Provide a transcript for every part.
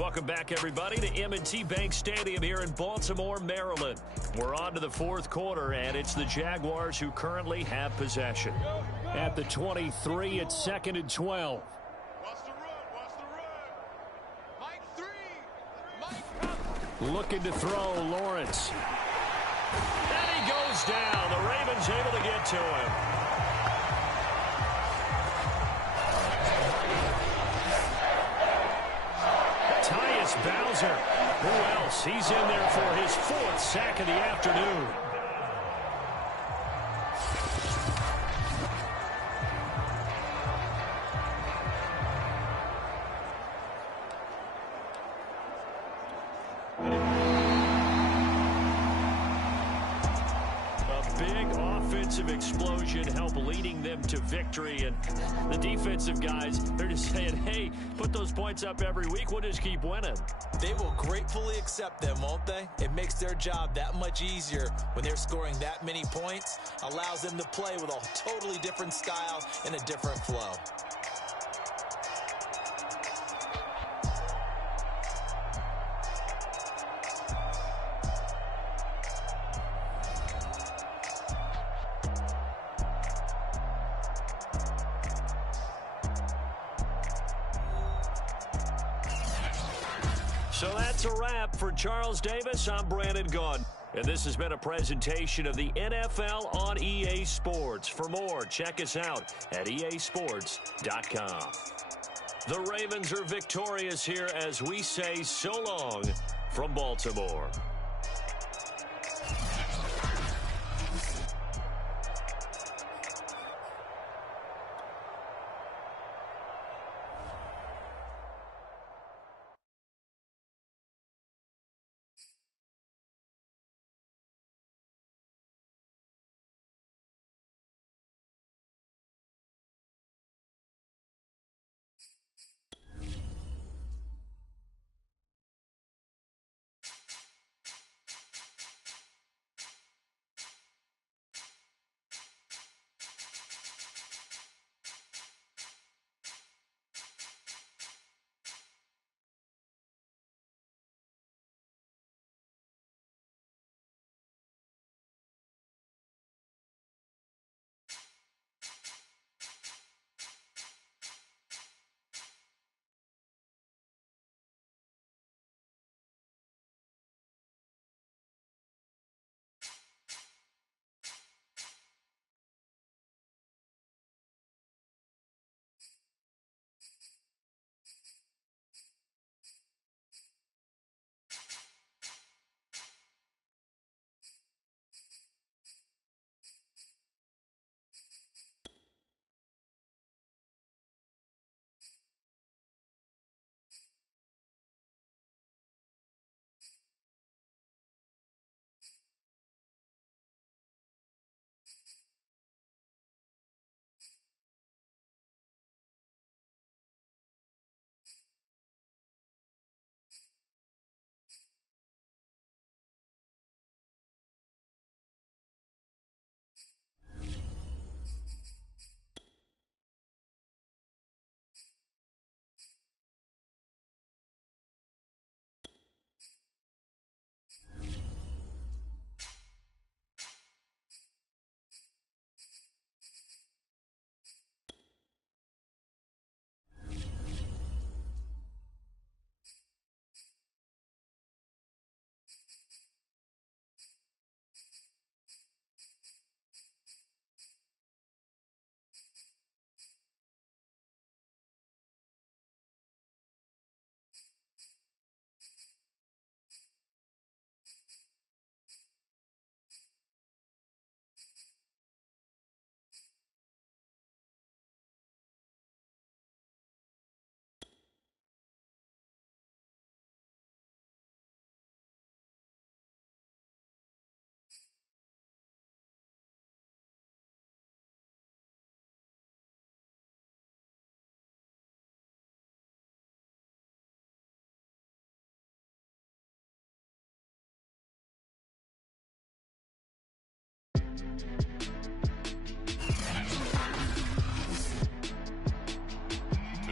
Welcome back, everybody, to M&T Bank Stadium here in Baltimore, Maryland. We're on to the fourth quarter, and it's the Jaguars who currently have possession. At the 23, it's 2nd and 12. Looking to throw, Lawrence. And he goes down. The Ravens able to get to him. Tyus Bowser. Who else? He's in there for his 4th sack of the afternoon. Explosion help leading them to victory, and the defensive guys, they're just saying, hey, put those points up every week, we'll just keep winning. They will gratefully accept them, won't they? It makes their job that much easier when they're scoring that many points, allows them to play with a totally different style and a different flow. So that's a wrap for Charles Davis. I'm Brandon Gunn. And this has been a presentation of the NFL on EA Sports. For more, check us out at easports.com. The Ravens are victorious here as we say so long from Baltimore.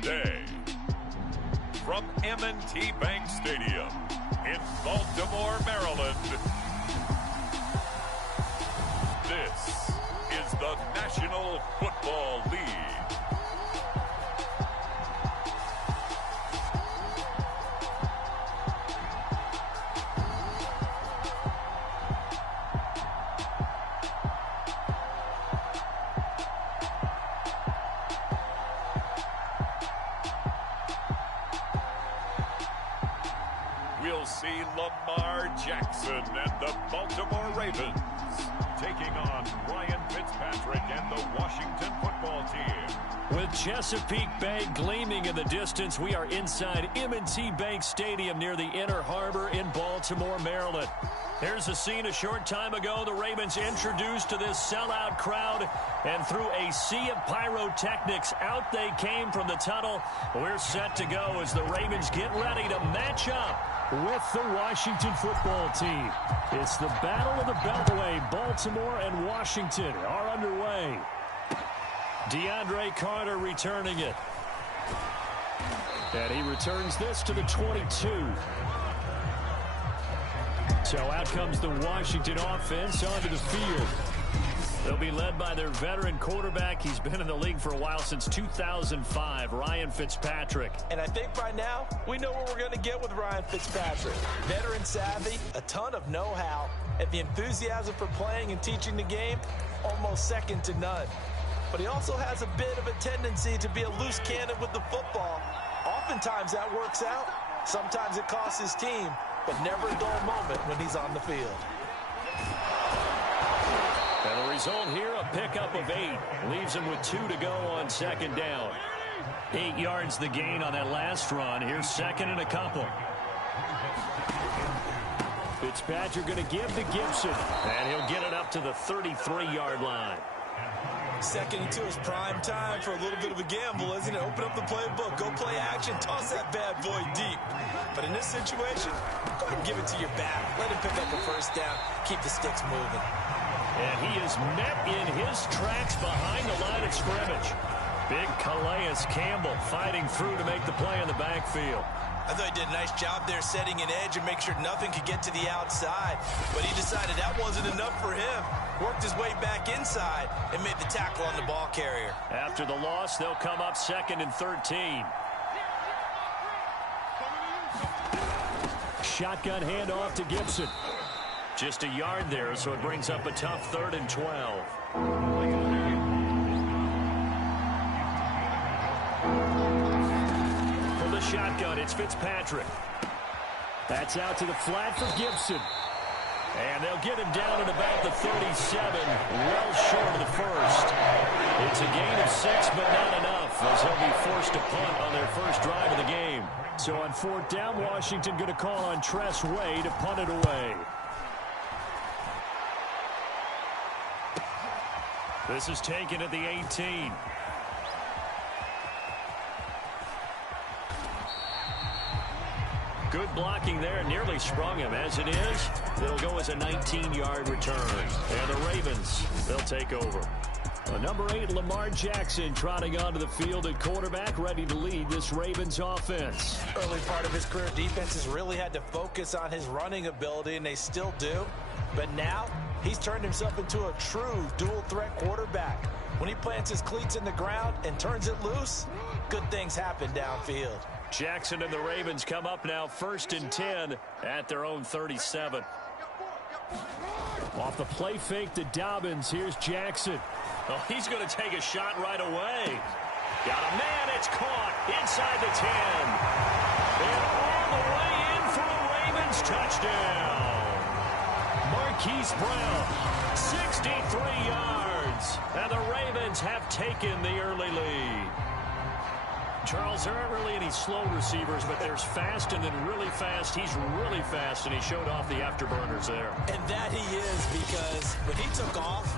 Today, from M&T Bank National Football League. We'll see Lamar Jackson and the Baltimore Ravens taking on Ryan Fitzpatrick and the Washington football team. With Chesapeake Bay gleaming in the distance, we are inside M&T Bank Stadium near the Inner Harbor in Baltimore, Maryland. Here's a scene a short time ago. The Ravens introduced to this sellout crowd, and through a sea of pyrotechnics, out they came from the tunnel. We're set to go as the Ravens get ready to match up with the Washington football team. It's the Battle of the Beltway. Baltimore and Washington are underway. DeAndre Carter returning it. And he returns this to the 22. So out comes the Washington offense onto the field. They'll be led by their veteran quarterback. He's been in the league for a while, since 2005, Ryan Fitzpatrick. And I think by now, we know what we're going to get with Ryan Fitzpatrick. Veteran savvy, a ton of know-how, and the enthusiasm for playing and teaching the game, almost second to none. But he also has a bit of a tendency to be a loose cannon with the football. Oftentimes that works out. Sometimes it costs his team, but never a dull moment when he's on the field. And the result here, a pickup of 8. Leaves him with 2 to go on second down. 8 yards the gain on that last run. Here's second and a couple. Fitzpatrick going to give to Gibson. And he'll get it up to the 33-yard line. Second and 2 is prime time for a little bit of a gamble, isn't it? Open up the playbook, go play action, toss that bad boy deep. But in this situation, go ahead and give it to your back. Let him pick up a first down, keep the sticks moving. And he is met in his tracks behind the line of scrimmage. Big Calais Campbell fighting through to make the play in the backfield. I thought he did a nice job there setting an edge and make sure nothing could get to the outside. But he decided that wasn't enough for him. Worked his way back inside and made the tackle on the ball carrier. After the loss, they'll come up second and 13. Shotgun handoff to Gibson. Just a yard there, so it brings up a tough 3rd and 12. For the shotgun, it's Fitzpatrick. That's out to the flat for Gibson. And they'll get him down at about the 37, well short of the first. It's a gain of 6, but not enough, as they'll be forced to punt on their first drive of the game. So on 4th down, Washington going to call on Tress Way to punt it away. This is taken at the 18. Good blocking there, nearly sprung him. As it is, it'll go as a 19-yard return. And the Ravens, they'll take over. Number 8, Lamar Jackson, trotting onto the field at quarterback, ready to lead this Ravens offense. Early part of his career, defenses really had to focus on his running ability, and they still do. But now, he's turned himself into a true dual-threat quarterback. When he plants his cleats in the ground and turns it loose, good things happen downfield. Jackson and the Ravens come up now 1st and 10 at their own 37. Off the play fake to Dobbins, here's Jackson. Oh, he's going to take a shot right away. Got a man, it's caught inside the 10. And all the way in for a Ravens touchdown. Marquise Brown, 63 yards. And the Ravens have taken the early lead. Charles, there aren't really any slow receivers, but there's fast and then really fast. He's really fast, and he showed off the afterburners there. And that he is, because when he took off,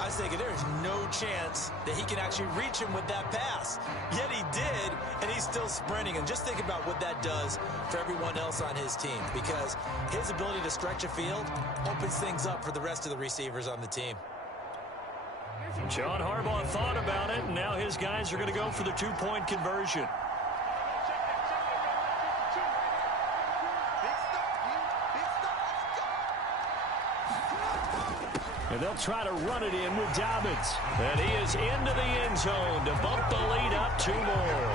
I was thinking there is no chance that he can actually reach him with that pass. Yet he did, and he's still sprinting. And just think about what that does for everyone else on his team, because his ability to stretch a field opens things up for the rest of the receivers on the team. John Harbaugh thought about it, and now his guys are going to go for the 2-point conversion. And they'll try to run it in with Dobbins. And he is into the end zone to bump the lead up 2 more.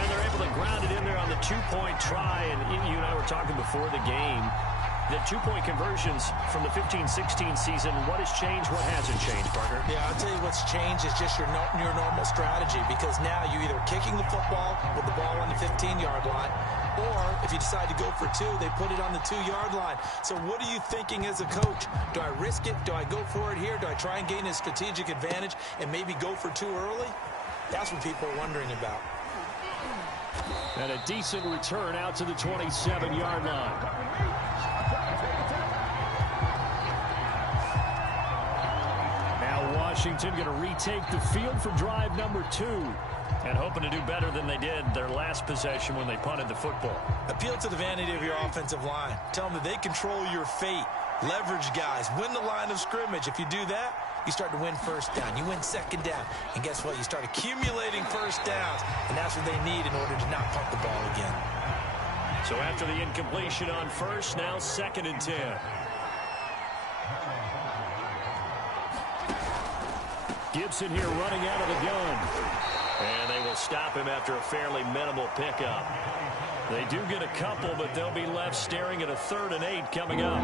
And they're able to ground it in there on the 2-point try. And you and I were talking before the game. The 2-point conversions from the 15-16 season, what has changed, what hasn't changed, Parker? Yeah, I'll tell you what's changed is just your normal strategy, because now you're either kicking the football with the ball on the 15-yard line, or if you decide to go for 2, they put it on the 2-yard line. So what are you thinking as a coach? Do I risk it? Do I go for it here? Do I try and gain a strategic advantage and maybe go for 2 early? That's what people are wondering about. And a decent return out to the 27-yard line. Washington going to retake the field for drive number 2. And hoping to do better than they did their last possession when they punted the football. Appeal to the vanity of your offensive line. Tell them that they control your fate. Leverage guys. Win the line of scrimmage. If you do that, you start to win first down. You win second down. And guess what? You start accumulating first downs. And that's what they need in order to not punt the ball again. So after the incompletion on first, now 2nd and 10. Gibson here running out of the gun. And they will stop him after a fairly minimal pickup. They do get a couple, but they'll be left staring at a 3rd and 8 coming up.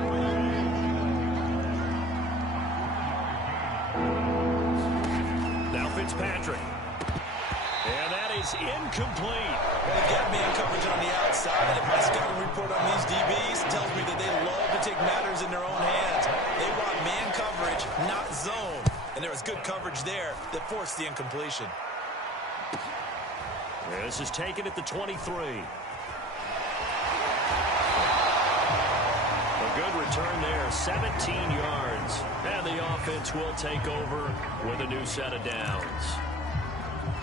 Now Fitzpatrick. And that is incomplete. Well, they've got man coverage on the outside. And my scouting report on these DBs tells me that they love to take matters in their own hands. They want man coverage, not zone. And there was good coverage there that forced the incompletion. This is taken at the 23. A good return there, 17 yards. And the offense will take over with a new set of downs.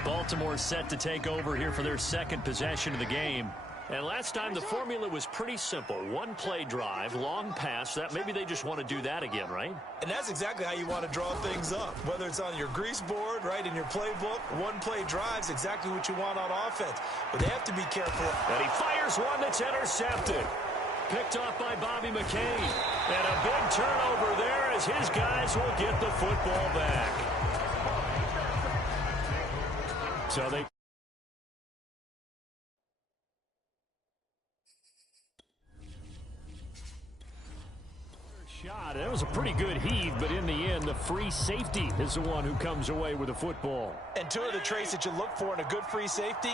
Baltimore set to take over here for their 2nd possession of the game. And last time the formula was pretty simple. 1-play drive, long pass. That maybe they just want to do that again, right? And that's exactly how you want to draw things up. Whether it's on your grease board, right, in your playbook, 1-play drive's exactly what you want on offense. But they have to be careful. And he fires one that's intercepted. Picked off by Bobby McCain. And a big turnover there as his guys will get the football back. So they... shot. It was a pretty good heave, but in the end, the free safety is the one who comes away with the football. And 2 of the traits that you look for in a good free safety,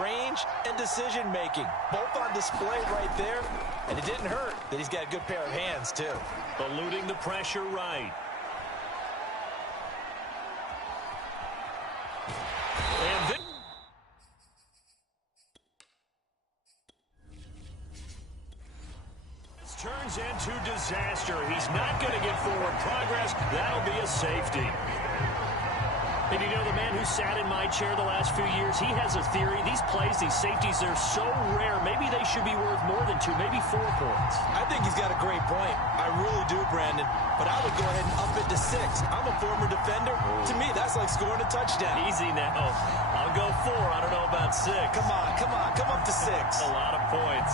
range and decision-making. Both on display right there, and it didn't hurt that he's got a good pair of hands, too. Eluding the pressure right. And then... turns into disaster. He's not going to get forward progress. That'll be a safety. And you know, the man who sat in my chair the last few years, he has a theory. These plays, these safeties, they're so rare. Maybe they should be worth more than 2, maybe 4 points. I think he's got a great point. I really do, Brandon. But I would go ahead and up it to 6. I'm a former defender. To me, that's like scoring a touchdown. Easy now. I'll go 4. I don't know about 6. Come on. Come up to 6. A lot of points.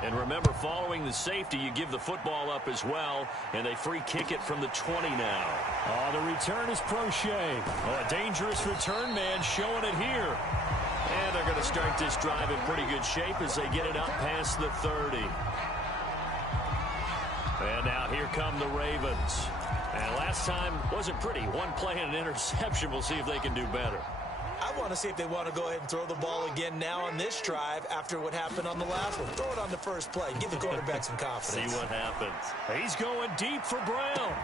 And remember, following the safety, you give the football up as well, and they free kick it from the 20 now. Oh, the return is Prochet. Oh, a dangerous return man showing it here. And they're going to start this drive in pretty good shape as they get it up past the 30. And now here come the Ravens. And last time wasn't pretty. 1 play and an interception. We'll see if they can do better. I want to see if they want to go ahead and throw the ball again now on this drive after what happened on the last one. Throw it on the first play. Give the quarterback some confidence. See what happens. He's going deep for Brown.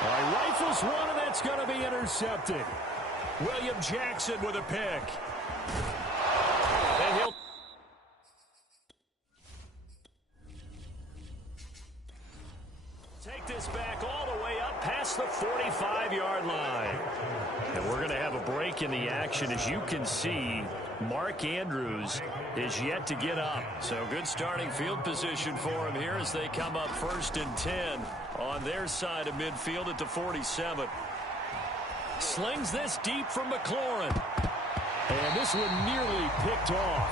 He rifles one, and that's going to be intercepted. William Jackson with a pick. And he'll take this back all the way up past the 45-yard line. And we're going to have a break in the action. As you can see, Mark Andrews is yet to get up. So good starting field position for him here as they come up 1st and 10 on their side of midfield at the 47. Slings this deep from McLaurin. And this one nearly picked off.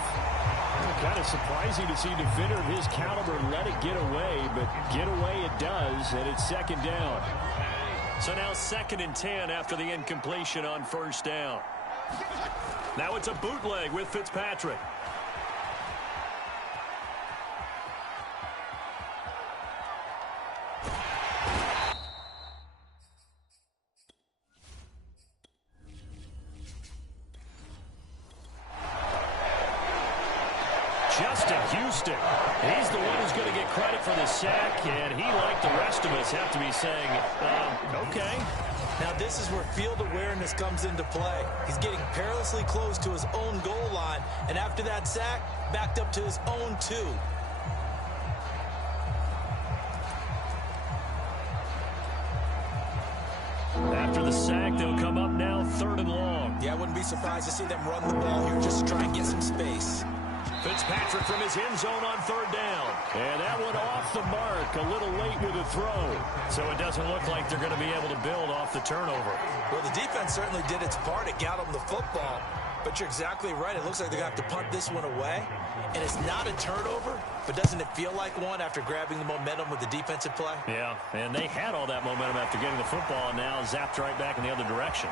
Kind of surprising to see a defender of his caliber let it get away, but get away it does, and it's second down. So now 2nd and 10 after the incompletion on first down. Now it's a bootleg with Fitzpatrick. Justin Houston. He's the one who's going to get credit for the sack, and he, like the rest of us, have to be saying, okay. Now this is where field awareness comes into play. He's getting perilously close to his own goal line, and after that sack, backed up to his own 2. After the sack, they'll come up now 3rd and long. Yeah, I wouldn't be surprised to see them run the ball here just to try and get some space. Fitzpatrick from his end zone on 3rd down. And that one off the mark, a little late with the throw. So it doesn't look like they're going to be able to build off the turnover. Well, the defense certainly did its part. It got them the football. But you're exactly right. It looks like they're going to have to punt this one away. And it's not a turnover, but doesn't it feel like one after grabbing the momentum with the defensive play? Yeah, and they had all that momentum after getting the football, and now zapped right back in the other direction.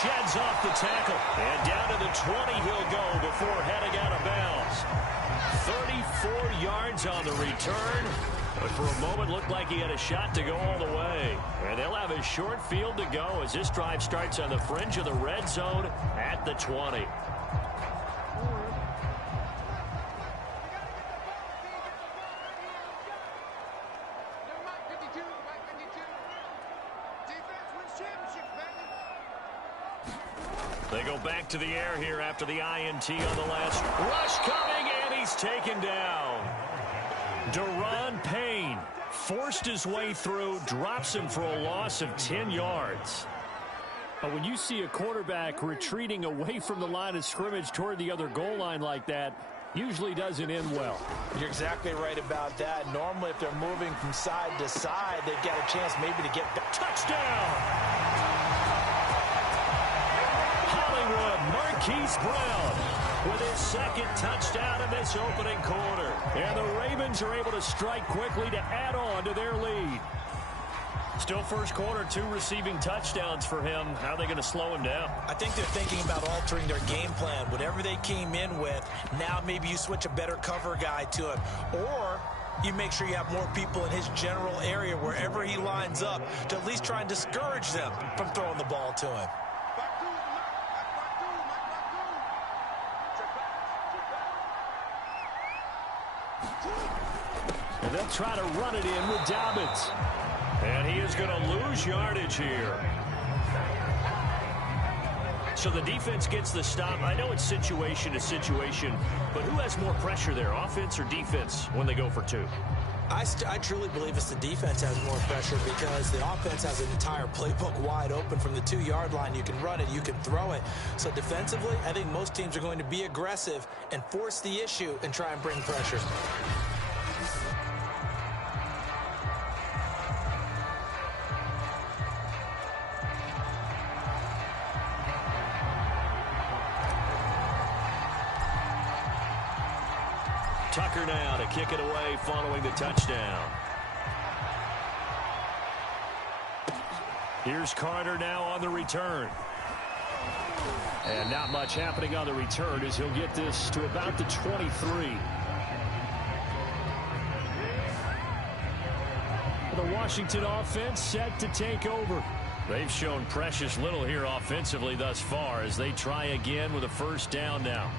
Sheds off the tackle, and down to the 20 he'll go before heading out of bounds. 34 yards on the return, but for a moment looked like he had a shot to go all the way. And they'll have a short field to go as this drive starts on the fringe of the red zone at the 20. They go back to the air here after the INT on the last rush coming, and he's taken down. Daron Payne forced his way through, drops him for a loss of 10 yards. But when you see a quarterback retreating away from the line of scrimmage toward the other goal line like that, usually doesn't end well. You're exactly right about that. Normally, if they're moving from side to side, they've got a chance maybe to get back. Touchdown! Marquise Brown with his 2nd touchdown in this opening quarter. And the Ravens are able to strike quickly to add on to their lead. Still first quarter, 2 receiving touchdowns for him. How are they going to slow him down? I think they're thinking about altering their game plan. Whatever they came in with, now maybe you switch a better cover guy to him. Or you make sure you have more people in his general area wherever he lines up to at least try and discourage them from throwing the ball to him. And they'll try to run it in with Dobbins. And he is going to lose yardage here. So the defense gets the stop. I know it's situation to situation, but who has more pressure there, offense or defense, when they go for 2? I truly believe it's the defense has more pressure because the offense has an entire playbook wide open from the 2-yard line. You can run it, you can throw it. So defensively, I think most teams are going to be aggressive and force the issue and try and bring pressure. Tucker now to kick it away following the touchdown. Here's Carter now on the return. And not much happening on the return as he'll get this to about the 23. The Washington offense set to take over. They've shown precious little here offensively thus far as they try again with a first down now.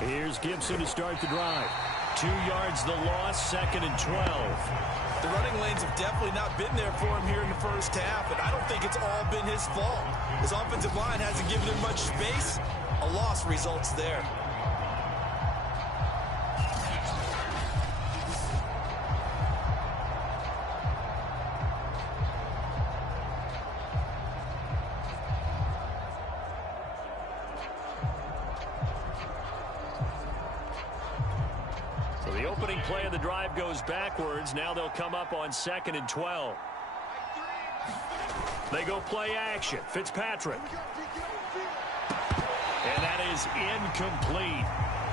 Here's Gibson to start the drive. 2 yards the loss, 2nd and 12. The running lanes have definitely not been there for him here in the first half, and I don't think it's all been his fault. His offensive line hasn't given him much space. A loss results there. opening play of the drive goes backwards. Now they'll come up on 2nd and 12. They go play action. Fitzpatrick. And that is incomplete.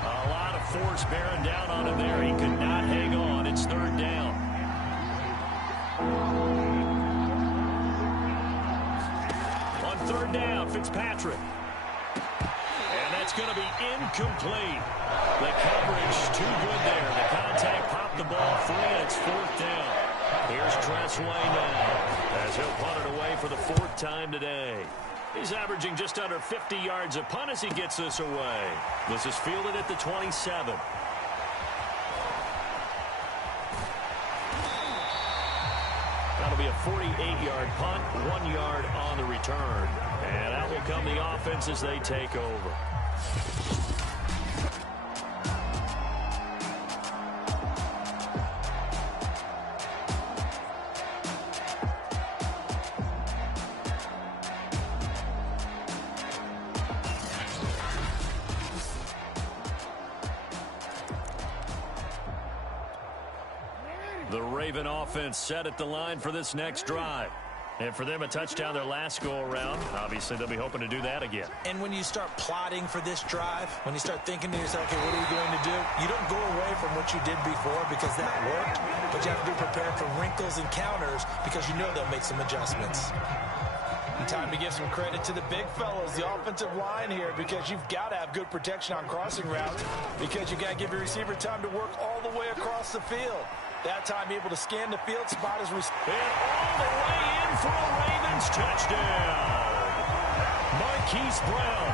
A lot of force bearing down on him there. He could not hang on. It's 3rd down. On 3rd down, Fitzpatrick. And that's going to be incomplete. The coverage too good there. The contact popped the ball free, and it's 4th down. Here's Tressway now as he'll punt it away for the 4th time today. He's averaging just under 50 yards a punt as he gets this away. This is fielded at the 27. That'll be a 48-yard punt, 1 yard on the return. And out will come the offense as they take over. The Raven offense set at the line for this next drive. And for them, a touchdown their last go-around. Obviously, they'll be hoping to do that again. And when you start plotting for this drive, when you start thinking to yourself, okay, what are we going to do? You don't go away from what you did before because that worked, but you have to be prepared for wrinkles and counters because you know they'll make some adjustments. And time to give some credit to the big fellas, the offensive line here, because you've got to have good protection on crossing routes because you've got to give your receiver time to work all the way across the field. That time able to scan the field, spot his receiver. And all the way in for a Ravens touchdown. Marquise Brown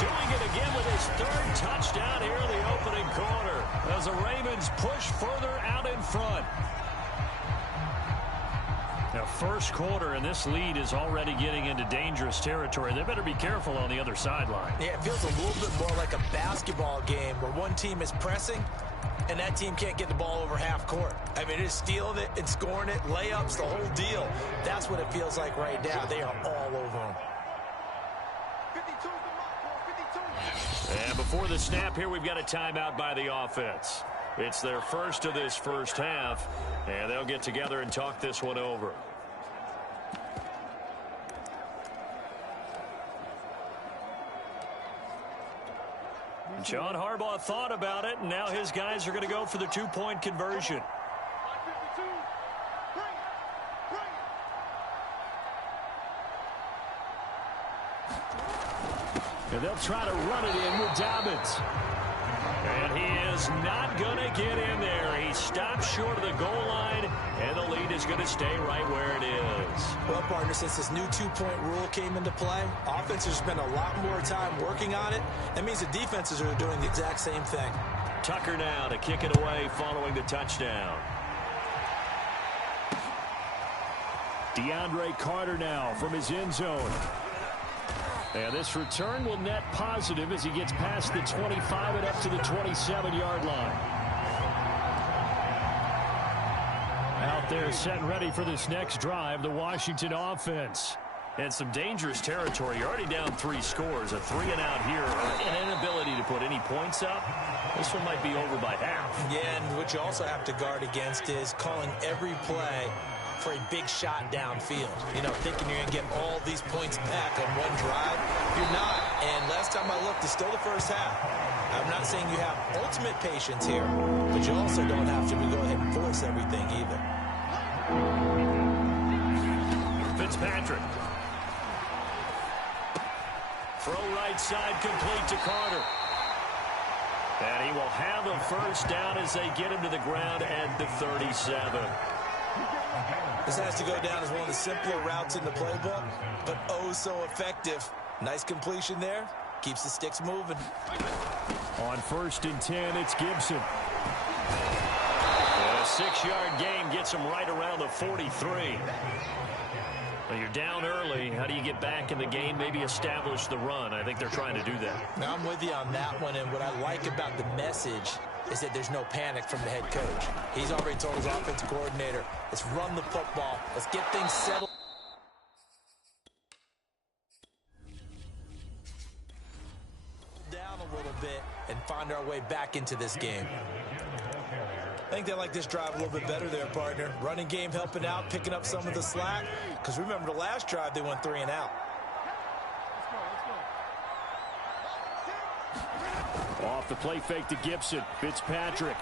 doing it again with his 3rd touchdown here in the opening quarter as the Ravens push further out in front. Now, 1st quarter, and this lead is already getting into dangerous territory. They better be careful on the other sideline. Yeah, it feels a little bit more like a basketball game where one team is pressing and that team can't get the ball over half court. I mean, it is stealing it and scoring it, layups, the whole deal. That's what it feels like right now. They are all over them. And before the snap here, we've got a timeout by the offense. It's their first of this first half, and they'll get together and talk this one over. John Harbaugh thought about it, and now his guys are going to go for the 2-point conversion. And they'll try to run it in with Dobbins. And he is not going to get in there. He stops short of the goal line, and the lead is going to stay right where it is. Well, partner, since this new 2-point rule came into play, offenses spend a lot more time working on it. That means the defenses are doing the exact same thing. Tucker now to kick it away following the touchdown. DeAndre Carter now from his end zone. And this return will net positive as he gets past the 25 and up to the 27-yard line. Out there set and ready for this next drive, the Washington offense. And some dangerous territory. You're already down 3 scores. A 3-and-out here, an inability to put any points up. This one might be over by half. Yeah, and what you also have to guard against is calling every play for a big shot downfield. You know, thinking you're going to get all these points back on one drive. You're not. And last time I looked, it's still the first half. I'm not saying you have ultimate patience here, but you also don't have to go ahead and force everything either. Fitzpatrick. Throw right side complete to Carter. And he will have a first down as they get him to the ground at the 37. This has to go down as one of the simpler routes in the playbook, but oh so effective. Nice completion there. Keeps the sticks moving. On 1st and 10, it's Gibson. And a 6-yard gain gets him right around the 43. Well, you're down early. How do you get back in the game? Maybe establish the run. I think they're trying to do that. Now, I'm with you on that one, and what I like about the message is that there's no panic from the head coach. He's already told his offensive coordinator, let's run the football. Let's get things settled. Down a little bit and find our way back into this game. I think they like this drive a little bit better there, partner. Running game helping out, picking up some of the slack. Because remember, the last drive, they went 3 and out. Off the play fake to Gibson. Fitzpatrick.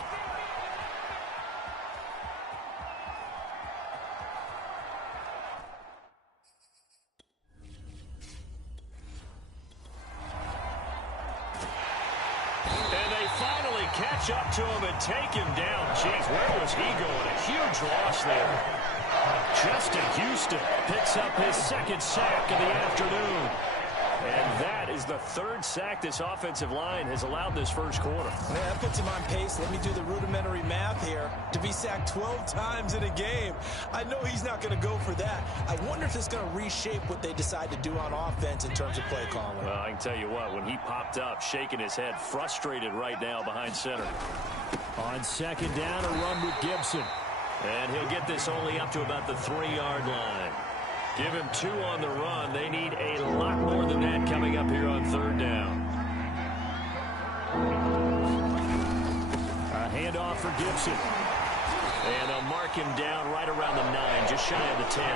Catch up to him and take him down. Jeez, where was he going? A huge loss there. Justin Houston picks up his second sack of the afternoon. And that is the third sack this offensive line has allowed this first quarter. Yeah, that puts him on pace. Let me do the rudimentary math here. To be sacked 12 times in a game, I know he's not going to go for that. I wonder if it's going to reshape what they decide to do on offense in terms of play calling. Well, I can tell you what, when he popped up, shaking his head, frustrated right now behind center. On second down, a run with Gibson. And he'll get this only up to about the 3-yard line. Give him 2 on the run. They need a lot more than that coming up here on third down. A handoff for Gibson. And they'll mark him down right around the 9, just shy of the 10.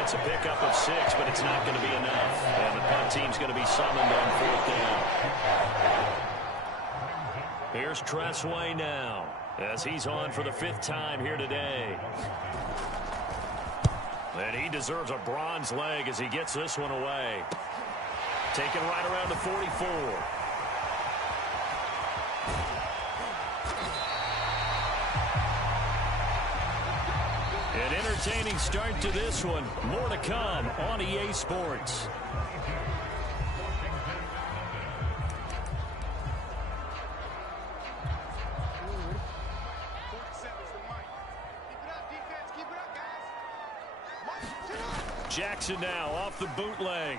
It's a pickup of 6, but it's not going to be enough. And the punt team's going to be summoned on fourth down. Here's Tressway now, as he's on for the 5th time here today. And he deserves a bronze leg as he gets this one away. Taken right around the 44. An entertaining start to this one. More to come on EA Sports. Jackson now off the bootleg.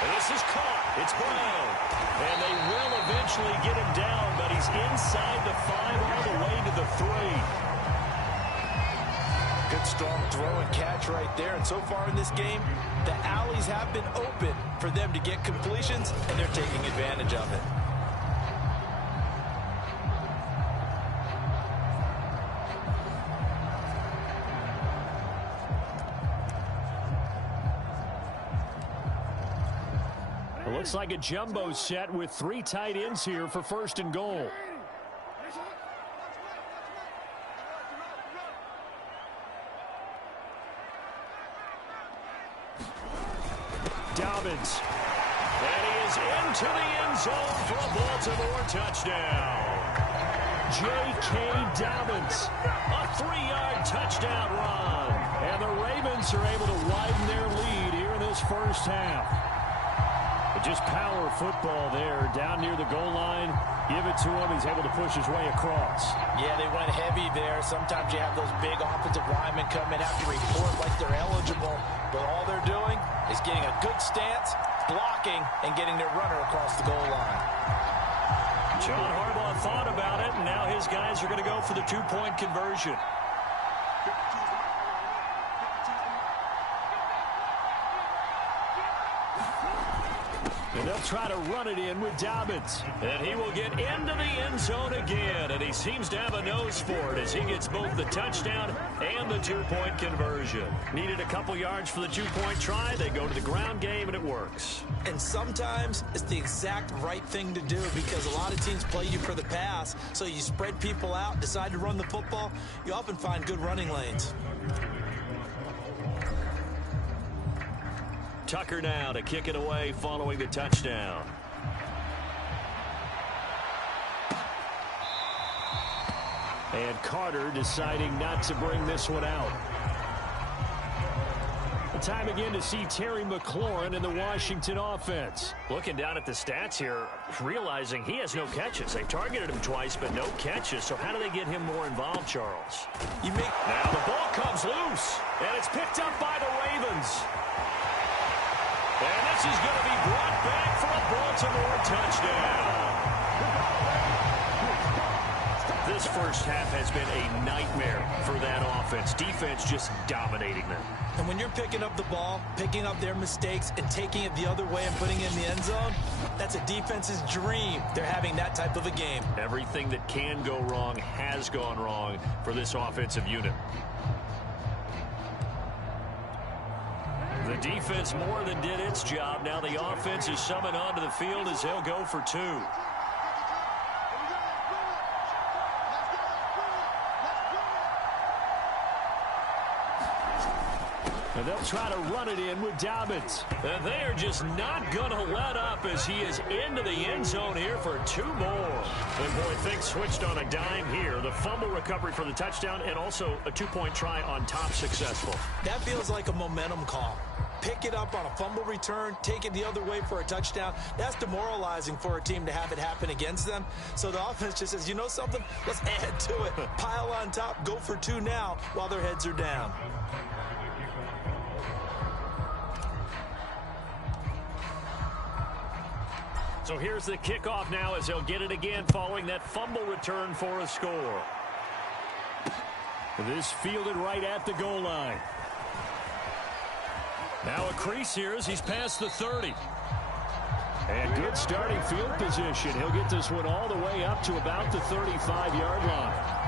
And this is caught. It's Brown. And they will eventually get him down, but he's inside the 5 all the way to the 3. Good strong throw and catch right there. And so far in this game, the alleys have been open for them to get completions, and they're taking advantage of it. Looks like a jumbo set with 3 tight ends here for first and goal. Dobbins. And he is into the end zone for a Baltimore touchdown. J.K. Dobbins. A 3-yard touchdown run. And the Ravens are able to widen their lead here in this first half. Just power football there down near the goal line. Give it to him. He's able to push his way across. Yeah, they went heavy there. Sometimes you have those big offensive linemen come in, have to report like they're eligible. But all they're doing is getting a good stance, blocking, and getting their runner across the goal line. John Harbaugh thought about it, and now his guys are going to go for the 2-point conversion. And they'll try to run it in with Dobbins. And he will get into the end zone again. And he seems to have a nose for it as he gets both the touchdown and the 2-point conversion. Needed a couple yards for the 2-point try. They go to the ground game, and it works. And sometimes it's the exact right thing to do because a lot of teams play you for the pass. So you spread people out, decide to run the football. You often find good running lanes. Tucker now to kick it away following the touchdown. And Carter deciding not to bring this one out. Time again to see Terry McLaurin in the Washington offense. Looking down at the stats here, realizing he has no catches. They've targeted him twice, but no catches. So how do they get him more involved, Charles? Now the ball comes loose, and it's picked up by the Ravens. And this is going to be brought back for a Baltimore touchdown. This first half has been a nightmare for that offense. Defense just dominating them. And when you're picking up the ball, picking up their mistakes, and taking it the other way and putting it in the end zone, that's a defense's dream. They're having that type of a game. Everything that can go wrong has gone wrong for this offensive unit. The defense more than did its job. Now the offense is summoned onto the field as he'll go for two. And they'll try to run it in with Dobbins. And they are just not going to let up as he is into the end zone here for two more. And boy, things switched on a dime here. The fumble recovery for the touchdown and also a two-point try on top successful. That feels like a momentum call. Pick it up on a fumble return, take it the other way for a touchdown. That's demoralizing for a team to have it happen against them. So the offense just says, you know something? Let's add to it. Pile on top, go for two now while their heads are down. So here's the kickoff now as they'll get it again following that fumble return for a score. This fielded right at the goal line. Now a crease here as he's past the 30. And good starting field position. He'll get this one all the way up to about the 35-yard line.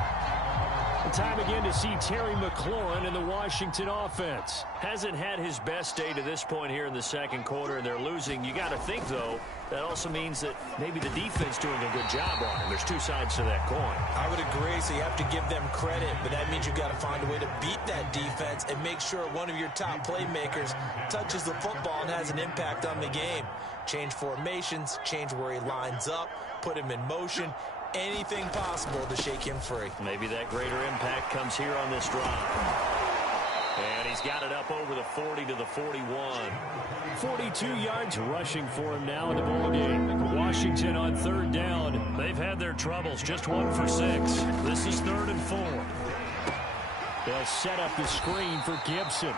Time again to see Terry McLaurin in the Washington offense. Hasn't had his best day to this point here in the second quarter, and they're losing. You got to think, though, that also means that maybe the defense doing a good job on him. There's two sides to that coin. I would agree, so you have to give them credit, but that means you've got to find a way to beat that defense and make sure one of your top playmakers touches the football and has an impact on the game. Change formations, change where he lines up, put him in motion. Anything possible to shake him free. Maybe that greater impact comes here on this drive. And he's got it up over the 40 to the 41. 42 yards rushing for him now in the ballgame. Washington on third down. They've had their troubles. Just 1 for 6. This is 3rd and 4. They'll set up the screen for Gibson.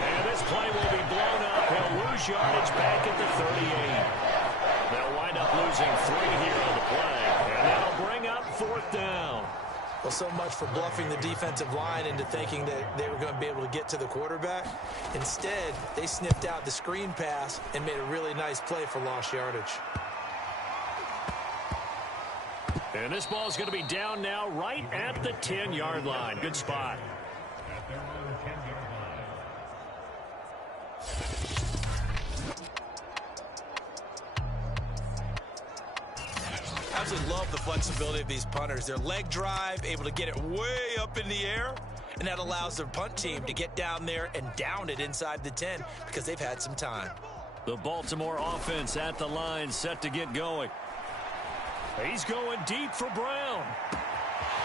And this play will be blown up. He'll lose yardage back at the 38. They'll wind up losing 3 here on the play. And that'll bring up 4th down. Well, so much for bluffing the defensive line into thinking that they were going to be able to get to the quarterback. Instead, they sniffed out the screen pass and made a really nice play for lost yardage. And this ball is going to be down now right at the 10-yard line. Good spot. I absolutely love the flexibility of these punters. Their leg drive, able to get it way up in the air, and that allows their punt team to get down there and down it inside the 10 because they've had some time. The Baltimore offense at the line, set to get going. He's going deep for Brown.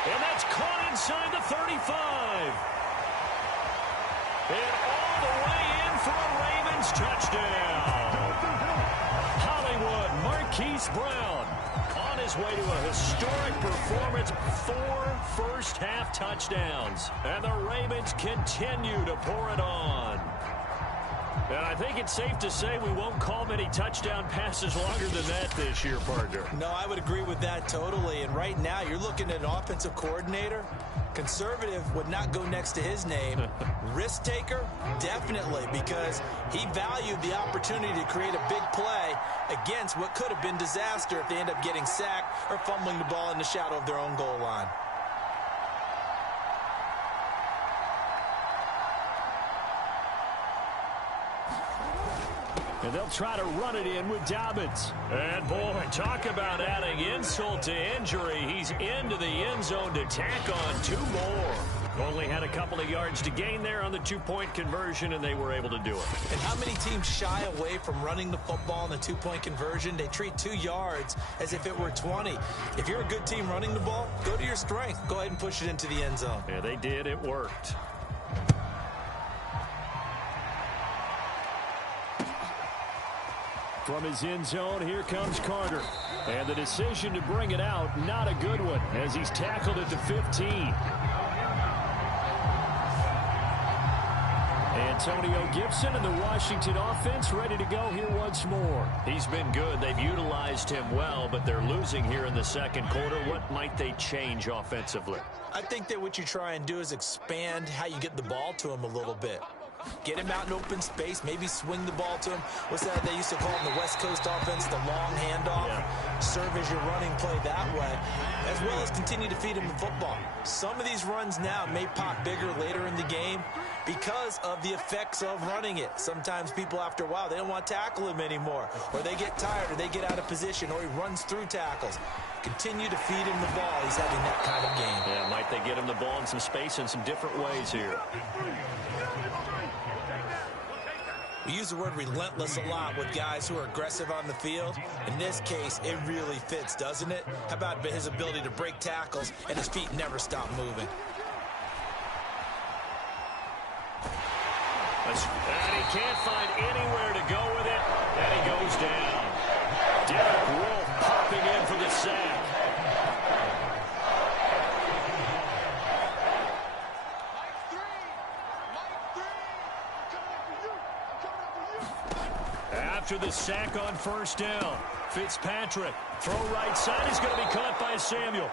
And that's caught inside the 35. And all the way in for a Ravens touchdown. Hollywood Marquise Brown on his way to a historic performance. 4 first-half touchdowns. And the Ravens continue to pour it on. And I think it's safe to say we won't call many touchdown passes longer than that this year, partner. No, I would agree with that totally. And right now, you're looking at an offensive coordinator. Conservative would not go next to his name. Risk taker, definitely, because he valued the opportunity to create a big play against what could have been disaster if they end up getting sacked or fumbling the ball in the shadow of their own goal line. And they'll try to run it in with Dobbins. And, boy, talk about adding insult to injury. He's into the end zone to tack on 2 more. Only had a couple of yards to gain there on the 2-point conversion, and they were able to do it. And how many teams shy away from running the football in the 2-point conversion? They treat 2 yards as if it were 20. If you're a good team running the ball, go to your strength. Go ahead and push it into the end zone. Yeah, they did. It worked. From his end zone, here comes Carter. And the decision to bring it out, not a good one, as he's tackled at the 15. And Antonio Gibson and the Washington offense ready to go here once more. He's been good. They've utilized him well, but they're losing here in the second quarter. What might they change offensively? I think that what you try and do is expand how you get the ball to him a little bit. Get him out in open space, maybe swing the ball to him. What's that they used to call in the West Coast offense, the long handoff? Yeah. Serve as your running play that way, as well as continue to feed him the football. Some of these runs now may pop bigger later in the game because of the effects of running it. Sometimes people, after a while, they don't want to tackle him anymore, or they get tired, or they get out of position, or he runs through tackles. Continue to feed him the ball. He's having that kind of game. Yeah, might they get him the ball in some space in some different ways here. We use the word relentless a lot with guys who are aggressive on the field. In this case, it really fits, doesn't it? How about his ability to break tackles and his feet never stop moving? And he can't find anywhere to go with it, and he goes down. Derek Wolfe popping in for the sack. After the sack on first down, Fitzpatrick, throw right side, is going to be caught by Samuel.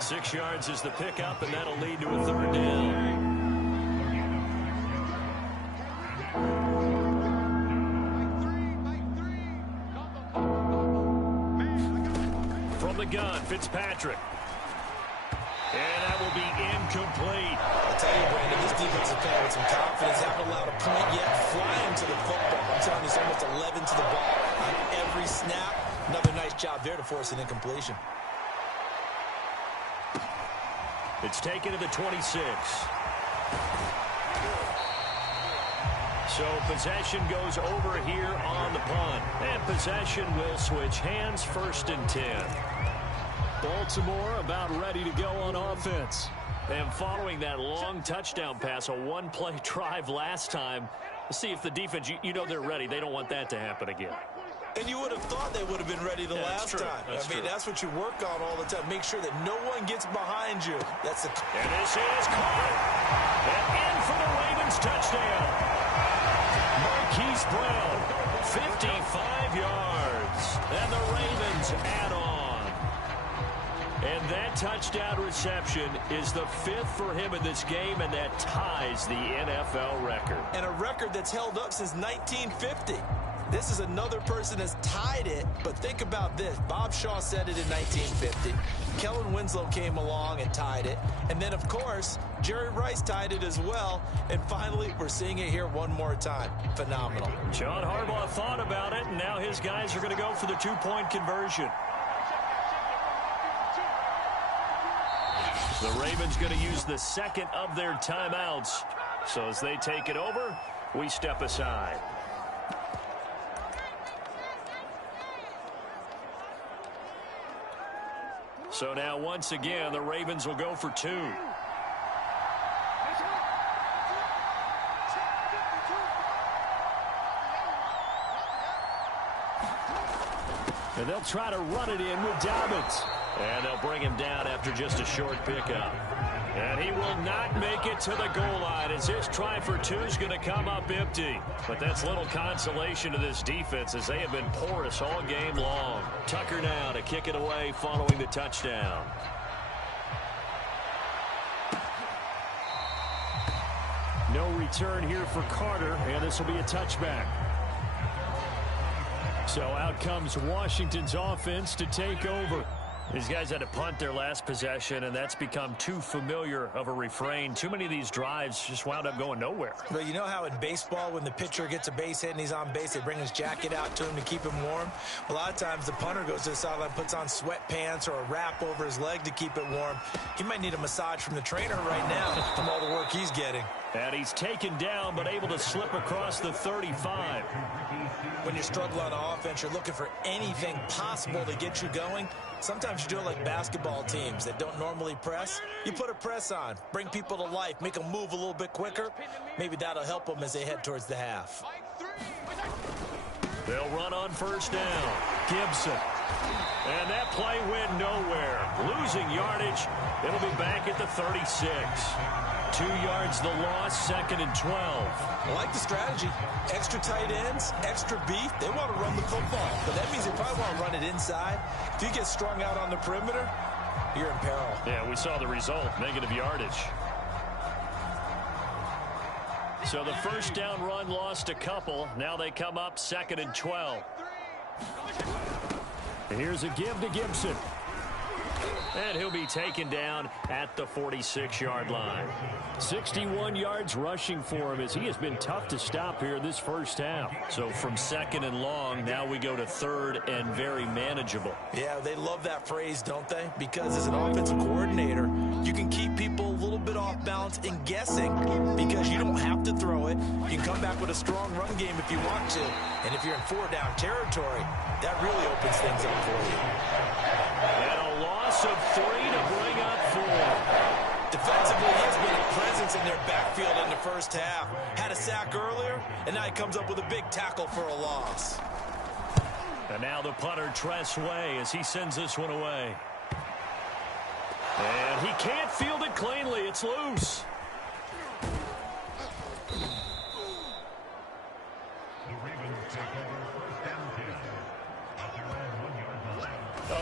6 yards is the pickup, and that'll lead to a third down. From the gun, Fitzpatrick. And that will be incomplete. I'll tell you, Brandon, this defense is playing with some confidence. Haven't allowed a point yet. Flying to the football. I'm telling you, it's almost 11 to the ball on every snap. Another nice job there to force an incompletion. It's taken to the 26. So possession goes over here on the punt. And possession will switch hands, 1st and 10. Baltimore about ready to go on offense. And following that long touchdown pass, a one-play drive last time, let's see if the defense, you know they're ready. They don't want that to happen again. And you would have thought they would have been ready the last time. That's what you work on all the time. Make sure that no one gets behind you. That's the. And this is caught. And in for the Ravens touchdown. Marquise Brown, 55 yards. And the Ravens add on. And that touchdown reception is the 5th for him in this game, and that ties the NFL record. And a record that's held up since 1950. This is another person that's tied it, but think about this. Bob Shaw said it in 1950. Kellen Winslow came along and tied it. And then, of course, Jerry Rice tied it as well. And finally, we're seeing it here one more time. Phenomenal. John Harbaugh thought about it, and now his guys are going to go for the 2-point conversion. The Ravens going to use the second of their timeouts. So as they take it over, we step aside. So now once again, the Ravens will go for 2. And they'll try to run it in with Dobbins. And they'll bring him down after just a short pickup. And he will not make it to the goal line as his try for 2 is going to come up empty. But that's little consolation to this defense as they have been porous all game long. Tucker now to kick it away following the touchdown. No return here for Carter, and this will be a touchback. So out comes Washington's offense to take over. These guys had to punt their last possession, and that's become too familiar of a refrain. Too many of these drives just wound up going nowhere. But you know how in baseball, when the pitcher gets a base hit and he's on base, they bring his jacket out to him to keep him warm? A lot of times the punter goes to the sideline, puts on sweatpants or a wrap over his leg to keep it warm. He might need a massage from the trainer right now from all the work he's getting. And he's taken down, but able to slip across the 35. When you struggle on offense, you're looking for anything possible to get you going. Sometimes you do it like basketball teams that don't normally press. You put a press on, bring people to life, make them move a little bit quicker. Maybe that'll help them as they head towards the half. They'll run on first down. Gibson And that play went nowhere. Losing yardage. It'll be back at the 36. 2 yards the loss, 2nd and 12. I like the strategy. Extra tight ends, extra beef. They want to run the football. But that means they probably want to run it inside. If you get strung out on the perimeter, you're in peril. Yeah, we saw the result. Negative yardage. So the first down run lost a couple. Now they come up 2nd and 12. Here's a give to Gibson. And he'll be taken down at the 46-yard line. 61 yards rushing for him as he has been tough to stop here this first half. So from 2nd and long, now we go to 3rd and very manageable. Yeah, they love that phrase, don't they? Because as an offensive coordinator, you can keep people a little bit off balance and guessing because you don't have to throw it. You can come back with a strong run game if you want to. And if you're in 4-down territory, that really opens things up for you. And a loss of 3 to bring up 4. Defensively, he has been a presence in their backfield in the first half. Had a sack earlier, and now he comes up with a big tackle for a loss. And now the punter, Tress Way, as he sends this one away. And he can't field it cleanly. It's loose.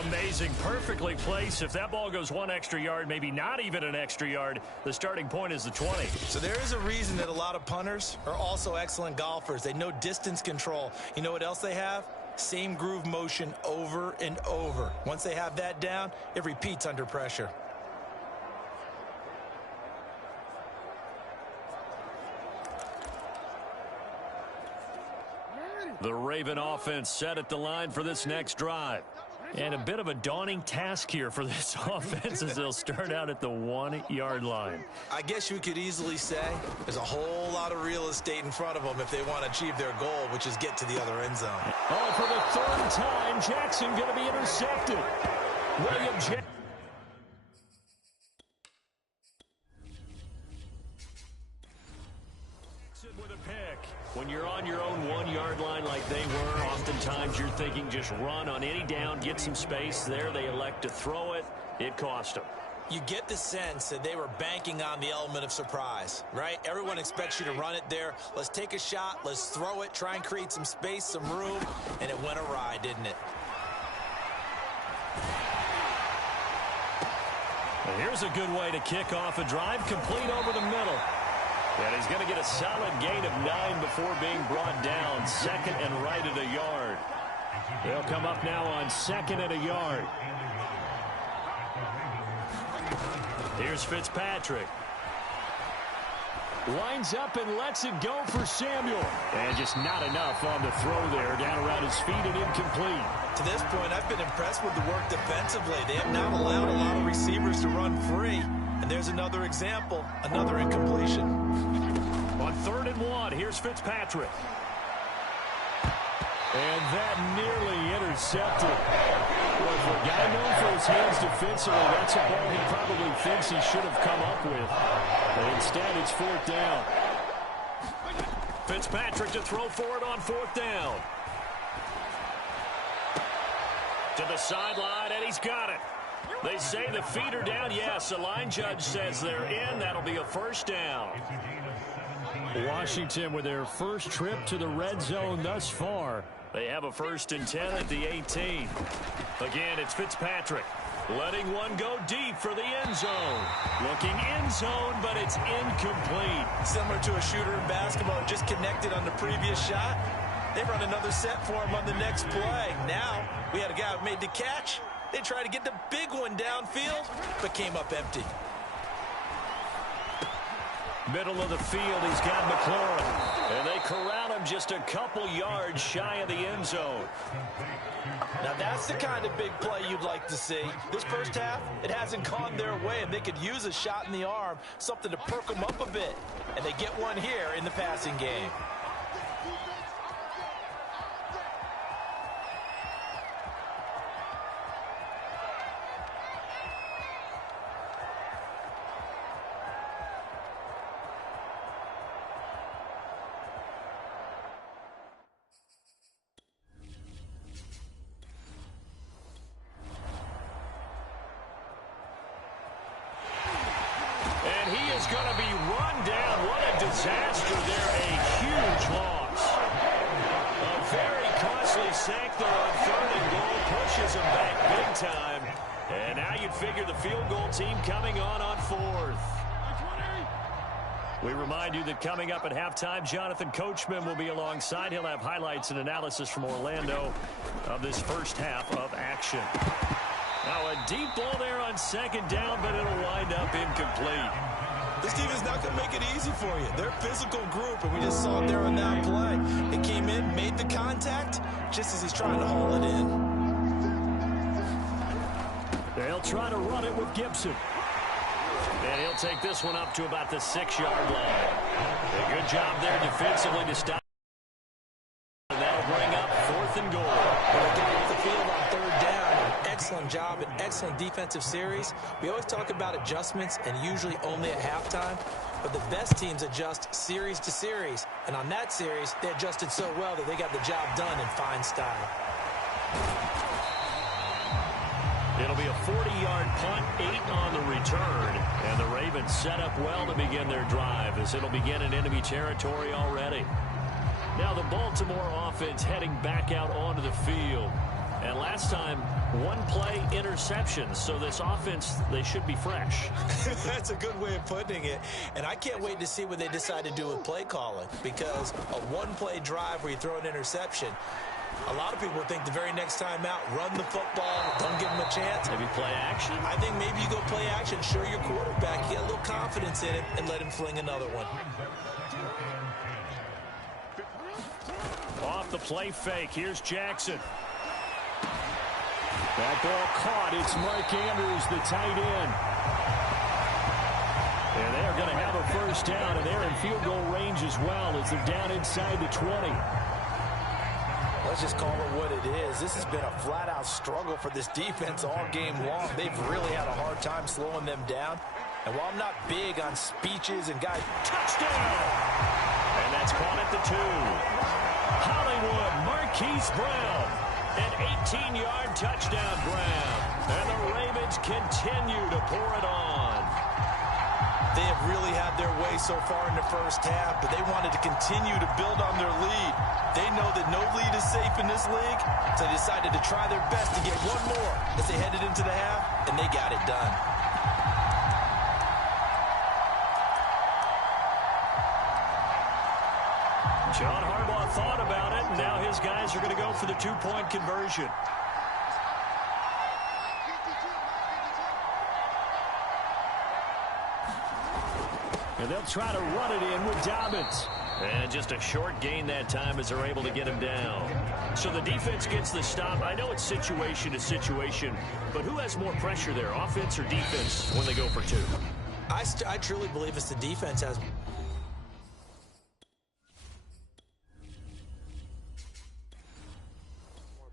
Amazing. Perfectly placed. If that ball goes 1 extra yard, maybe not even an extra yard, the starting point is the 20. So there is a reason that a lot of punters are also excellent golfers. They know distance control. You know what else they have? Same groove motion over and over. Once they have that down, it repeats under pressure. The Raven offense set at the line for this next drive. And a bit of a daunting task here for this offense as they'll start out at the 1-yard line. I guess you could easily say there's a whole lot of real estate in front of them if they want to achieve their goal, which is get to the other end zone. Oh, for the 3rd time, Jackson going to be intercepted. William Jackson. With a pick. When you're on your own 1-yard line like they were, oftentimes you're thinking just run on any down, get some space. There they elect to throw it. It cost them. You get the sense that they were banking on the element of surprise, right? Everyone expects you to run it there. Let's take a shot. Let's throw it. Try and create some space, some room. And it went awry, didn't it? Well, here's a good way to kick off a drive. Complete over the middle. And he's going to get a solid gain of 9 before being brought down. 2nd and right at a yard. They'll come up now on 2nd and a yard. Here's Fitzpatrick. Winds up and lets it go for Samuel. And just not enough on the throw there. Down around his feet and incomplete. To this point, I've been impressed with the work defensively. They have not allowed a lot of receivers to run free. And there's another example, another incompletion. On 3rd and 1, here's Fitzpatrick. And that nearly intercepted. Well, for a guy known for his hands defensively, that's a ball he probably thinks he should have come up with. But instead, it's 4th down. Fitzpatrick to throw for it on 4th down. To the sideline, and he's got it. They say the feet are down. Yes, the line judge says they're in. That'll be a 1st down. Washington with their first trip to the red zone thus far. They have a 1st and 10 at the 18. Again, it's Fitzpatrick. Letting one go deep for the end zone. Looking end zone, but it's incomplete. Similar to a shooter in basketball, just connected on the previous shot. They run another set for him on the next play. Now, we had a guy who made the catch. They tried to get the big one downfield, but came up empty. Middle of the field, he's got McLaurin. And they corral him just a couple yards shy of the end zone. Now that's the kind of big play you'd like to see. This first half, it hasn't gone their way, and they could use a shot in the arm, something to perk them up a bit. And they get one here in the passing game. is going to be run down. What a disaster there. A huge loss. A very costly sack there on 3rd and goal. Pushes them back big time. And now you'd figure the field goal team coming on 4th. We remind you that coming up at halftime, Jonathan Coachman will be alongside. He'll have highlights and analysis from Orlando of this first half of action. Now a deep ball there on 2nd down, but it'll wind up incomplete. This defense is not going to make it easy for you. They're a physical group, and we just saw it there on that play. It came in, made the contact, just as he's trying to haul it in. They'll try to run it with Gibson. And he'll take this one up to about the 6-yard line. A good job there defensively to stop. And that'll bring up 4th and goal. Well, they got off the field on 3rd down. Excellent job, an excellent defensive series. We always talk about adjustments and usually only at halftime. But the best teams adjust series to series. And on that series, they adjusted so well that they got the job done in fine style. It'll be a 40-yard punt, 8 on the return. And the Ravens set up well to begin their drive as it'll begin in enemy territory already. Now the Baltimore offense heading back out onto the field. And last time, 1-play interceptions. So this offense, they should be fresh. That's a good way of putting it. And I can't wait to see what they decide to do with play calling. Because a 1-play drive where you throw an interception, a lot of people think the very next time out, run the football, don't give them a chance. Maybe play action? I think maybe you go play action, show your quarterback, you get a little confidence in it, and let him fling another one. Off the play fake, here's Jackson. That ball caught. It's Mark Andrews, the tight end. And they're going to have a first down, and they're in field goal range as well as they're down inside the 20. Let's just call it what it is. This has been a flat-out struggle for this defense all game long. They've really had a hard time slowing them down. And while I'm not big on speeches and guys, touchdown! And that's caught at the 2. Hollywood, Marquise Brown. An 18-yard touchdown grab. And the Ravens continue to pour it on. They have really had their way so far in the first half, but they wanted to continue to build on their lead. They know that no lead is safe in this league, so they decided to try their best to get one more as they headed into the half, and they got it done. John Harbaugh thought about it, and now his guys are going to go for the 2-point conversion. And they'll try to run it in with Dobbins. And just a short gain that time as they're able to get him down. So the defense gets the stop. I know it's situation to situation, but who has more pressure there, offense or defense, when they go for 2? I truly believe it's the defense has more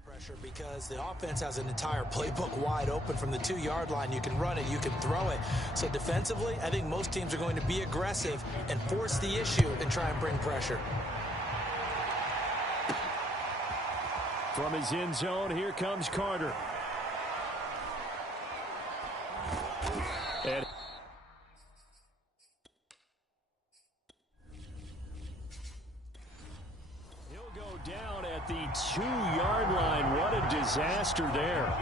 pressure because the offense has an entire playbook wide open from the 2-yard line. You can run it, you can throw it. So defensively, I think most teams are going to be aggressive and force the issue and try and bring pressure. From his end zone, here comes Carter. And he'll go down at the 2-yard line. What a disaster there.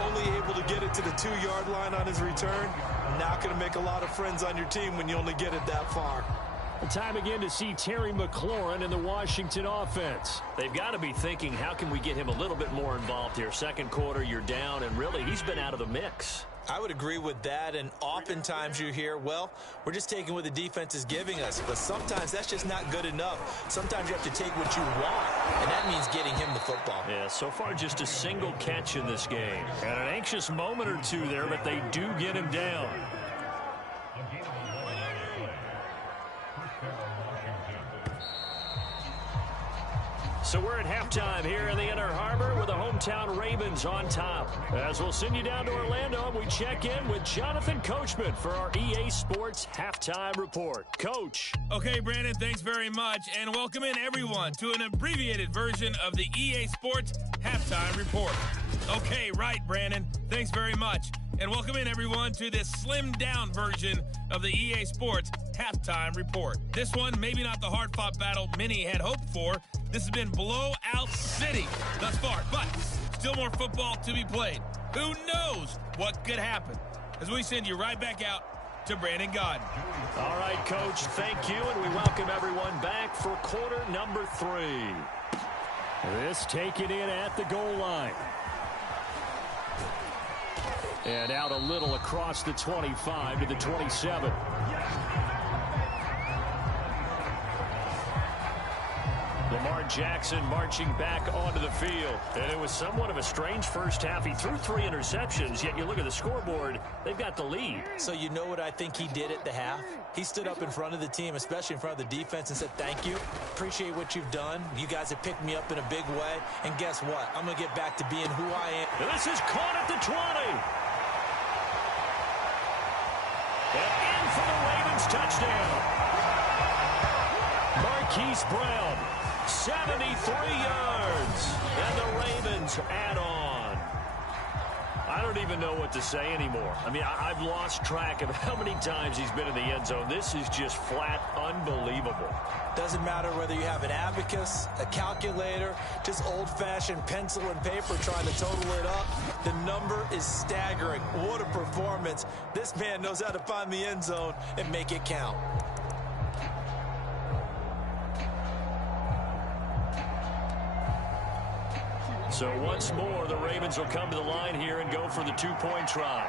Only able to get it to the 2-yard line on his return. Not going to make a lot of friends on your team when you only get it that far. Time again to see Terry McLaurin in the Washington offense. They've got to be thinking, how can we get him a little bit more involved here? Second quarter, you're down, and really, he's been out of the mix. I would agree with that, and oftentimes you hear, well, we're just taking what the defense is giving us. But sometimes that's just not good enough. Sometimes you have to take what you want, and that means getting him the football. Yeah, so far just a single catch in this game. And an anxious moment or two there, but they do get him down. So we're at halftime here in the Inner Harbor with the hometown Ravens on top. As we'll send you down to Orlando, and we check in with Jonathan Coachman for our EA Sports Halftime Report. Coach. Okay, Brandon, thanks very much. And welcome in, everyone, to an abbreviated version of the EA Sports Halftime Report. Okay, right, Brandon. Thanks very much. and welcome in, everyone, to this slimmed-down version of the EA Sports Halftime Report. This one, maybe not the hard-fought battle many had hoped for. This has been blowout city thus far, but still more football to be played. Who knows what could happen? As we send you right back out to Brandon Gaudin. All right, Coach, thank you, and we welcome everyone back for quarter number 3. This taken in at the goal line. And out a little across the 25 to the 27. Lamar Jackson marching back onto the field. And it was somewhat of a strange first half. He threw 3 interceptions, yet you look at the scoreboard, they've got the lead. So you know what I think he did at the half? He stood up in front of the team, especially in front of the defense, and said, thank you. Appreciate what you've done. You guys have picked me up in a big way. And guess what? I'm going to get back to being who I am. And this is caught at the 20. And in for the Ravens touchdown. Marquise Brown, 73 yards. And the Ravens add on. I don't even know what to say anymore. I mean, I've lost track of how many times he's been in the end zone. This is just flat unbelievable. Doesn't matter whether you have an abacus, a calculator, just old-fashioned pencil and paper trying to total it up. The number is staggering. What a performance. This man knows how to find the end zone and make it count. So once more, the Ravens will come to the line here and go for the 2-point try.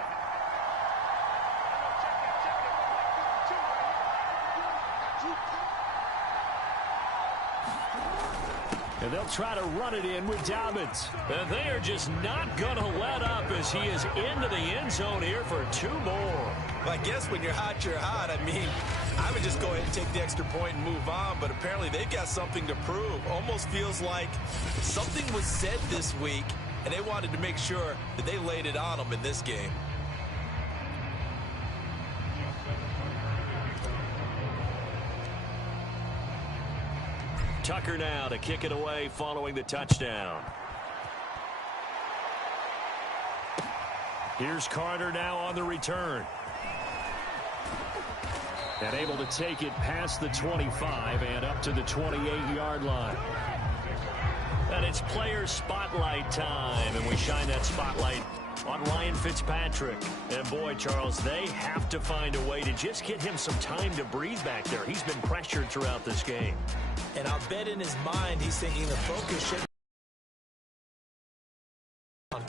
And they'll try to run it in with Dobbins. And they are just not going to let up as he is into the end zone here for 2 more. I guess when you're hot, you're hot. I mean, I would just go ahead and take the extra point and move on, but apparently they've got something to prove. Almost feels like something was said this week, and they wanted to make sure that they laid it on them in this game. Tucker now to kick it away following the touchdown. Here's Carter now on the return. And able to take it past the 25 and up to the 28-yard line. And it's player spotlight time, and we shine that spotlight on Ryan Fitzpatrick. And boy, Charles, they have to find a way to just get him some time to breathe back there. He's been pressured throughout this game. And I'll bet in his mind he's thinking the focus should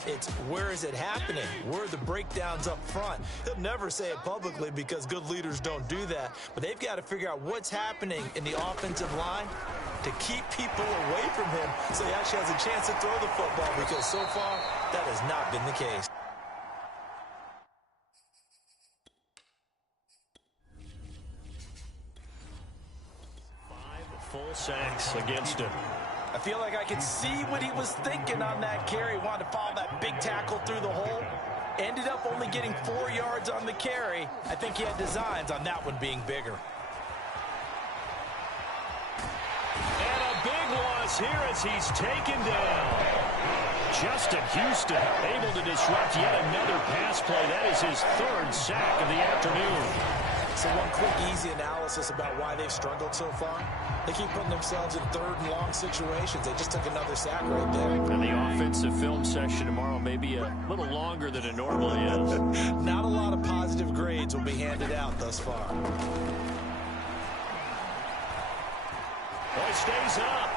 it's where is it happening? Where are the breakdowns up front? He'll never say it publicly because good leaders don't do that. But they've got to figure out what's happening in the offensive line to keep people away from him so he actually has a chance to throw the football, because so far that has not been the case. Full sacks against him. I feel like I could see what he was thinking on that carry. Wanted to follow that big tackle through the hole. Ended up only getting 4 yards on the carry. I think he had designs on that one being bigger. And a big loss here as he's taken down. Justin Houston able to disrupt yet another pass play. That is his 3rd sack of the afternoon. So one quick, easy analysis about why they've struggled so far. They keep putting themselves in 3rd and long situations. They just took another sack right there. And the offensive film session tomorrow may be a little longer than it normally is. Not a lot of positive grades will be handed out thus far. Boy, stays up.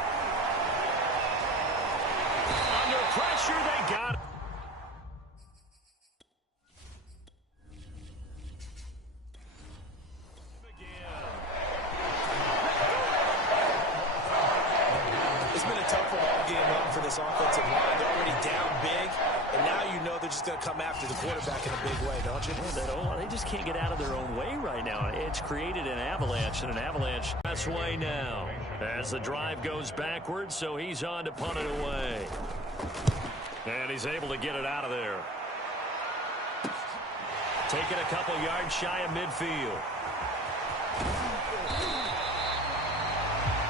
Under pressure, they got it. This offensive line, they're already down big, and now you know they're just going to come after the quarterback in a big way, don't you? Yeah, they just can't get out of their own way right now. It's created an avalanche, and an avalanche that's way now as the drive goes backwards, so he's on to punt it away. And he's able to get it out of there. Taking a couple yards shy of midfield.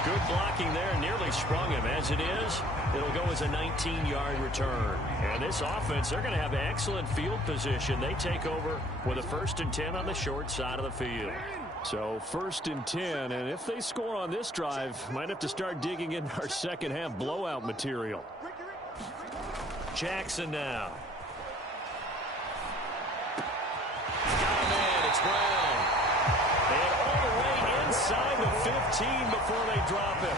Good blocking there, nearly sprung him. As it is, it'll go as a 19-yard return. And this offense, they're going to have excellent field position. They take over with a 1st and 10 on the short side of the field. So 1st and 10, and if they score on this drive, might have to start digging in our second-half blowout material. Jackson now. Got a man, it's Brown. And all the way inside the 15 before they drop him.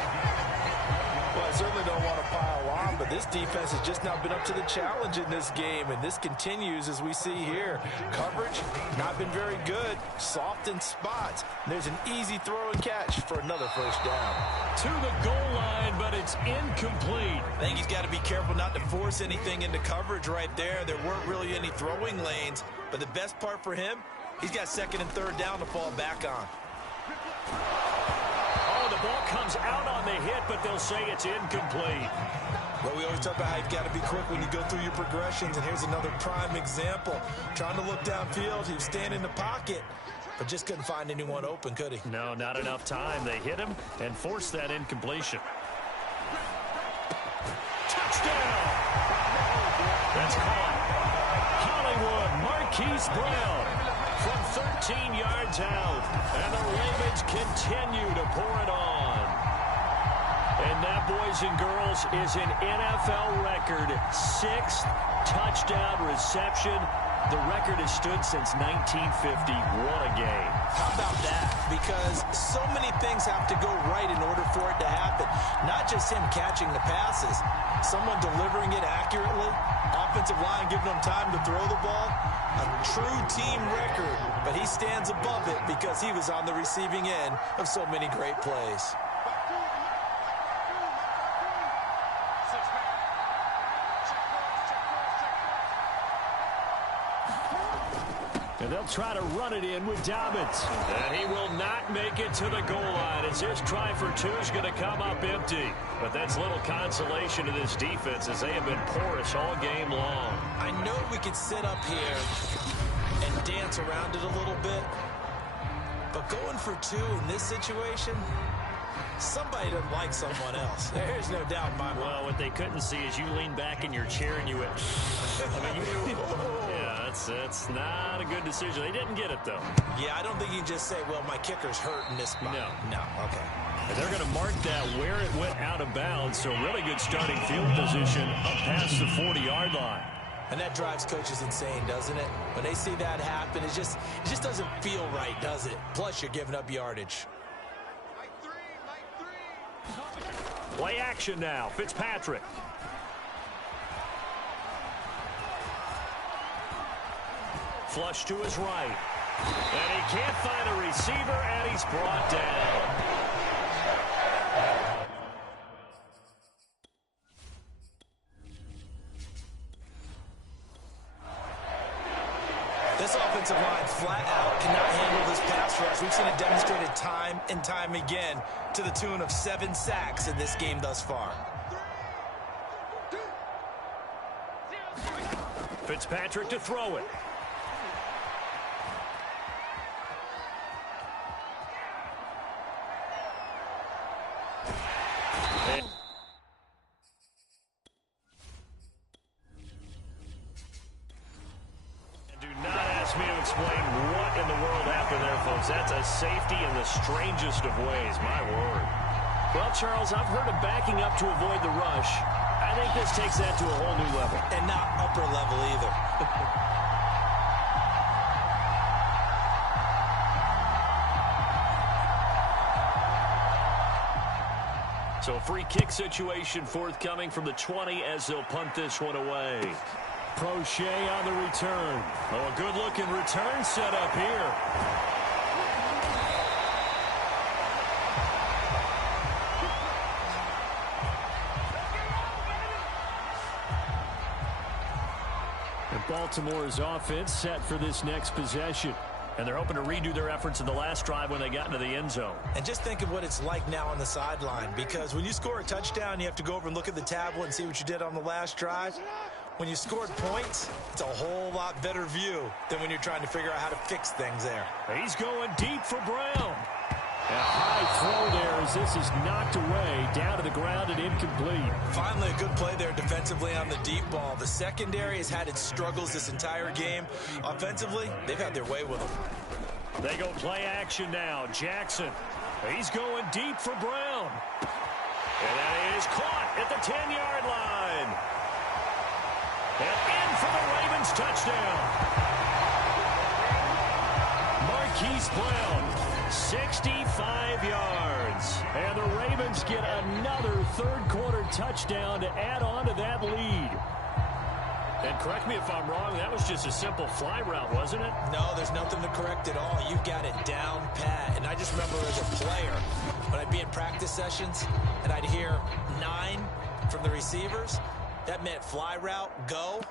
Well, I certainly don't want to pile on, but this defense has just not been up to the challenge in this game, and this continues as we see here. Coverage, not been very good, soft in spots. There's an easy throw and catch for another 1st down. To the goal line, but it's incomplete. I think he's got to be careful not to force anything into coverage right there. There weren't really any throwing lanes, but the best part for him, he's got 2nd and 3rd down to fall back on. Oh, the ball comes out on the hit, but they'll say it's incomplete. Well, we always talk about how you've got to be quick when you go through your progressions, and here's another prime example. Trying to look downfield, he was standing in the pocket, but just couldn't find anyone open, could he? No, not enough time. They hit him and forced that incompletion. Touchdown! That's caught. Hollywood, Marquise Brown from 13 yards out. And the Ravens continue to pour it on. And that, boys and girls, is an NFL record 6th touchdown reception. The record has stood since 1950. What a game. How about that? Because so many things have to go right in order for it to happen. Not just him catching the passes. Someone delivering it accurately. Offensive line giving him time to throw the ball. A true team record. But he stands above it because he was on the receiving end of so many great plays. And they'll try to run it in with Dobbins. And he will not make it to the goal line as this try for 2 is going to come up empty. But that's little consolation to this defense as they have been porous all game long. I know we could sit up here and dance around it a little bit, but going for 2 in this situation, somebody doesn't like someone else. There's no doubt in my mind. Well, what they couldn't see is you lean back in your chair and you went, I mean, yeah, that's not a good decision. They didn't get it, though. Yeah, I don't think you can just say, well, my kicker's hurt in this spot. No, okay. And they're going to mark that where it went out of bounds, so really good starting field position up past the 40-yard line. And that drives coaches insane, doesn't it? When they see that happen, it just doesn't feel right, does it? Plus, you're giving up yardage. Play action now. Fitzpatrick. Flush to his right. And he can't find a receiver, and he's brought down. This offensive line flat out cannot handle this pass rush. We've seen it demonstrated time and time again to the tune of 7 sacks in this game thus far. Fitzpatrick to throw it. Me to explain what in the world happened there, folks. That's a safety in the strangest of ways, my word. Well, Charles, I've heard of backing up to avoid the rush. I think this takes that to a whole new level. And not upper level either. So a free kick situation forthcoming from the 20 as they'll punt this one away. Prochet on the return. Oh, a good-looking return set up here. And Baltimore's offense set for this next possession. And they're hoping to redo their efforts in the last drive when they got into the end zone. And just think of what it's like now on the sideline, because when you score a touchdown, you have to go over and look at the tablet and see what you did on the last drive. When you scored points, it's a whole lot better view than when you're trying to figure out how to fix things there. He's going deep for Brown. And a high throw there as this is knocked away, down to the ground and incomplete. Finally, a good play there defensively on the deep ball. The secondary has had its struggles this entire game. Offensively, they've had their way with them. They go play action now. Jackson, he's going deep for Brown. And that is caught at the 10-yard line. And in for the Ravens touchdown. Marquise Brown, 65 yards. And the Ravens get another third-quarter touchdown to add on to that lead. And correct me if I'm wrong, that was just a simple fly route, wasn't it? No, there's nothing to correct at all. You've got it down pat. And I just remember as a player, when I'd be in practice sessions and I'd hear 9 from the receivers, that meant fly route, go.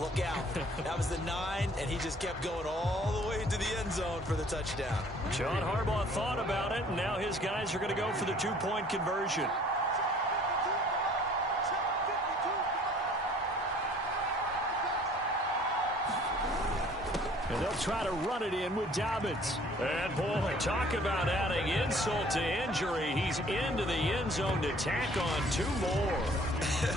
Look out. That was the 9, and he just kept going all the way to the end zone for the touchdown. John Harbaugh thought about it, and now his guys are going to go for the 2-point conversion. And they'll try to run it in with Dobbins. And, boy, talk about adding insult to injury. He's into the end zone to tack on 2 more.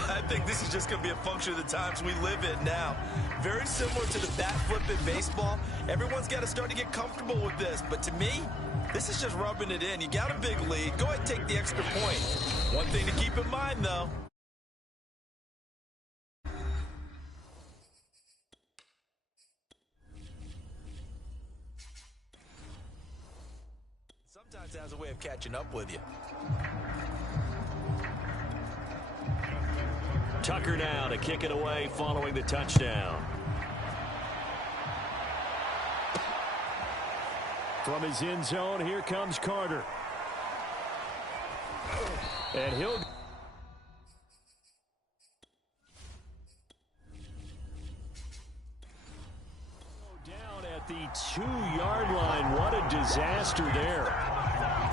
I think this is just going to be a function of the times we live in now. Very similar to the bat flip in baseball. Everyone's got to start to get comfortable with this. But to me, this is just rubbing it in. You got a big lead. Go ahead and take the extra point. One thing to keep in mind, though. Sometimes it has a way of catching up with you. Tucker now to kick it away following the touchdown. From his end zone, here comes Carter. And he'll... down at the 2-yard line. What a disaster there.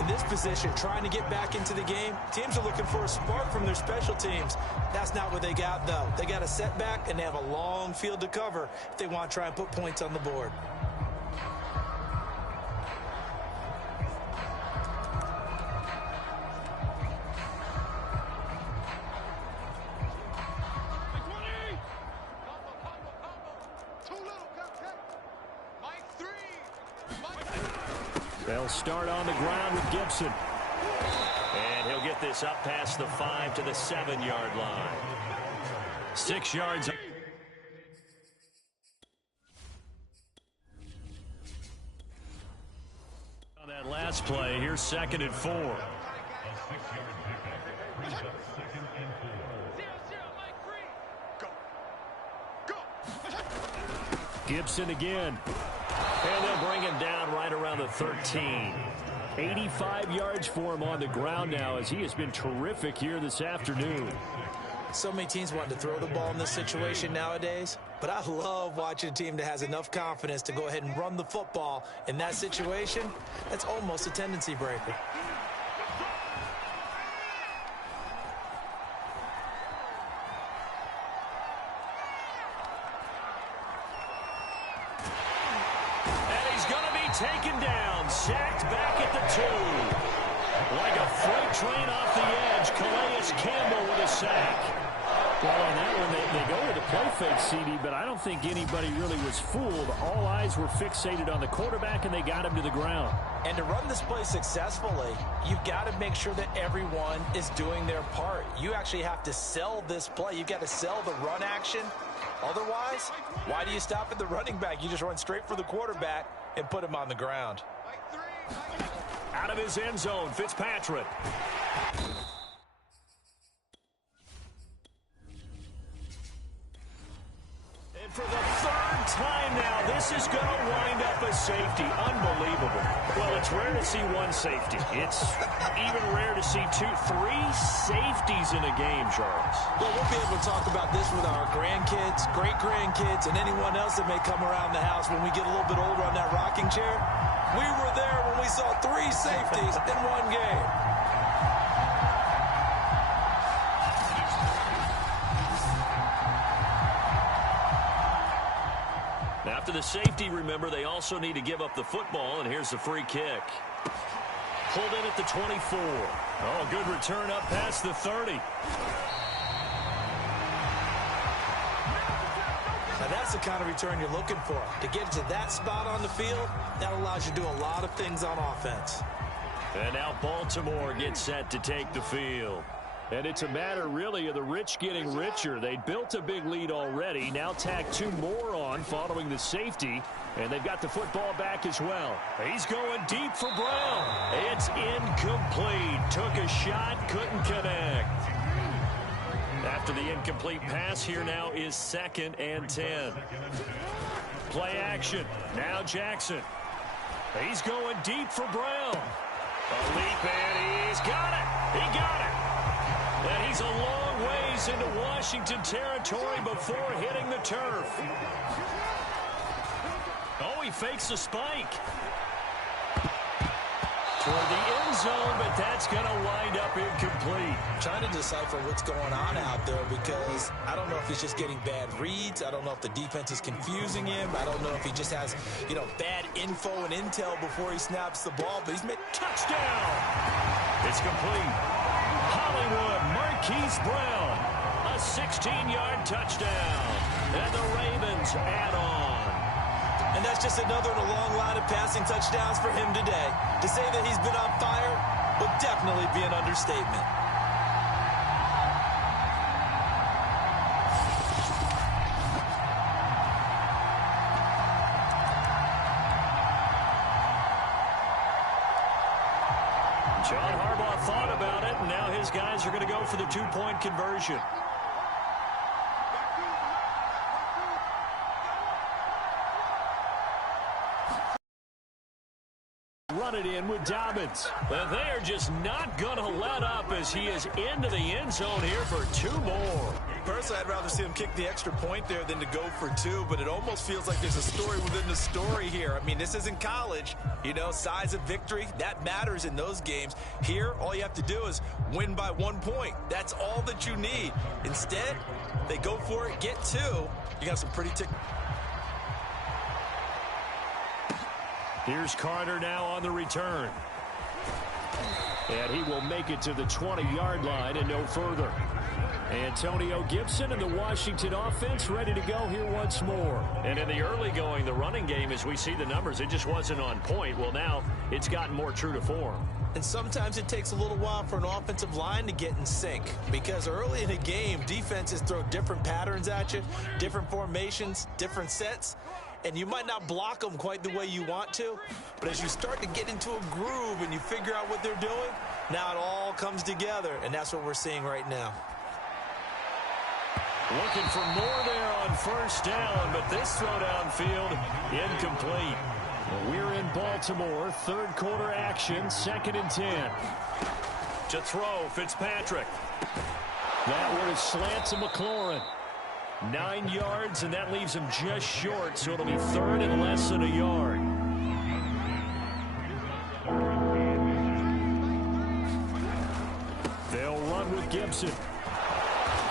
In this position, trying to get back into the game, teams are looking for a spark from their special teams. That's not what they got, though. They got a setback, and they have a long field to cover if they want to try and put points on the board. They'll start on the ground with Gibson. And he'll get this up past the 5 to the 7-yard line. 6 yards. On that last play, here's 2nd and 4. Gibson again. And they'll bring him down right around the 13. 85 yards for him on the ground now as he has been terrific here this afternoon. So many teams want to throw the ball in this situation nowadays, but I love watching a team that has enough confidence to go ahead and run the football. In that situation, that's almost a tendency breaker. Taken down, sacked back at the 2. Like a freight train off the edge, Calais Campbell with a sack. Well, on that one, they go with a play fake, CD, but I don't think anybody really was fooled. All eyes were fixated on the quarterback, and they got him to the ground. And to run this play successfully, you've got to make sure that everyone is doing their part. You actually have to sell this play. You've got to sell the run action. Otherwise, why do you stop at the running back? You just run straight for the quarterback and put him on the ground. Out of his end zone, Fitzpatrick. And for the 3rd time now, this is going to wind up a safety. Unbelievable. Well, it's rare to see 1 safety. It's even rare to see 3 safeties in a game, Charles. Well, we'll be able to talk about this with our grandkids, great-grandkids, and anyone else that may come around the house when we get a little bit older on that rocking chair. We were there when we saw 3 safeties in one game. After the safety, remember, they also need to give up the football, and here's the free kick. pulled in at the 24. Oh, good return up past the 30. Now that's the kind of return you're looking for. To get to that spot on the field, that allows you to do a lot of things on offense. And now Baltimore gets set to take the field. And it's a matter, really, of the rich getting richer. They built a big lead already. Now tack 2 more on following the safety. And they've got the football back as well. He's going deep for Brown. It's incomplete. Took a shot, couldn't connect. After the incomplete pass, here now is 2nd and 10. Play action. Now Jackson. He's going deep for Brown. A leap, and he's got it. He got it. And he's a long ways into Washington territory before hitting the turf. Oh, he fakes a spike. Toward the end zone, but that's going to wind up incomplete. Trying to decipher what's going on out there because I don't know if he's just getting bad reads. I don't know if the defense is confusing him. I don't know if he just has, bad info and intel before he snaps the ball. But he's made touchdown. It's complete. Hollywood Marquise Brown, a 16-yard touchdown. And the Ravens add on. And that's just another in a long line of passing touchdowns for him today. To say that he's been on fire would definitely be an understatement. John Harbaugh thought about it, and now his guys are going to go for the 2-point conversion. Run it in with Dobbins. But they are just not going to let up as he is into the end zone here for 2 more. Personally, I'd rather see him kick the extra point there than to go for 2, but it almost feels like there's a story within the story here. I mean, this isn't college. Size of victory, that matters in those games. Here, all you have to do is win by 1 point. That's all that you need. Instead, they go for it, get 2. You got some pretty Here's Carter now on the return. And he will make it to the 20-yard line and no further. Antonio Gibson and the Washington offense ready to go here once more. And in the early going, the running game, as we see the numbers, it just wasn't on point. Well, now it's gotten more true to form. And sometimes it takes a little while for an offensive line to get in sync because early in a game, defenses throw different patterns at you, different formations, different sets. And you might not block them quite the way you want to, but as you start to get into a groove and you figure out what they're doing, now it all comes together, and that's what we're seeing right now. Looking for more there on first down, but this throw downfield incomplete. We're in Baltimore, 3rd quarter action, 2nd and 10. To throw, Fitzpatrick. That one is slant to McLaurin. 9 yards, and that leaves him just short, so it'll be 3rd and less than a yard. They'll run with Gibson.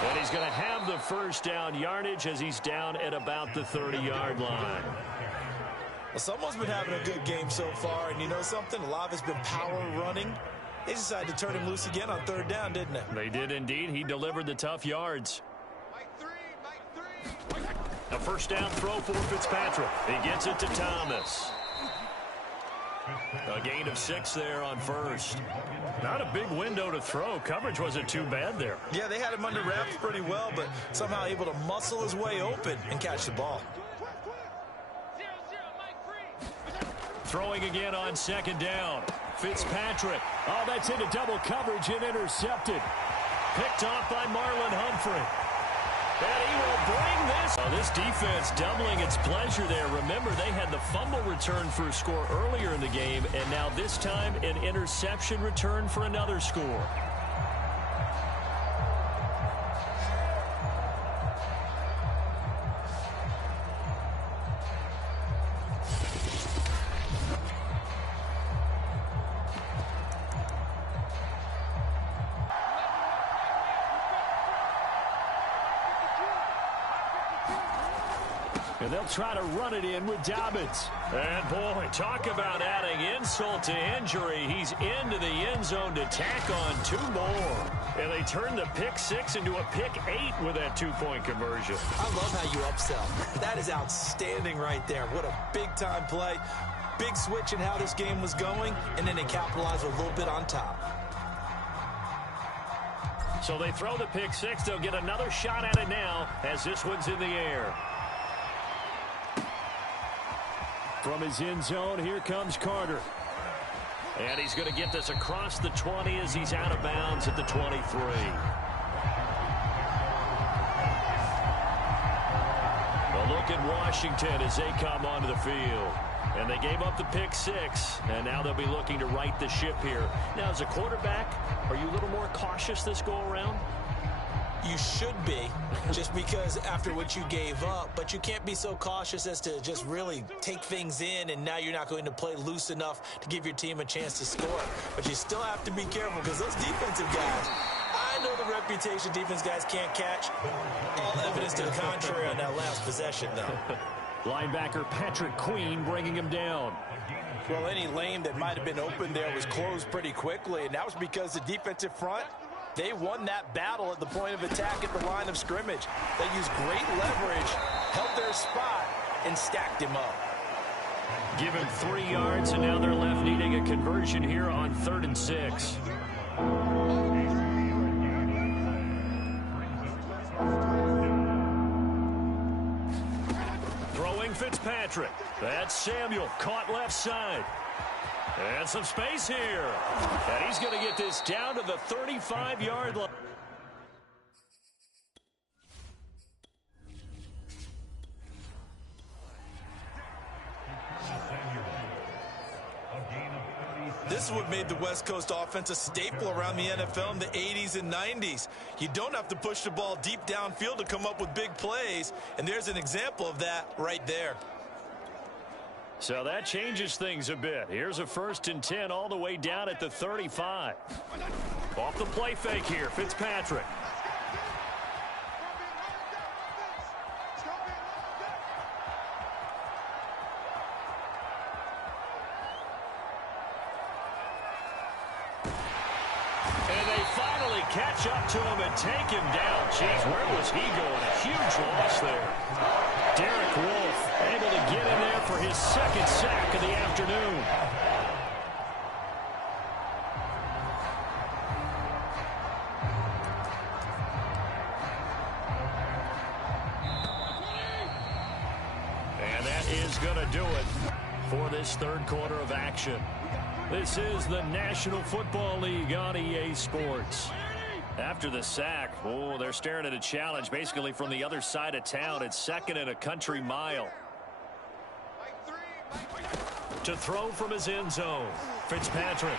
And he's going to have the first down yardage as he's down at about the 30-yard line. Well, someone's been having a good game so far, and you know something? A lot of it's been power running. They decided to turn him loose again on 3rd down, didn't they? They did indeed. He delivered the tough yards. A first down throw for Fitzpatrick. He gets it to Thomas. A gain of 6 there on first. Not a big window to throw. Coverage wasn't too bad there. Yeah, they had him under wraps pretty well, but somehow able to muscle his way open and catch the ball. Throwing again on 2nd down. Fitzpatrick. Oh, that's into double coverage and intercepted. Picked off by Marlon Humphrey. And he will bring this. This defense doubling its pleasure there. Remember, they had the fumble return for a score earlier in the game, and now this time an interception return for another score. And they'll try to run it in with Dobbins. And, boy, talk about adding insult to injury. He's into the end zone to tack on 2 more. And they turn the pick 6 into a pick 8 with that 2-point conversion. I love how you upsell. That is outstanding right there. What a big-time play. Big switch in how this game was going, and then they capitalized a little bit on top. So they throw the pick 6. They'll get another shot at it now as this one's in the air. From his end zone, here comes Carter. And he's going to get this across the 20 as he's out of bounds at the 23. A look at Washington as they come onto the field. And they gave up the pick 6, and now they'll be looking to right the ship here. Now, as a quarterback, are you a little more cautious this go-around? You should be, just because after what you gave up, but you can't be so cautious as to just really take things in, and now you're not going to play loose enough to give your team a chance to score. But you still have to be careful because those defensive guys, I know the reputation defense guys can't catch. All evidence to the contrary on that last possession, though. Linebacker Patrick Queen bringing him down. Well, any lane that might have been open there was closed pretty quickly, and that was because the defensive front, they won that battle at the point of attack at the line of scrimmage. They used great leverage, held their spot, and stacked him up. Give him 3 yards, and now they're left needing a conversion here on 3rd and 6. Throwing Fitzpatrick. That's Samuel, caught left side. And some space here. And he's going to get this down to the 35-yard line. This is what made the West Coast offense a staple around the NFL in the 80s and 90s. You don't have to push the ball deep downfield to come up with big plays, and there's an example of that right there. So that changes things a bit. Here's a 1st and 10 all the way down at the 35. Off the play fake here, Fitzpatrick. And they finally catch up to him and take him down. Jeez, where was he going? A huge loss there. Derek Wolfe able to get in there for his 2nd sack of the afternoon. And that is going to do it for this 3rd quarter of action. This is the National Football League on EA Sports. After the sack, oh, they're staring at a challenge basically from the other side of town. It's 2nd and a country mile. To throw from his end zone, Fitzpatrick.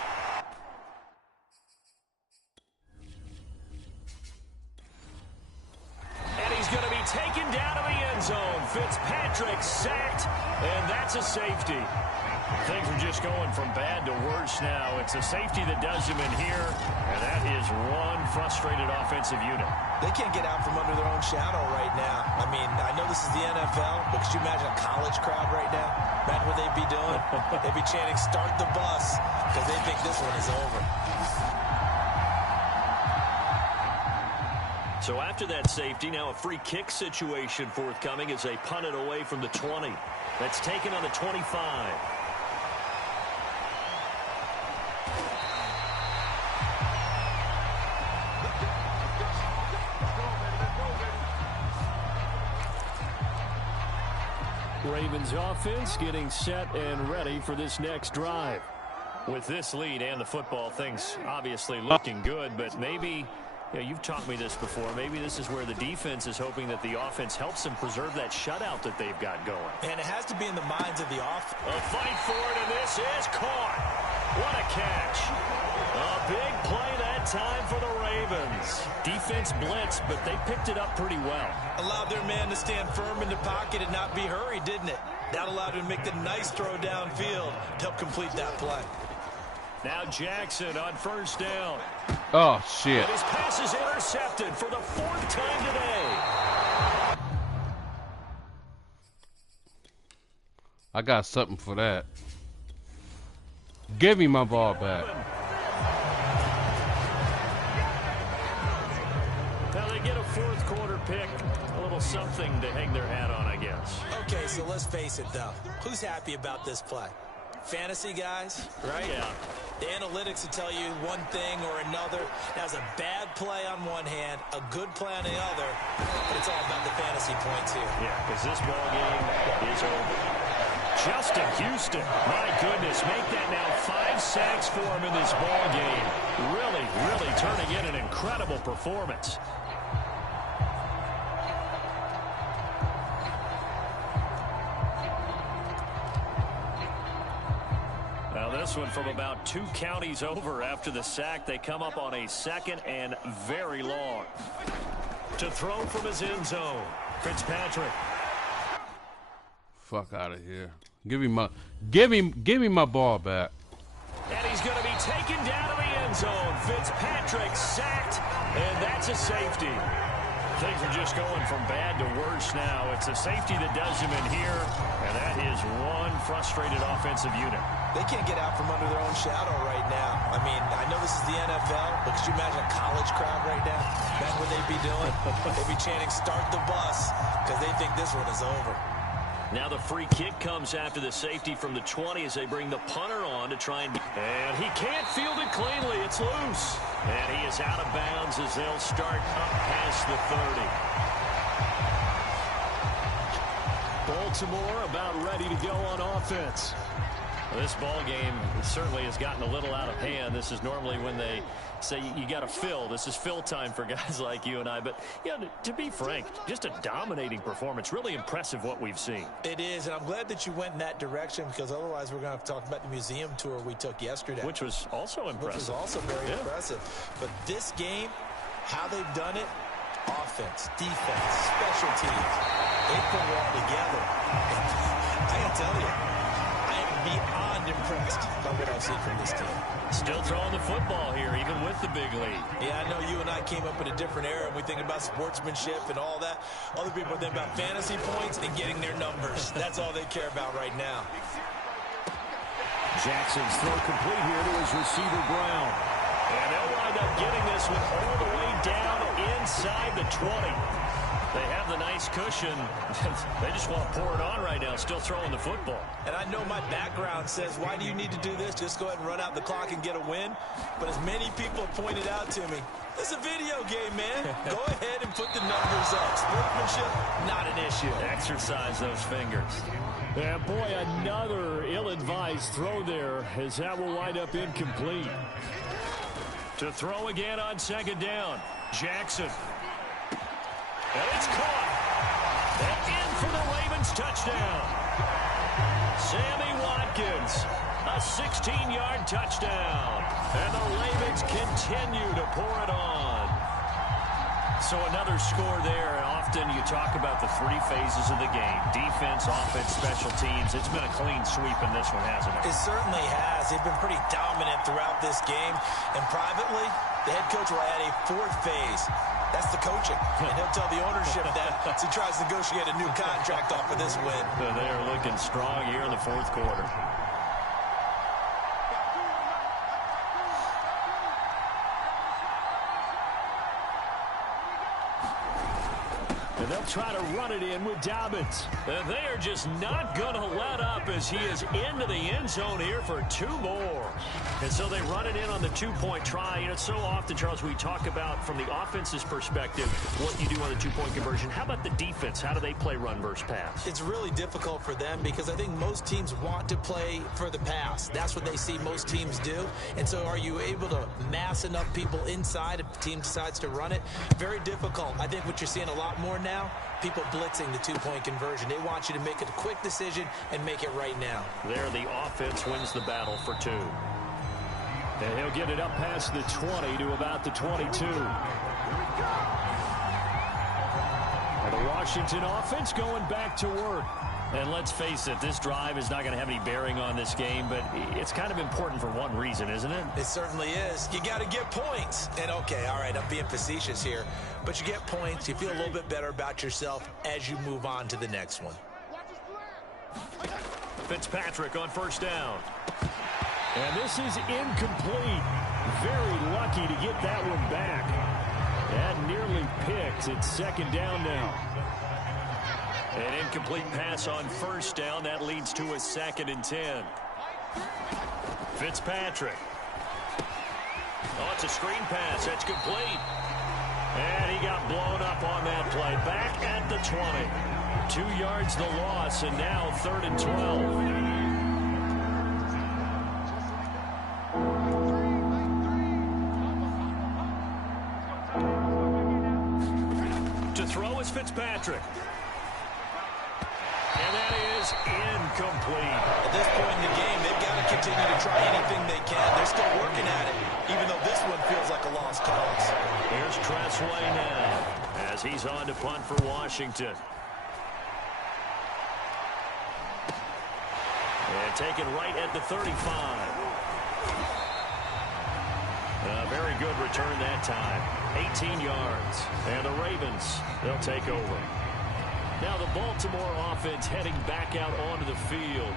And he's going to be taken down to the end zone. Fitzpatrick sacked, and that's a safety. Things are just going from bad to worse now. It's a safety that does him in here, and that is one frustrated offensive unit. They can't get out from under their own shadow right now. I mean, I know this is the NFL, but could you imagine a college crowd right now? Imagine what they'd be doing. They'd be chanting, "Start the bus," because they think this one is over. So after that safety, now a free kick situation forthcoming as they punt it away from the 20. That's taken on the 25. Ravens offense getting set and ready for this next drive. With this lead and the football, things obviously looking good, but maybe, you've taught me this before, maybe this is where the defense is hoping that the offense helps them preserve that shutout that they've got going. And it has to be in the minds of the offense. A fight for it, and this is caught. What a catch. A big play that time for the Ravens. Defense blitzed, but they picked it up pretty well. Allowed their man to stand firm in the pocket and not be hurried, didn't it? That allowed him to make the nice throw downfield to help complete that play. Now Jackson on 1st down. Oh, shit. And his pass is intercepted for the 4th time today. I got something for that. Give me my ball back. Now they get a fourth quarter pick. A little something to hang their hat on, I guess. Okay, so let's face it, though. Who's happy about this play? Fantasy guys, right? Yeah. The analytics will tell you one thing or another. That's a bad play on one hand, a good play on the other, but it's all about the fantasy points here. Yeah, because this ball game is over. Justin Houston, my goodness, make that now 5 sacks for him in this ball game. Really, really turning in an incredible performance. This one from about 2 counties over after the sack. They come up on a 2nd and very long. To throw from his end zone, Fitzpatrick. Fuck out of here. Give me my ball back. And he's going to be taken down to the end zone. Fitzpatrick sacked, and that's a safety. Things are just going from bad to worse now. It's a safety that does him in here, and that is one frustrated offensive unit. They can't get out from under their own shadow right now. I mean, I know this is the NFL, but could you imagine a college crowd right now? That's what they'd be doing. They'd be chanting, "Start the bus," because they think this one is over. Now the free kick comes after the safety from the 20 as they bring the punter on to try and he can't field it cleanly. It's loose. And he is out of bounds as they'll start up past the 30. Baltimore about ready to go on offense. Well, this ball game certainly has gotten a little out of hand. This is normally when they say you got to fill. This is fill time for guys like you and I. But, yeah, to be frank, just a dominating performance. Really impressive what we've seen. It is, and I'm glad that you went in that direction because otherwise we're going to have to talk about the museum tour we took yesterday. Which was also impressive. Which was also very impressive. But this game, how they've done it, offense, defense, special teams, they put it all together. I got to tell you, I am beyond impressed by what I've seen from this team. Still throwing the football here, even with the big lead. Yeah, I know you and I came up in a different era, and we think about sportsmanship and all that. Other people think about fantasy points and getting their numbers. That's all they care about right now. Jackson's throw complete here to his receiver, Brown. And they'll wind up getting this one all the way down inside the 20. They have the nice cushion. They just want to pour it on right now, still throwing the football. And I know my background says, why do you need to do this? Just go ahead and run out the clock and get a win. But as many people have pointed out to me, this is a video game, man. Go ahead and put the numbers up. Sportsmanship, not an issue. Exercise those fingers. And boy, another ill-advised throw there as that will wind up incomplete. To throw again on 2nd down, Jackson. And it's caught. And in for the Ravens touchdown. Sammy Watkins, a 16-yard touchdown. And the Ravens continue to pour it on. So another score there. And often you talk about the 3 phases of the game. Defense, offense, special teams. It's been a clean sweep in this one, hasn't it? It certainly has. They've been pretty dominant throughout this game. And privately, the head coach will add a 4th phase. That's the coaching. And he'll tell the ownership that as he tries to negotiate a new contract off of this win. They are looking strong here in the 4th quarter. And they'll try to run it in with Dobbins. And they are just not going to let up as he is into the end zone here for 2 more. And so they run it in on the 2-point try. You know, so often, Charles, we talk about from the offense's perspective what you do on the 2-point conversion. How about the defense? How do they play run versus pass? It's really difficult for them because I think most teams want to play for the pass. That's what they see most teams do. And so are you able to mass enough people inside if the team decides to run it? Very difficult. I think what you're seeing a lot more now, people blitzing the 2-point conversion. They want you to make a quick decision and make it right now. There, the offense wins the battle for 2. And he'll get it up past the 20 to about the 22. And the Washington offense going back to work. And let's face it, this drive is not going to have any bearing on this game, but it's kind of important for one reason, isn't it? It certainly is. You got to get points. And, okay, all right, I'm being facetious here, but you get points. You feel a little bit better about yourself as you move on to the next one. Fitzpatrick on first down. And this is incomplete. Very lucky to get that one back. That nearly picked. It's second down now. An incomplete pass on first down. That leads to a 2nd and 10. Fitzpatrick. Oh, it's a screen pass. That's complete. And he got blown up on that play. Back at the 20. 2 yards the loss, and now 3rd and 12. To throw is Fitzpatrick. And that is incomplete. At this point in the game, they've got to continue to try anything they can. They're still working at it, even though this one feels like a lost cause. Here's Tressway now as he's on to punt for Washington. And taken right at the 35. A very good return that time. 18 yards. And the Ravens, they'll take over. Now the Baltimore offense heading back out onto the field.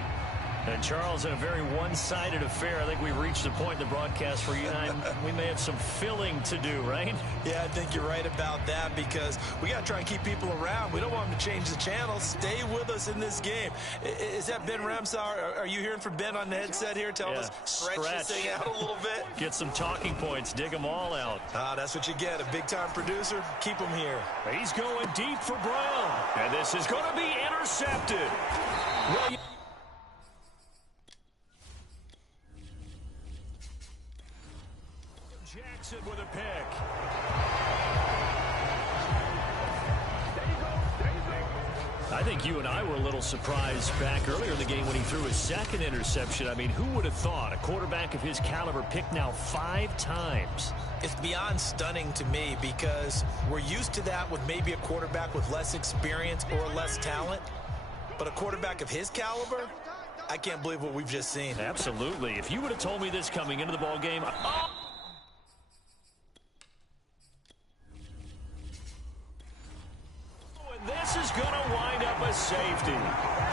And Charles, in a very one-sided affair, I think we've reached the point in the broadcast where you and I, we may have some filling to do, right? Yeah, I think you're right about that because we got to try and keep people around. We don't want them to change the channel. Stay with us in this game. Is that Ben Ramsauer? Are you hearing from Ben on the headset here telling us stretch this thing out a little bit? Get some talking points. Dig them all out. That's what you get. A big-time producer. Keep him here. He's going deep for Brown. And this is going to be intercepted. Well, Jackson with a pick. I think you and I were a little surprised back earlier in the game when he threw his 2nd interception. I mean, who would have thought a quarterback of his caliber picked now 5 times? It's beyond stunning to me because we're used to that with maybe a quarterback with less experience or less talent. But a quarterback of his caliber, I can't believe what we've just seen. Absolutely. If you would have told me this coming into the ball game, this is going to wind up a safety.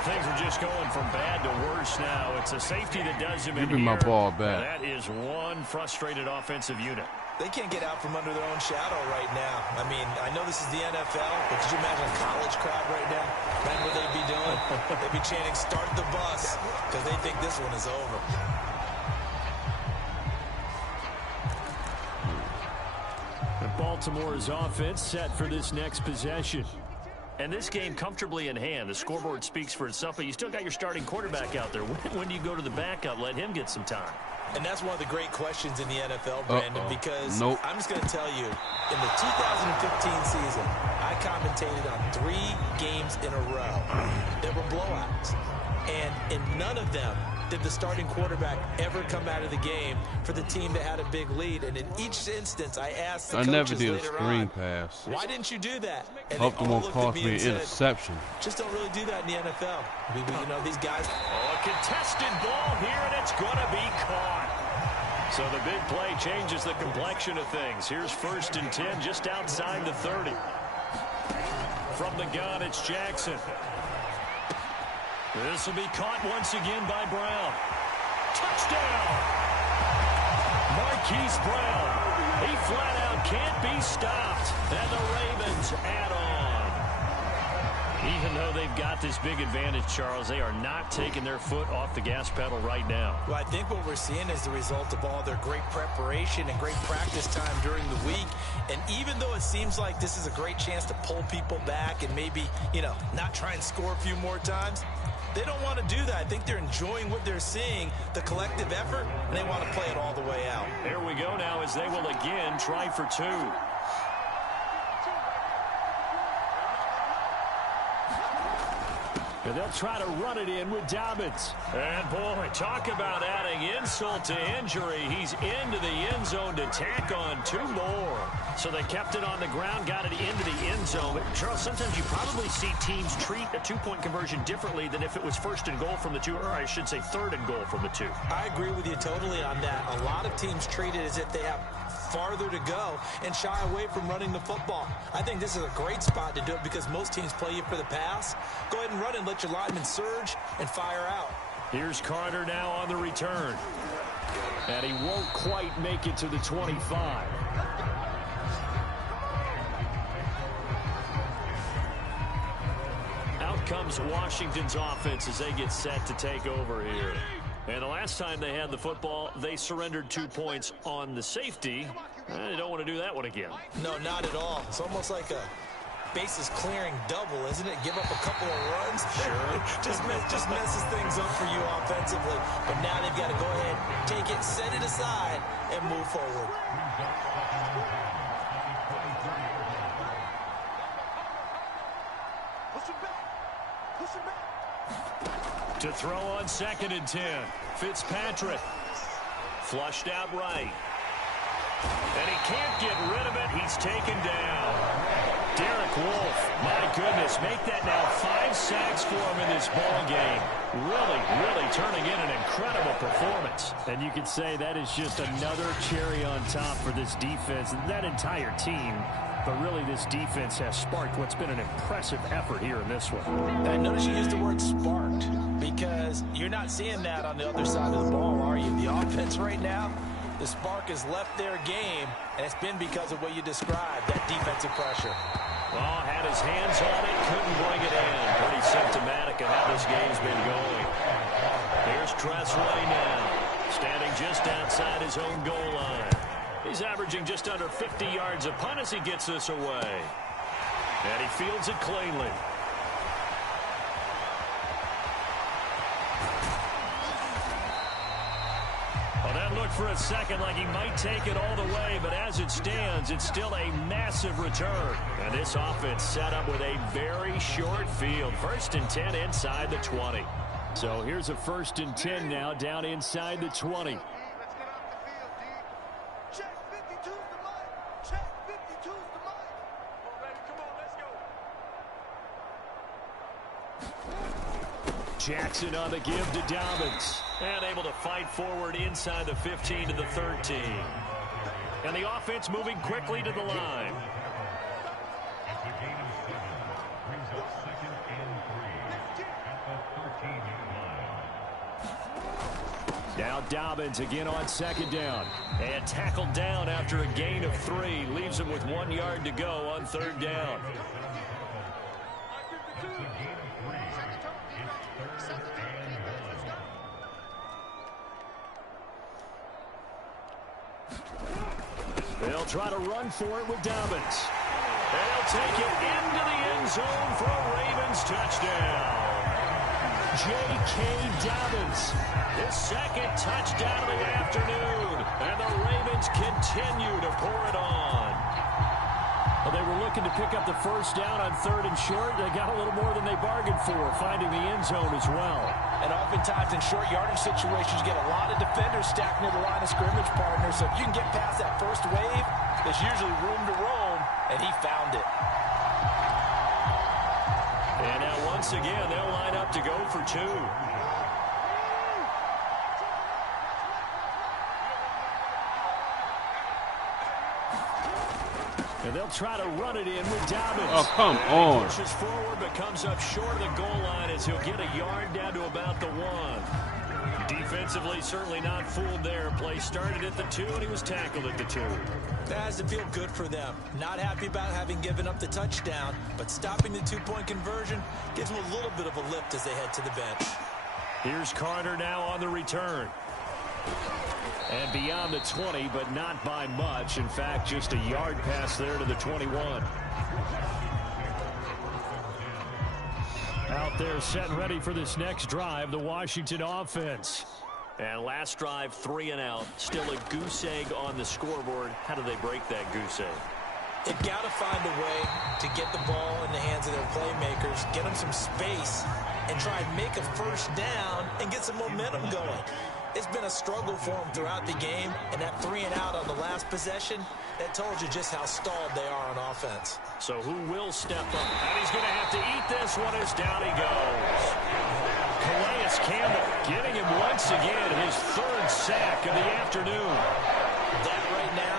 Things are just going from bad to worse now. It's a safety that does him in here. Give me my ball back. That is one frustrated offensive unit. They can't get out from under their own shadow right now. I mean, I know this is the NFL, but could you imagine a college crowd right now? Imagine what they'd be doing. They'd be chanting, "Start the bus," because they think this one is over. Baltimore's offense set for this next possession. And this game comfortably in hand. The scoreboard speaks for itself, but you still got your starting quarterback out there. When do you go to the backup? Let him get some time. And that's one of the great questions in the NFL, Brandon, because I'm just going to tell you, in the 2015 season, I commentated on 3 games in a row that were blowouts. And in none of them did the starting quarterback ever come out of the game for the team that had a big lead. And in each instance, I asked the coaches later on, why didn't you do that? And hope it won't cost me an interception. Just don't really do that in the NFL. You know, these guys. Oh, a contested ball here, and it's going to be caught. So the big play changes the complexion of things. Here's 1st and 10 just outside the 30. From the gun, it's Jackson. This will be caught once again by Brown. Touchdown! Marquise Brown. He flat out can't be stopped. And the Ravens add on. Even though they've got this big advantage, Charles, they are not taking their foot off the gas pedal right now. Well, I think what we're seeing is the result of all their great preparation and great practice time during the week. And even though it seems like this is a great chance to pull people back and maybe, not try and score a few more times, they don't want to do that. I think they're enjoying what they're seeing, the collective effort, and they want to play it all the way out. Here we go now as they will again try for 2. And they'll try to run it in with Dobbins. And, boy, talk about adding insult to injury. He's into the end zone to tack on 2 more. So they kept it on the ground, got it into the end zone. But, Charles, sometimes you probably see teams treat a 2-point conversion differently than if it was 1st and goal from the 2, or I should say 3rd and goal from the 2. I agree with you totally on that. A lot of teams treat it as if they have farther to go and shy away from running the football. I think this is a great spot to do it because most teams play you for the pass. Go ahead and run and let your linemen surge and fire out. Here's Carter now on the return. And he won't quite make it to the 25. Out comes Washington's offense as they get set to take over here. And the last time they had the football, they surrendered 2 points on the safety. They don't want to do that one again. No, not at all. It's almost like a bases clearing double, isn't it? Give up a couple of runs. Sure. just messes things up for you offensively. But now they've got to go ahead, take it, set it aside, and move forward. To throw on 2nd and 10. Fitzpatrick. Flushed out right. And he can't get rid of it. He's taken down. Derek Wolfe, my goodness, make that now 5 sacks for him in this ball game. Really turning in an incredible performance. And you could say that is just another cherry on top for this defense and that entire team. But really, this defense has sparked what's been an impressive effort here in this one. I notice you used the word sparked because you're not seeing that on the other side of the ball, are you? The offense right now, the spark has left their game, and it's been because of what you described, that defensive pressure. Well, had his hands on it, couldn't bring it in. Pretty symptomatic of how this game's been going. Here's Tressway now, standing just outside his own goal line. He's averaging just under 50 yards a punt as he gets this away. And he fields it cleanly. Well, that looked for a second like he might take it all the way, but as it stands, it's still a massive return. And this offense set up with a very short field. 1st and 10 inside the 20. So here's a 1st and 10 now down inside the 20. Jackson on the give to Dobbins. And able to fight forward inside the 15 to the 13. And the offense moving quickly to the line. Now Dobbins again on 2nd down. And tackled down after a gain of 3. Leaves him with 1 yard to go on 3rd down. They'll try to run for it with Dobbins. And they'll take it into the end zone for a Ravens touchdown. J.K. Dobbins, his 2nd touchdown of the afternoon. And the Ravens continue to pour it on. Well, they were looking to pick up the 1st down on 3rd and short. They got a little more than they bargained for, finding the end zone as well. And oftentimes in short yardage situations, you get a lot of defenders stacked near the line of scrimmage, partners. So if you can get past that first wave, there's usually room to roam, and he found it. And now once again, they'll line up to go for 2. And they'll try to run it in with Dobbins. Oh, come on. Pushes forward, but comes up short of the goal line as he'll get a yard down to about the 1. Defensively, certainly not fooled there. Play started at the 2, and he was tackled at the 2. That has to feel good for them. Not happy about having given up the touchdown, but stopping the 2-point conversion gives them a little bit of a lift as they head to the bench. Here's Carter now on the return. And beyond the 20, but not by much. In fact, just a yard pass there to the 21. Out there set and ready for this next drive, the Washington offense. And last drive, 3 and out. Still a goose egg on the scoreboard. How do they break that goose egg? They've got to find a way to get the ball in the hands of their playmakers, get them some space, and try and make a 1st down and get some momentum going. It's been a struggle for them throughout the game, and that 3 and out on the last possession, that told you just how stalled they are on offense. So who will step up? And he's going to have to eat this one as down he goes. Calais Campbell giving him once again his 3rd sack of the afternoon. That right now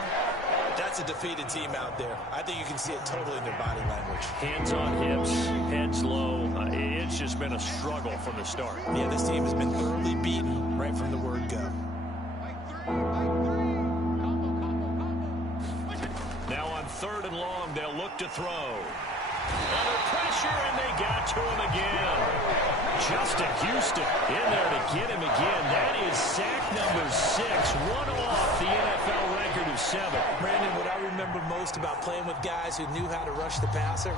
That's a defeated team out there. I think you can see it totally in their body language. Hands on hips, heads low. It's just been a struggle from the start. Yeah, this team has been thoroughly beaten right from the word go. Now on 3rd and long, they'll look to throw. Under pressure, and they got to him again. Justin Houston in there to get him again. That is sack number 6, one off the NFL record of 7. Brandon, what I remember most about playing with guys who knew how to rush the passer,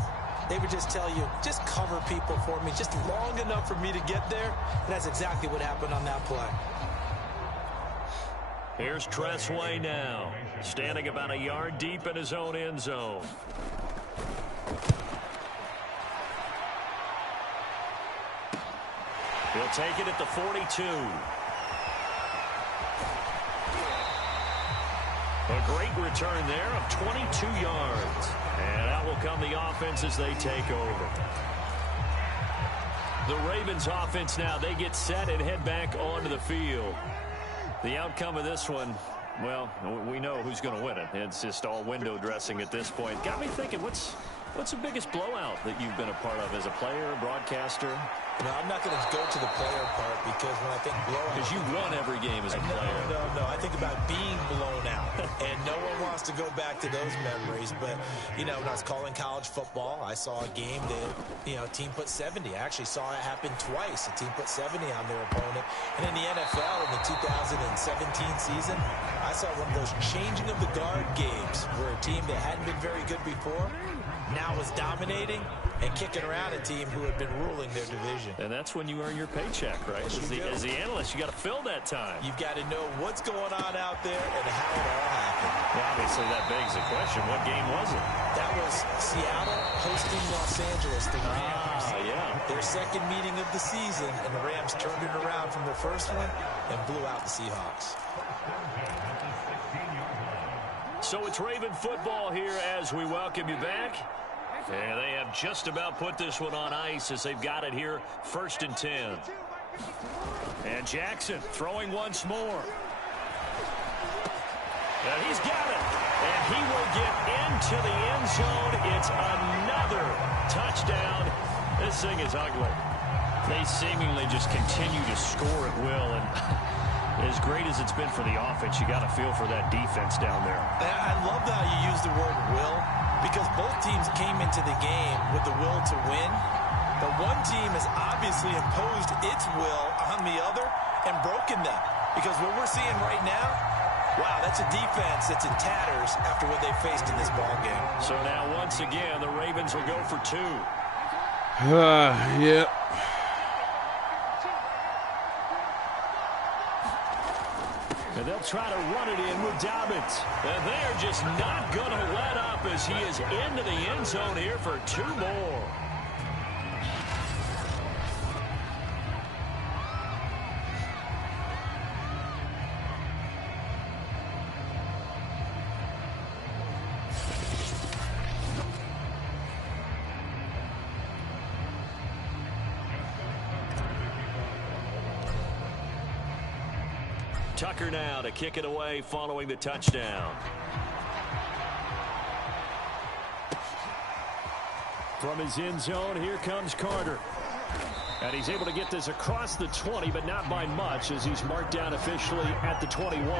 they would just tell you, just cover people for me, just long enough for me to get there. And that's exactly what happened on that play. Here's Tressway now, standing about a yard deep in his own end zone. He'll take it at the 42. A great return there of 22 yards. And out will come the offense as they take over. The Ravens offense now, they get set and head back onto the field. The outcome of this one, well, we know who's going to win it. It's just all window dressing at this point. Got me thinking, what's the biggest blowout that you've been a part of as a player, a broadcaster? No, I'm not going to go to the player part because when I think blowout... Because you won every game as a player. No. I think about being blown out. And no one wants to go back to those memories. But, you know, when I was calling college football, I saw a game that, you know, a team put 70. I actually saw it happen twice. A team put 70 on their opponent. And in the NFL, in the 2017 season, I saw one of those changing of the guard games where a team that hadn't been very good before now was dominating and kicking around a team who had been ruling their division. And that's when you earn your paycheck, right? As the analyst, you got to fill that time. You've got to know what's going on out there and how it all happened. Well, obviously, that begs the question, what game was it? That was Seattle hosting Los Angeles, the Rams. Yeah. Their second meeting of the season, and the Rams turned it around from their first one and blew out the Seahawks. So it's Raven football here as we welcome you back. And they have just about put this one on ice as they've got it here, 1st and 10. And Jackson throwing once more. And he's got it. And he will get into the end zone. It's another touchdown. This thing is ugly. They seemingly just continue to score at will. And as great as it's been for the offense, you got to feel for that defense down there. I love how you use the word will, because both teams came into the game with the will to win, but one team has obviously imposed its will on the other and broken them. Because what we're seeing right now, wow, that's a defense that's in tatters after what they faced in this ball game. So now once again, the Ravens will go for 2. Yeah. And they'll try to run it in with Dobbins. And they are just not going to let up as he is into the end zone here for 2 more. Tucker now to kick it away following the touchdown. From his end zone, here comes Carter. And he's able to get this across the 20, but not by much as he's marked down officially at the 21.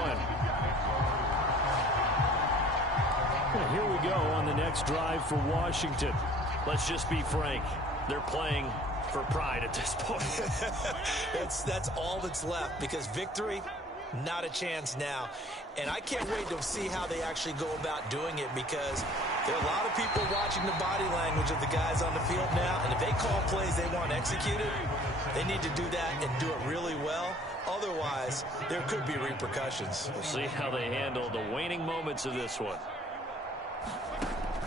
And here we go on the next drive for Washington. Let's just be frank. They're playing for pride at this point. That's all that's left, because victory, not a chance now. And I can't wait to see how they actually go about doing it, because there are a lot of people watching the body language of the guys on the field now, and if they call plays they want executed, they need to do that and do it really well. Otherwise, there could be repercussions. We'll see how they handle the waning moments of this one.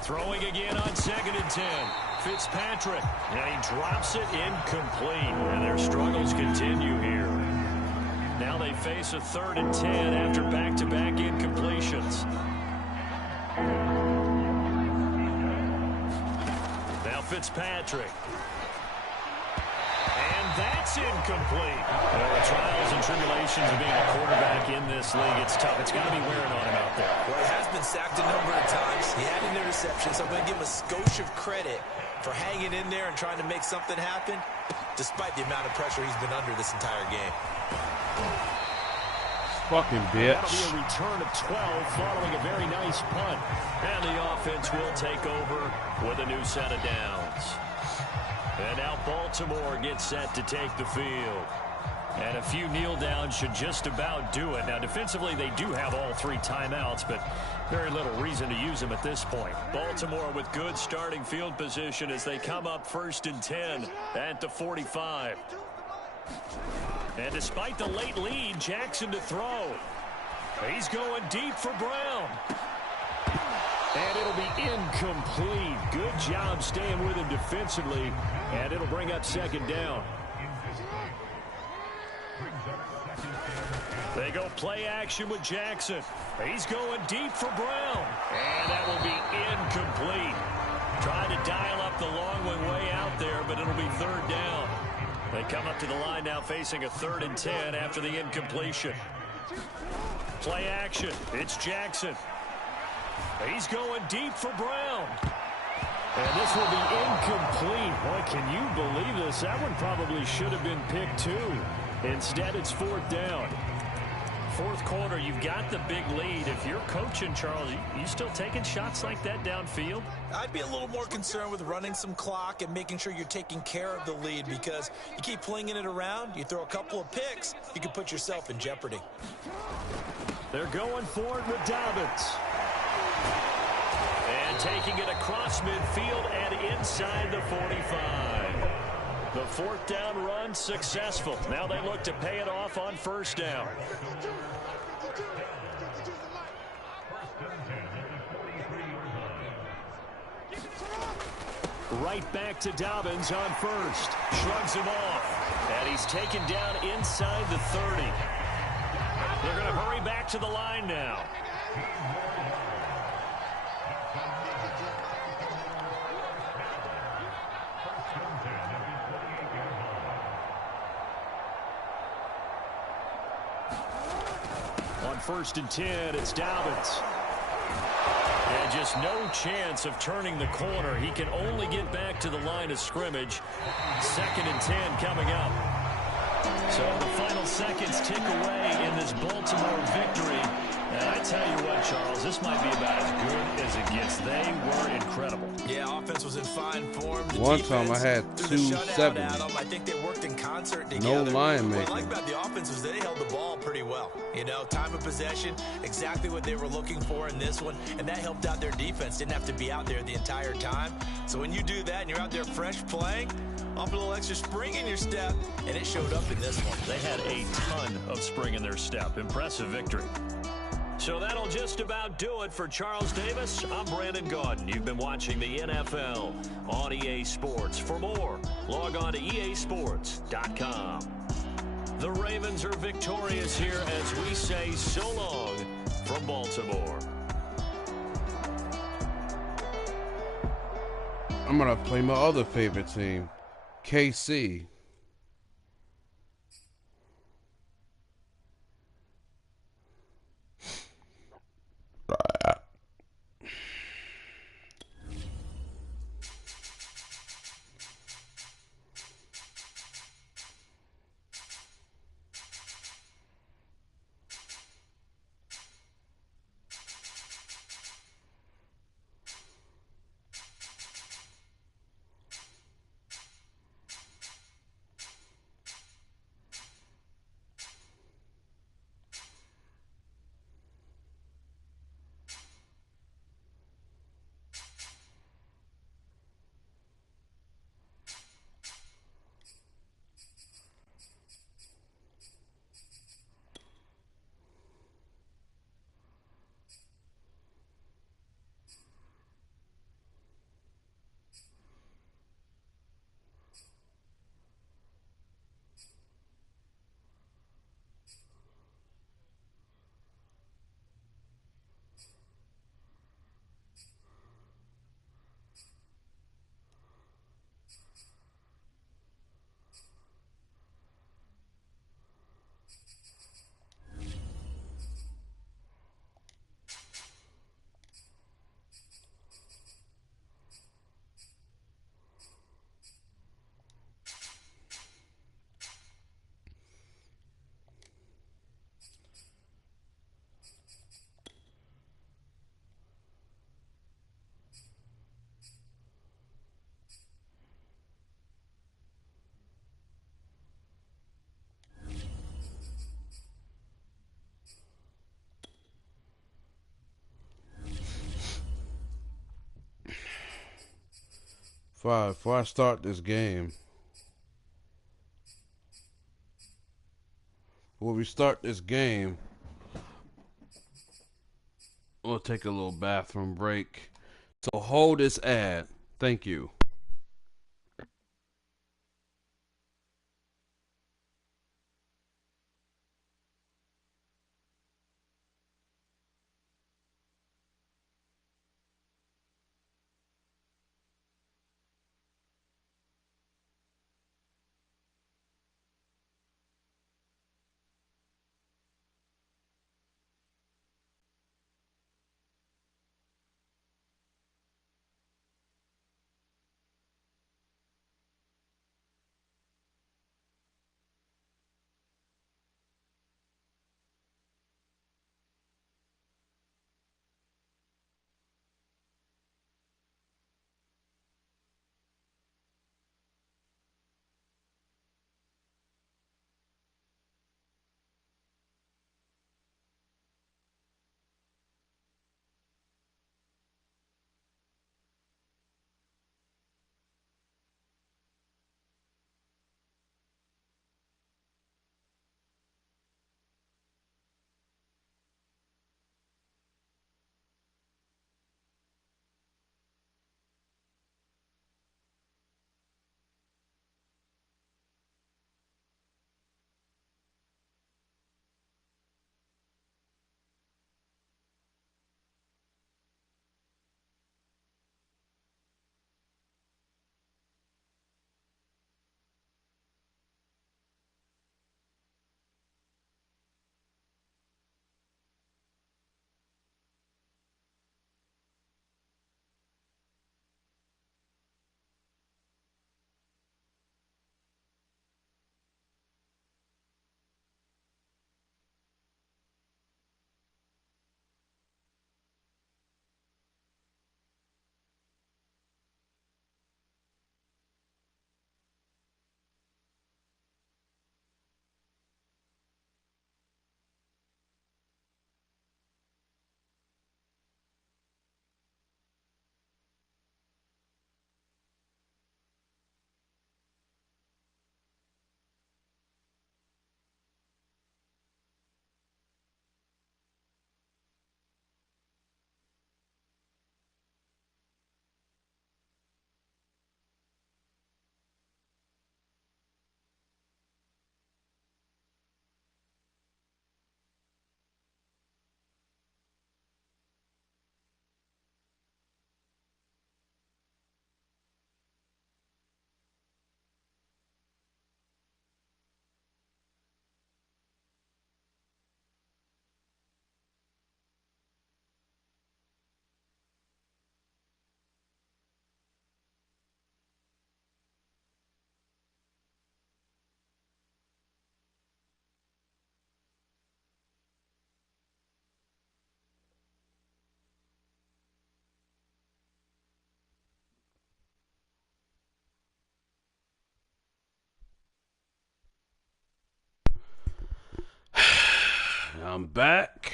Throwing again on 2nd and 10. Fitzpatrick, and he drops it incomplete, and their struggles continue here. Now they face a 3rd and 10 after back-to-back incompletions. Now Fitzpatrick. And that's incomplete. The trials and tribulations of being a quarterback in this league, it's tough. It's got to be wearing on him out there. Well, he has been sacked a number of times. He had an interception, so I'm going to give him a skosh of credit for hanging in there and trying to make something happen, despite the amount of pressure he's been under this entire game. Fucking bitch. That'll be a return of 12 following a very nice punt. And the offense will take over with a new set of downs. And now Baltimore gets set to take the field. And a few kneel downs should just about do it. Now, defensively, they do have all 3 timeouts, but very little reason to use them at this point. Baltimore with good starting field position as they come up 1st and 10 at the 45. And despite the late lead, Jackson to throw. He's going deep for Brown. And it'll be incomplete. Good job staying with him defensively. And it'll bring up 2nd down. They go play action with Jackson. He's going deep for Brown. And that will be incomplete. Trying to dial up the long way out there, but it'll be 3rd down. They come up to the line now facing a 3rd and 10 after the incompletion. Play action. It's Jackson. He's going deep for Brown. And this will be incomplete. Boy, can you believe this? That one probably should have been picked too. Instead, it's 4th down. 4th quarter, you've got the big lead. If you're coaching, Charles, you still taking shots like that downfield? I'd be a little more concerned with running some clock and making sure you're taking care of the lead, because you keep flinging it around, you throw a couple of picks, you can put yourself in jeopardy. They're going for it with Dobbins. And taking it across midfield and inside the 45. The 4th down run successful. Now they look to pay it off on 1st down. Right back to Dobbins on 1st. Shrugs him off. And he's taken down inside the 30. They're going to hurry back to the line now. On 1st and 10, it's Dobbins. And just no chance of turning the corner. He can only get back to the line of scrimmage. 2nd and 10 coming up. So the final seconds tick away in this Baltimore victory. And I tell you what, Charles, this might be about as good as it gets. They were incredible. Yeah, offense was in fine form. One time I had 270. I think they worked in concert No together. line What I making. like about the offense was they held the ball pretty well. You know, time of possession, exactly what they were looking for in this one, and that helped out their defense. Didn't have to be out there the entire time. So when you do that and you're out there fresh playing, off a little extra spring in your step, and it showed up in this one. They had a ton of spring in their step. Impressive victory. So that'll just about do it for Charles Davis. I'm Brandon Gaudin. You've been watching the NFL on EA Sports. For more, log on to easports.com. The Ravens are victorious here as we say so long from Baltimore. I'm going to play my other favorite team, KC. Before I start this game, before we start this game, we'll take a little bathroom break. So hold this ad. Thank you. I'm back.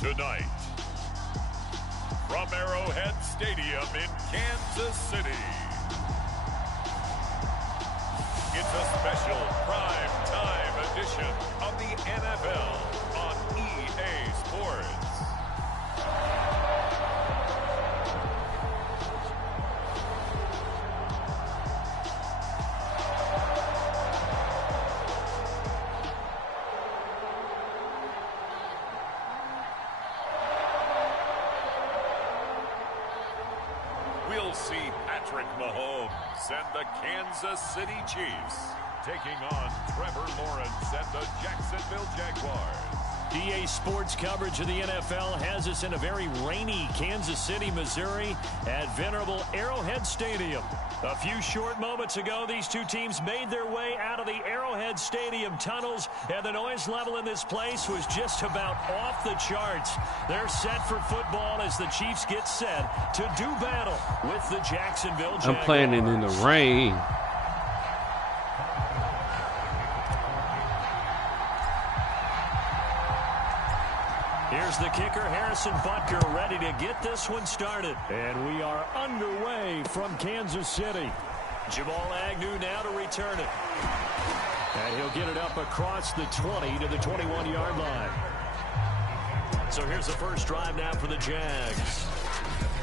Tonight, from Arrowhead Stadium in Kansas City, it's a special prime time edition of the NFL on EA Sports. see Patrick Mahomes and the Kansas City Chiefs taking on Trevor Lawrence and the Jacksonville Jaguars. EA Sports coverage of the NFL has us in a very rainy Kansas City, Missouri at venerable Arrowhead Stadium. A few short moments ago, these two teams made their way out of the Arrowhead Stadium tunnels, and the noise level in this place was just about off the charts. They're set for football as the Chiefs get set to do battle with the Jacksonville Jaguars. I'm playing it in the rain. Here's the kicker, Harrison Butker, ready to get this one started. And we are underway from Kansas City. Jamal Agnew now to return it. And he'll get it up across the 20 to the 21-yard line. So here's the first drive now for the Jags.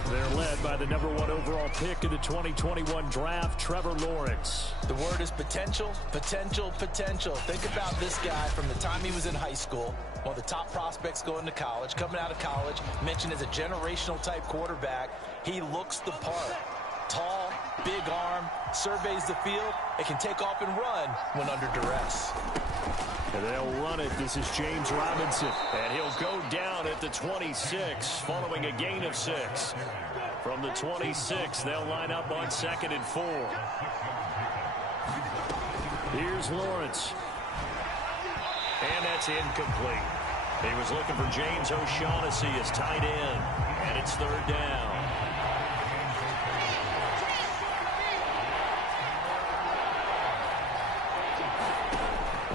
They're led by the #1 overall pick in the 2021 draft, Trevor Lawrence. The word is potential, potential, potential. Think about this guy from the time he was in high school, one of the top prospects going to college, coming out of college, mentioned as a generational type quarterback. He looks the part. Tall, big arm, surveys the field, and can take off and run when under duress. And they'll run it. This is James Robinson. And he'll go down at the 26 following a gain of 6. From the 26, they'll line up on 2nd and 4. Here's Lawrence. And that's incomplete. He was looking for James O'Shaughnessy as tight end. And it's 3rd down.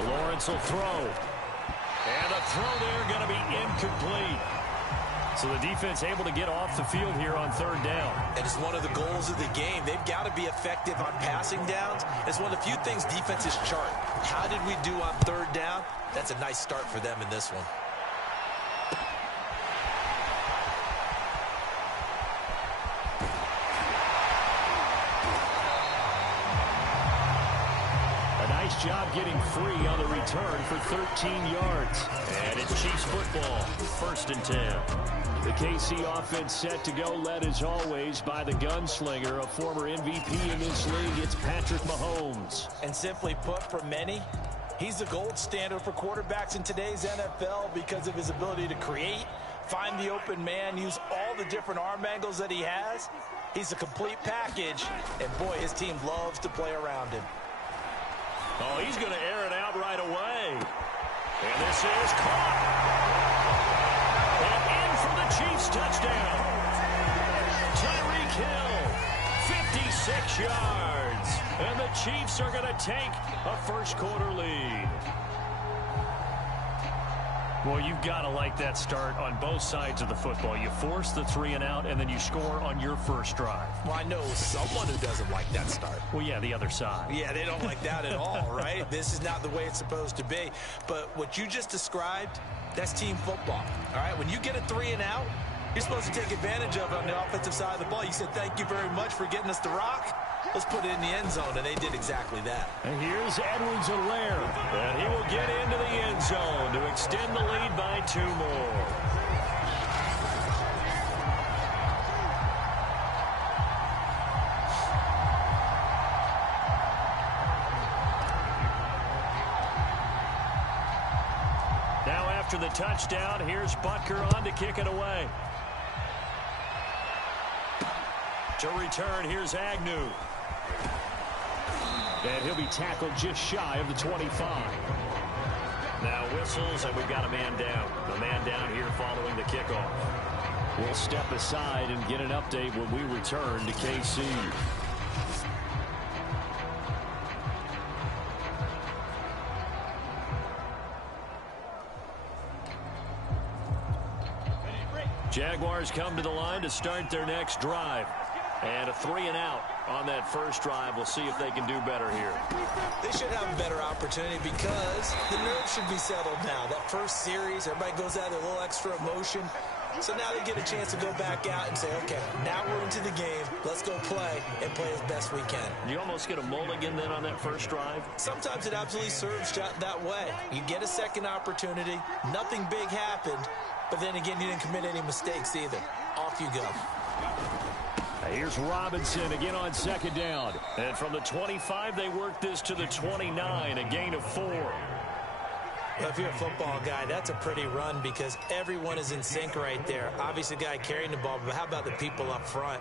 Lawrence will throw. And a throw there going to be incomplete. So the defense able to get off the field here on 3rd down. And it's one of the goals of the game. They've got to be effective on passing downs. It's one of the few things defenses chart. How did we do on 3rd down? That's a nice start for them in this one. Nice job getting free on the return for 13 yards. And it's Chiefs football, 1st and 10. The KC offense set to go, led as always by the gunslinger, a former MVP in this league. It's Patrick Mahomes. And simply put, for many, he's the gold standard for quarterbacks in today's NFL because of his ability to create, find the open man, use all the different arm angles that he has. He's a complete package, and boy, his team loves to play around him. Oh, he's going to air it out right away. And this is caught. And in for the Chiefs touchdown. Tyreek Hill, 56 yards. And the Chiefs are going to take a first-quarter lead. Well, you've got to like that start on both sides of the football. You force the 3 and out, and then you score on your first drive. Well, I know someone who doesn't like that start. Well, yeah, the other side. Yeah, they don't like that at all, right? This is not the way it's supposed to be. But what you just described, that's team football, all right? When you get a 3 and out, you're supposed to take advantage of it on the offensive side of the ball. You said, thank you very much for getting us the rock. Let's put it in the end zone, and they did exactly that. And here's Edwards-Helaire, and he will get into the end zone to extend the lead by 2 more. Now after the touchdown, here's Butker on to kick it away. To return, here's Agnew. And he'll be tackled just shy of the 25. Now whistles, and we've got a man down. A man down here following the kickoff. We'll step aside and get an update when we return to KC. Jaguars come to the line to start their next drive. And a 3 and out on that first drive. We'll see if they can do better here. They should have a better opportunity because the nerves should be settled now. That first series, everybody goes out with a little extra emotion. So now they get a chance to go back out and say, okay, now we're into the game. Let's go play and play as best we can. You almost get a mulligan then on that first drive? Sometimes it absolutely serves that way. You get a second opportunity. Nothing big happened. But then again, you didn't commit any mistakes either. Off you go. Here's Robinson again on second down. And from the 25, they work this to the 29, a gain of 4. Well, if you're a football guy, that's a pretty run because everyone is in sync right there. Obviously, the guy carrying the ball, but how about the people up front?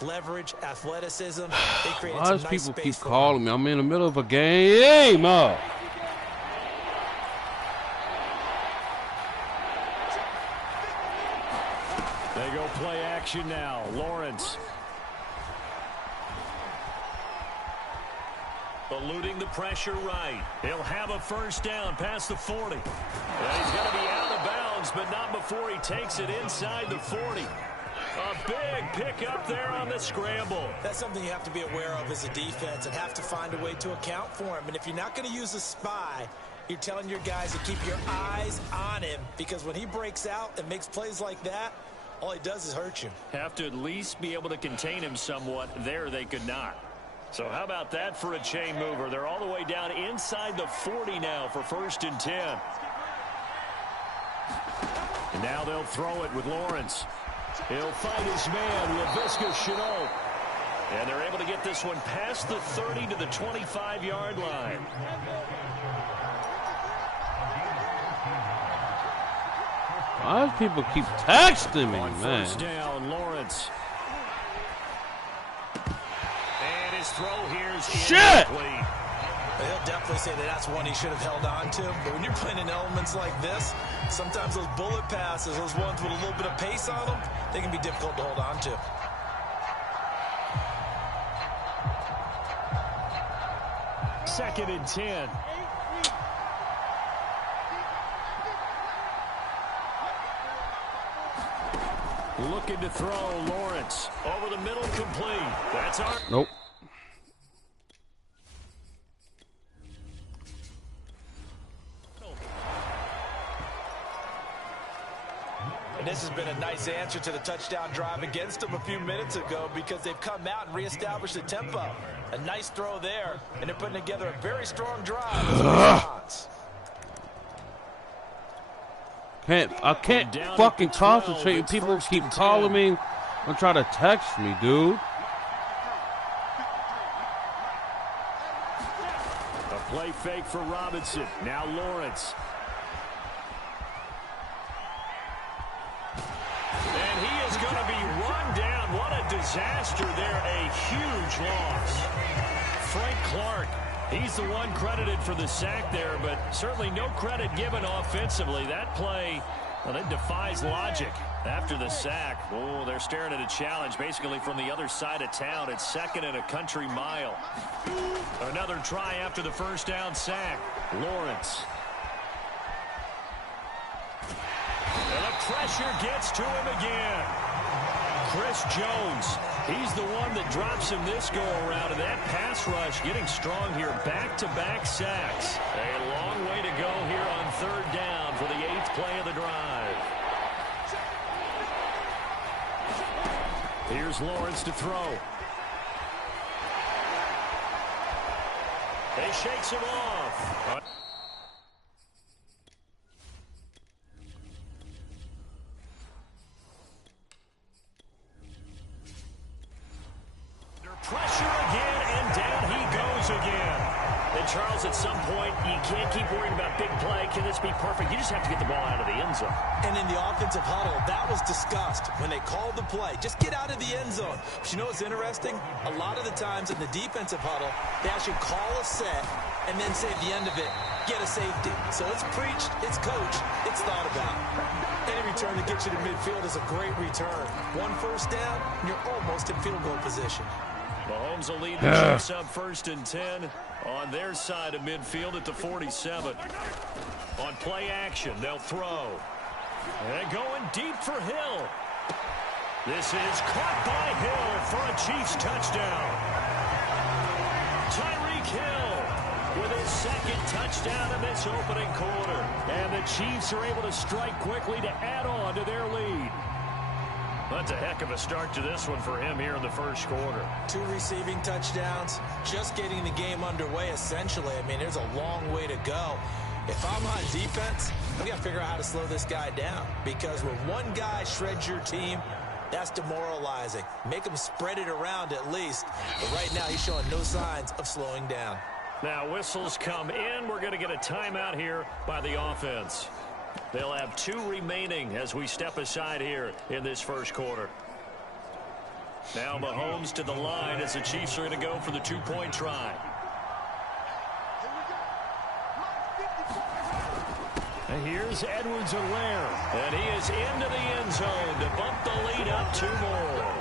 Leverage, athleticism, they create some nice space. Why does people keep calling me? I'm in the middle of a game. They go play action now. Lawrence. Eluding the pressure right. He'll have a first down past the 40. And he's going to be out of bounds, but not before he takes it inside the 40. A big pickup there on the scramble. That's something you have to be aware of as a defense and have to find a way to account for him. And if you're not going to use a spy, you're telling your guys to keep your eyes on him because when he breaks out and makes plays like that, all he does is hurt you. Have to at least be able to contain him somewhat. There they could not. So how about that for a chain mover? They're all the way down inside the 40 now for 1st and 10. And now they'll throw it with Lawrence. He'll fight his man, Laviska Shenault. And they're able to get this one past the 30 to the 25-yard line. Why do people keep texting me, on man? First down, Lawrence. And his throw here is incomplete. He'll definitely say that that's one he should have held on to. But when you're playing in elements like this, sometimes those bullet passes, those ones with a little bit of pace on them, they can be difficult to hold on to. Second and 10. Looking to throw, Lawrence. Over the middle, complete. That's our... Nope. And this has been a nice answer to the touchdown drive against them a few minutes ago because they've come out and reestablished the tempo. A nice throw there, and they're putting together a very strong drive as a response. I can't fucking concentrate. People keep calling me and try to text me, dude. A play fake for Robinson. Now Lawrence. And he is going to be run down. What a disaster there. A huge loss. Frank Clark. He's the one credited for the sack there, but certainly no credit given offensively. That play, well, it defies logic after the sack. Oh, they're staring at a challenge basically from the other side of town. It's 2nd and a country mile. Another try after the first down sack. Lawrence. And the pressure gets to him again. Chris Jones, he's the one that drops him this go-around, and that pass rush getting strong here. Back-to-back sacks. A long way to go here on 3rd down for the 8th play of the drive. Here's Lawrence to throw. He shakes him off. Pressure again, and down he goes again. And Charles, at some point, you can't keep worrying about big play. Can this be perfect? You just have to get the ball out of the end zone. And in the offensive huddle, that was discussed when they called the play. Just get out of the end zone. But you know what's interesting? A lot of the times in the defensive huddle, they actually call a set and then say at the end of it, get a safety. So it's preached, it's coached, it's thought about. Any return that gets you to midfield is a great return. One first down, and you're almost in field goal position. Mahomes will lead the Chiefs up 1st and 10 on their side of midfield at the 47. On play action, they'll throw. And going deep for Hill. This is caught by Hill for a Chiefs touchdown. Tyreek Hill with his 2nd touchdown in this opening quarter. And the Chiefs are able to strike quickly to add on to their lead. That's a heck of a start to this one for him here in the 1st quarter. 2 receiving touchdowns, just getting the game underway essentially. I mean, there's a long way to go. If I'm on defense, we got to figure out how to slow this guy down because when one guy shreds your team, That's demoralizing. Make him spread it around at least. But right now, he's showing no signs of slowing down. Now whistles come in. We're going to get a timeout here by the offense. They'll have 2 remaining as we step aside here in this first quarter. Now Mahomes to the line as the Chiefs are going to go for the 2-point try. And here's Edwards-Helaire. And he is into the end zone to bump the lead up 2 more.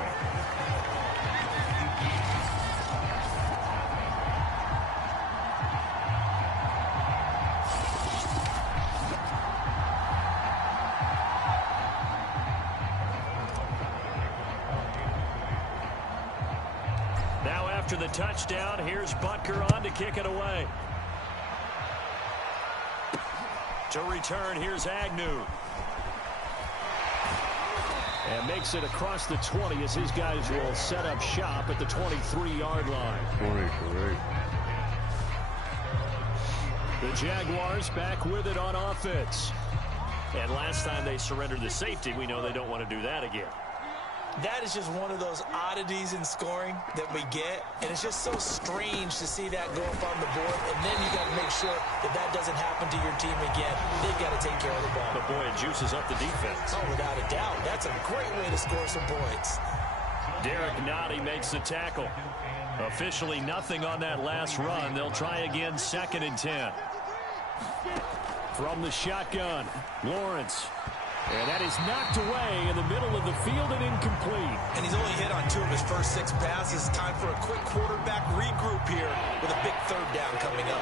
Now after the touchdown, here's Butker on to kick it away. To return, here's Agnew. And makes it across the 20 as his guys will set up shop at the 23-yard line. The Jaguars back with it on offense. And last time they surrendered the safety, we know they don't want to do that again. That is just one of those oddities in scoring that we get, and it's just so strange to see that go up on the board, and then you got to make sure that that doesn't happen to your team again. They've got to take care of the ball. But boy, it juices up the defense. Oh, without a doubt. That's a great way to score some points. Derek Nottie makes the tackle. Officially nothing on that last run. They'll try again, 2nd and 10. From the shotgun, Lawrence. And that is knocked away in the middle of the field and incomplete. And he's only hit on 2 of his first 6 passes. Time for a quick quarterback regroup here with a big 3rd down coming up.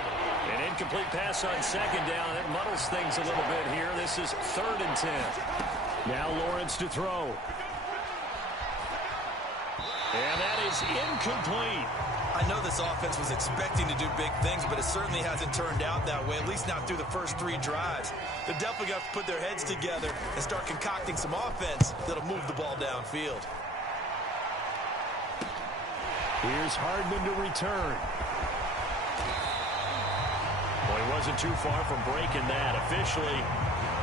An incomplete pass on 2nd down. It muddles things a little bit here. This is 3rd and 10. Now Lawrence to throw. And that is incomplete. I know this offense was expecting to do big things, but it certainly hasn't turned out that way, at least not through the first 3 drives. They're definitely going to put their heads together and start concocting some offense that'll move the ball downfield. Here's Hardman to return. Well, he wasn't too far from breaking that. Officially,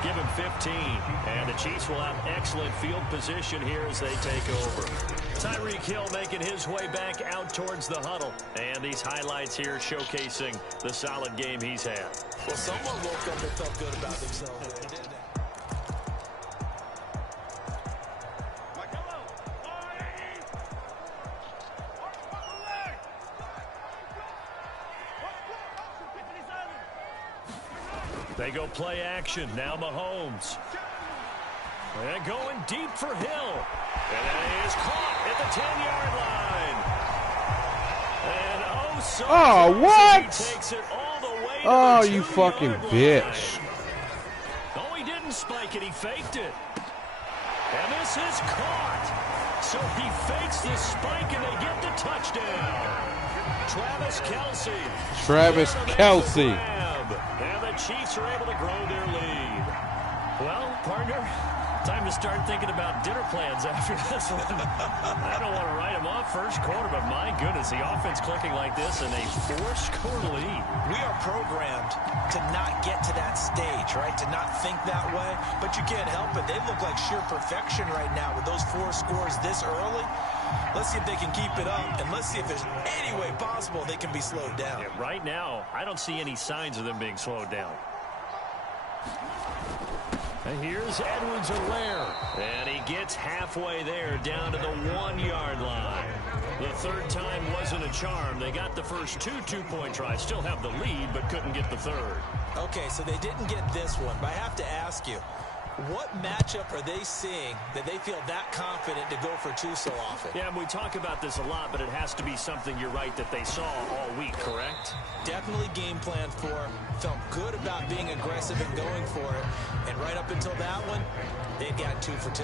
give him 15. And the Chiefs will have excellent field position here as they take over. Tyreek Hill making his way back out towards the huddle. And these highlights here showcasing the solid game he's had. Well, someone woke up and felt good about themselves, didn't they? They go play action. Now Mahomes. And going deep for Hill. And that is caught at the 10-yard line. And oh, what? He takes it all the way to oh, the you fucking bitch. Oh, he didn't spike it. He faked it. And this is caught. So he fakes the spike, and they get the touchdown. Travis Kelce. Travis Kelce. And the Chiefs are able to grow their lead. Well, partner, time to start thinking about dinner plans after this one. I don't want to write them off first quarter, but my goodness, the offense clicking like this in a 4-score lead. We are programmed to not get to that stage, right? To not think that way, but you can't help it. They look like sheer perfection right now with those 4 scores this early. Let's see if they can keep it up, and let's see if there's any way possible they can be slowed down. Yeah, right now, I don't see any signs of them being slowed down. And here's Edwards-Helaire. And he gets halfway there, down to the 1-yard line. The 3rd time wasn't a charm. They got the first 2 two-point tries. Still have the lead, but couldn't get the 3rd. Okay, so they didn't get this one, but I have to ask you, what matchup are they seeing that they feel that confident to go for 2 so often? Yeah, and we talk about this a lot, but it has to be something, you're right, that they saw all week, correct? Definitely game plan for, felt good about being aggressive and going for it, and right up until that one, they got 2 for 2.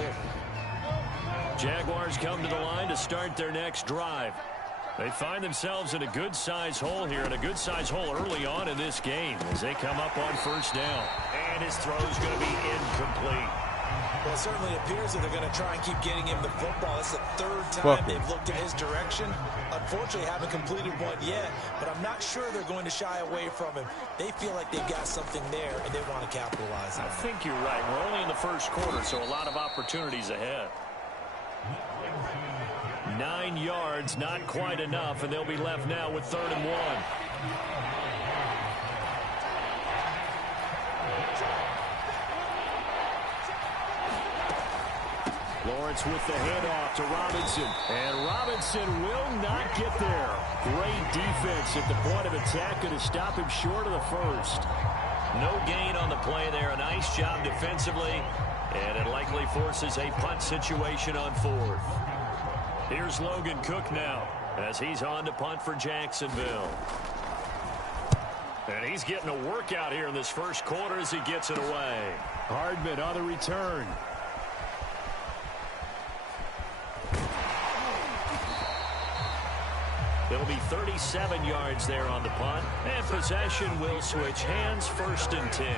Jaguars come to the line to start their next drive. They find themselves in a good-sized hole here, and a good-sized hole early on in this game as they come up on 1st down. And his throw is going to be incomplete. Well, it certainly appears that they're going to try and keep getting him the football. It's the 3rd time they've looked in his direction. Unfortunately, haven't completed one yet, but I'm not sure they're going to shy away from him. They feel like they've got something there, and they want to capitalize on it. I think you're right. We're only in the 1st quarter, so a lot of opportunities ahead. 9 yards, not quite enough, and they'll be left now with 3rd and 1. Lawrence with the handoff to Robinson. And Robinson will not get there. Great defense at the point of attack, going to stop him short of the first. No gain on the play there. A nice job defensively. And it likely forces a punt situation on 4th. Here's Logan Cook now as he's on to punt for Jacksonville. And he's getting a workout here in this first quarter as he gets it away. Hardman on the return. It'll be 37 yards there on the punt. And possession will switch hands, 1st and 10.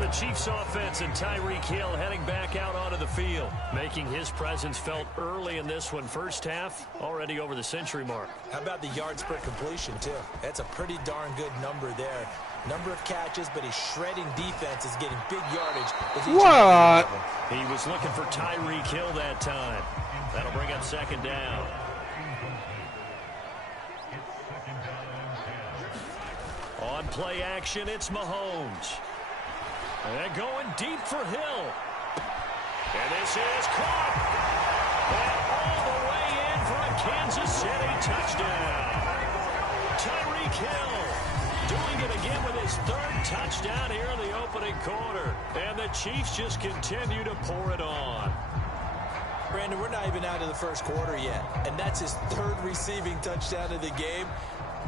The Chiefs offense and Tyreek Hill heading back out onto the field, making his presence felt early in this one. First half, already over the century mark. How about the yards per completion, too? That's a pretty darn good number there. Number of catches, but his shredding defense is getting big yardage. What? He was looking for Tyreek Hill that time. That'll bring up 2nd down. On play action, it's Mahomes. And going deep for Hill. And this is caught. And all the way in for a Kansas City touchdown. Tyreek Hill doing it again with his 3rd touchdown here in the opening quarter. And the Chiefs just continue to pour it on. Brandon, we're not even out of the first quarter yet. And that's his 3rd receiving touchdown of the game.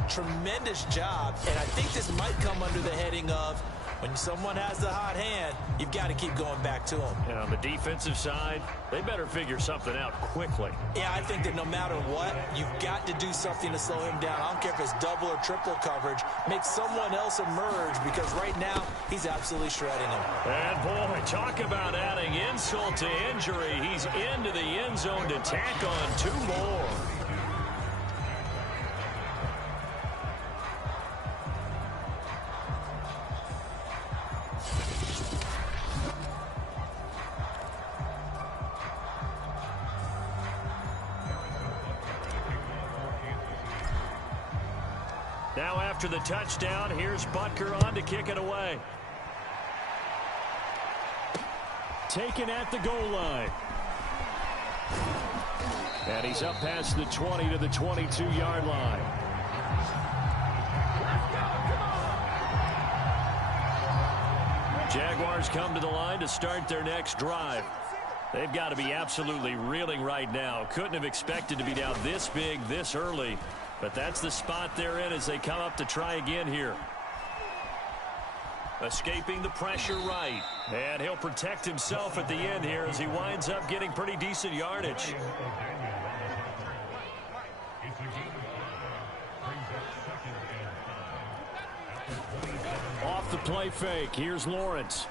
Tremendous job. And I think this might come under the heading of when someone has the hot hand, you've got to keep going back to them. And on the defensive side, they better figure something out quickly. Yeah, I think that no matter what, you've got to do something to slow him down. I don't care if it's double or triple coverage. Make someone else emerge because right now, he's absolutely shredding him. And boy, talk about adding insult to injury. He's into the end zone to tack on 2 more. Now after the touchdown, here's Butker on to kick it away. Taken at the goal line. And he's up past the 20 to the 22-yard line. Jaguars come to the line to start their next drive. They've got to be absolutely reeling right now. Couldn't have expected to be down this big this early. But that's the spot they're in as they come up to try again here. Escaping the pressure right. And he'll protect himself at the end here as he winds up getting pretty decent yardage. Off the play fake. Here's Lawrence.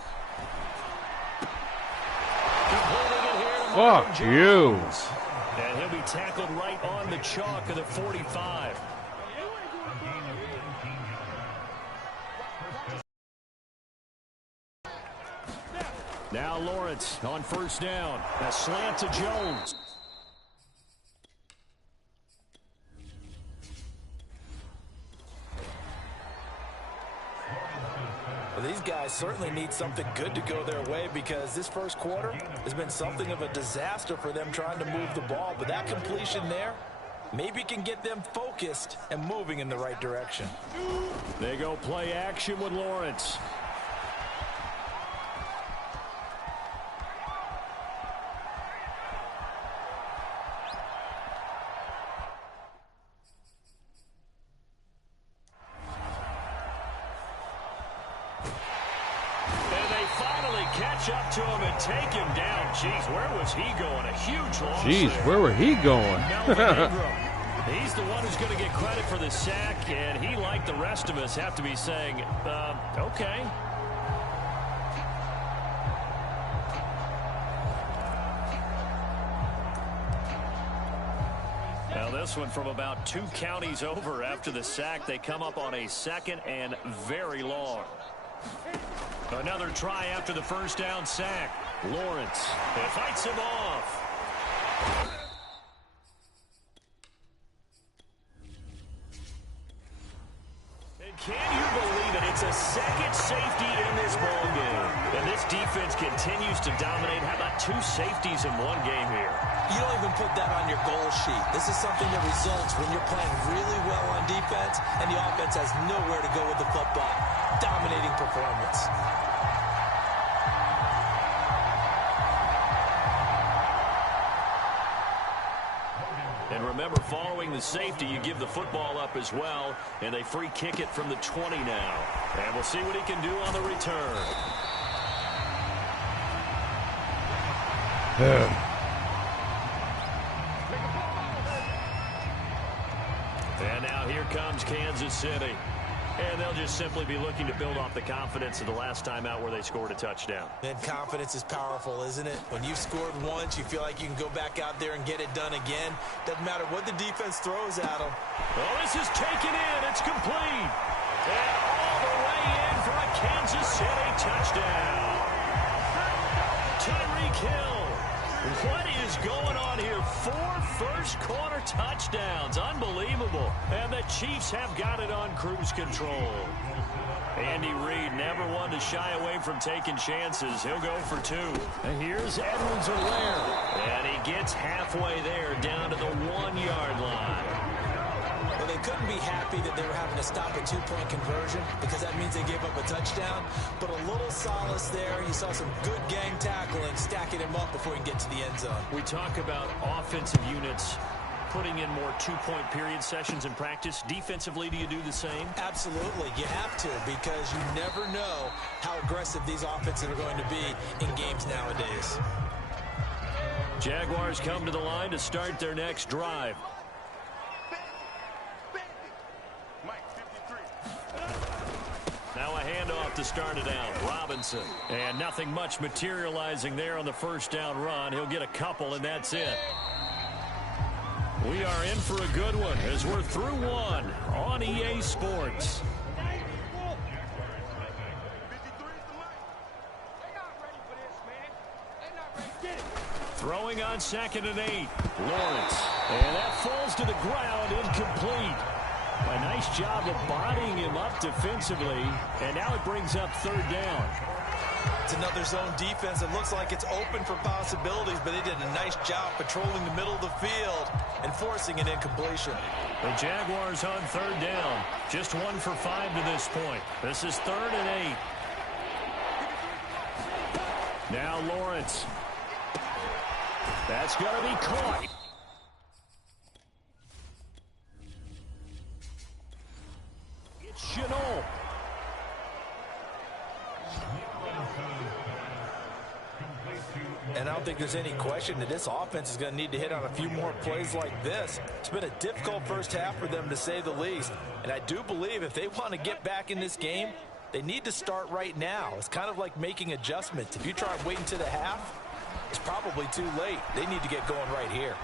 Fuck you. And he'll be tackled right on the chalk of the 45. Now Lawrence on 1st down. A slant to Jones. Well, these guys certainly need something good to go their way because this first quarter has been something of a disaster for them trying to move the ball. But that completion there maybe can get them focused and moving in the right direction. They go play action with Lawrence. Catch up to him and take him down. Jeez, where was he going? A huge loss. Jeez, where were he going? He's the one who's going to get credit for the sack, and he, like the rest of us, have to be saying, okay. Now this one from about 2 counties over after the sack. They come up on a 2nd and very long. Another try after the 1st down sack. Lawrence fights him off. Can you believe it? It's a second safety in this ball game. And this defense continues to dominate. How about 2 safeties in one game here? You don't even put that on your goal sheet. This is something that results when you're playing really well on defense and the offense has nowhere to go with the football. Dominating performance. And remember, following the safety, you give the football up as well, and they free kick it from the 20 now. And we'll see what he can do on the return. And now here comes Kansas City. And they'll just simply be looking to build off the confidence of the last time out where they scored a touchdown. And confidence is powerful, isn't it? When you've scored once, you feel like you can go back out there and get it done again. Doesn't matter what the defense throws at them. Oh, this is taken in. It's complete. And all the way in for a Kansas City touchdown. Tyreek Hill. What is going on here? 4 first-quarter touchdowns. Unbelievable. And the Chiefs have got it on cruise control. Andy Reid, never one to shy away from taking chances. He'll go for 2. And here's Edwards-Helaire. And he gets halfway there, down to the 1-yard line. Well, they couldn't be happy that they were having to stop a 2-point conversion because that means they gave up a touchdown. But a little solace there. You saw some good gang tackling, stacking him up before he can get to the end zone. We talk about offensive units putting in more 2-point period sessions in practice. Defensively, do you do the same? Absolutely. You have to because you never know how aggressive these offenses are going to be in games nowadays. Jaguars come to the line to start their next drive. Now a handoff to start it out. Robinson. And nothing much materializing there on the first down run. He'll get a couple, and that's it. We are in for a good one as we're through one on EA Sports. Throwing on 2nd and 8. Lawrence. And that falls to the ground, incomplete. A nice job of bodying him up defensively, and now it brings up 3rd down. It's another zone defense. It looks like it's open for possibilities, but they did a nice job patrolling the middle of the field and forcing an incompletion. The Jaguars on 3rd down. Just 1 for 5 to this point. This is 3rd and 8. Now Lawrence. That's going to be caught. It's Chenault. And I don't think there's any question that this offense is going to need to hit on a few more plays like this. It's been a difficult first half for them, to say the least. And I do believe if they want to get back in this game, they need to start right now. It's kind of like making adjustments. If you try and wait until the half, it's probably too late. They need to get going right here.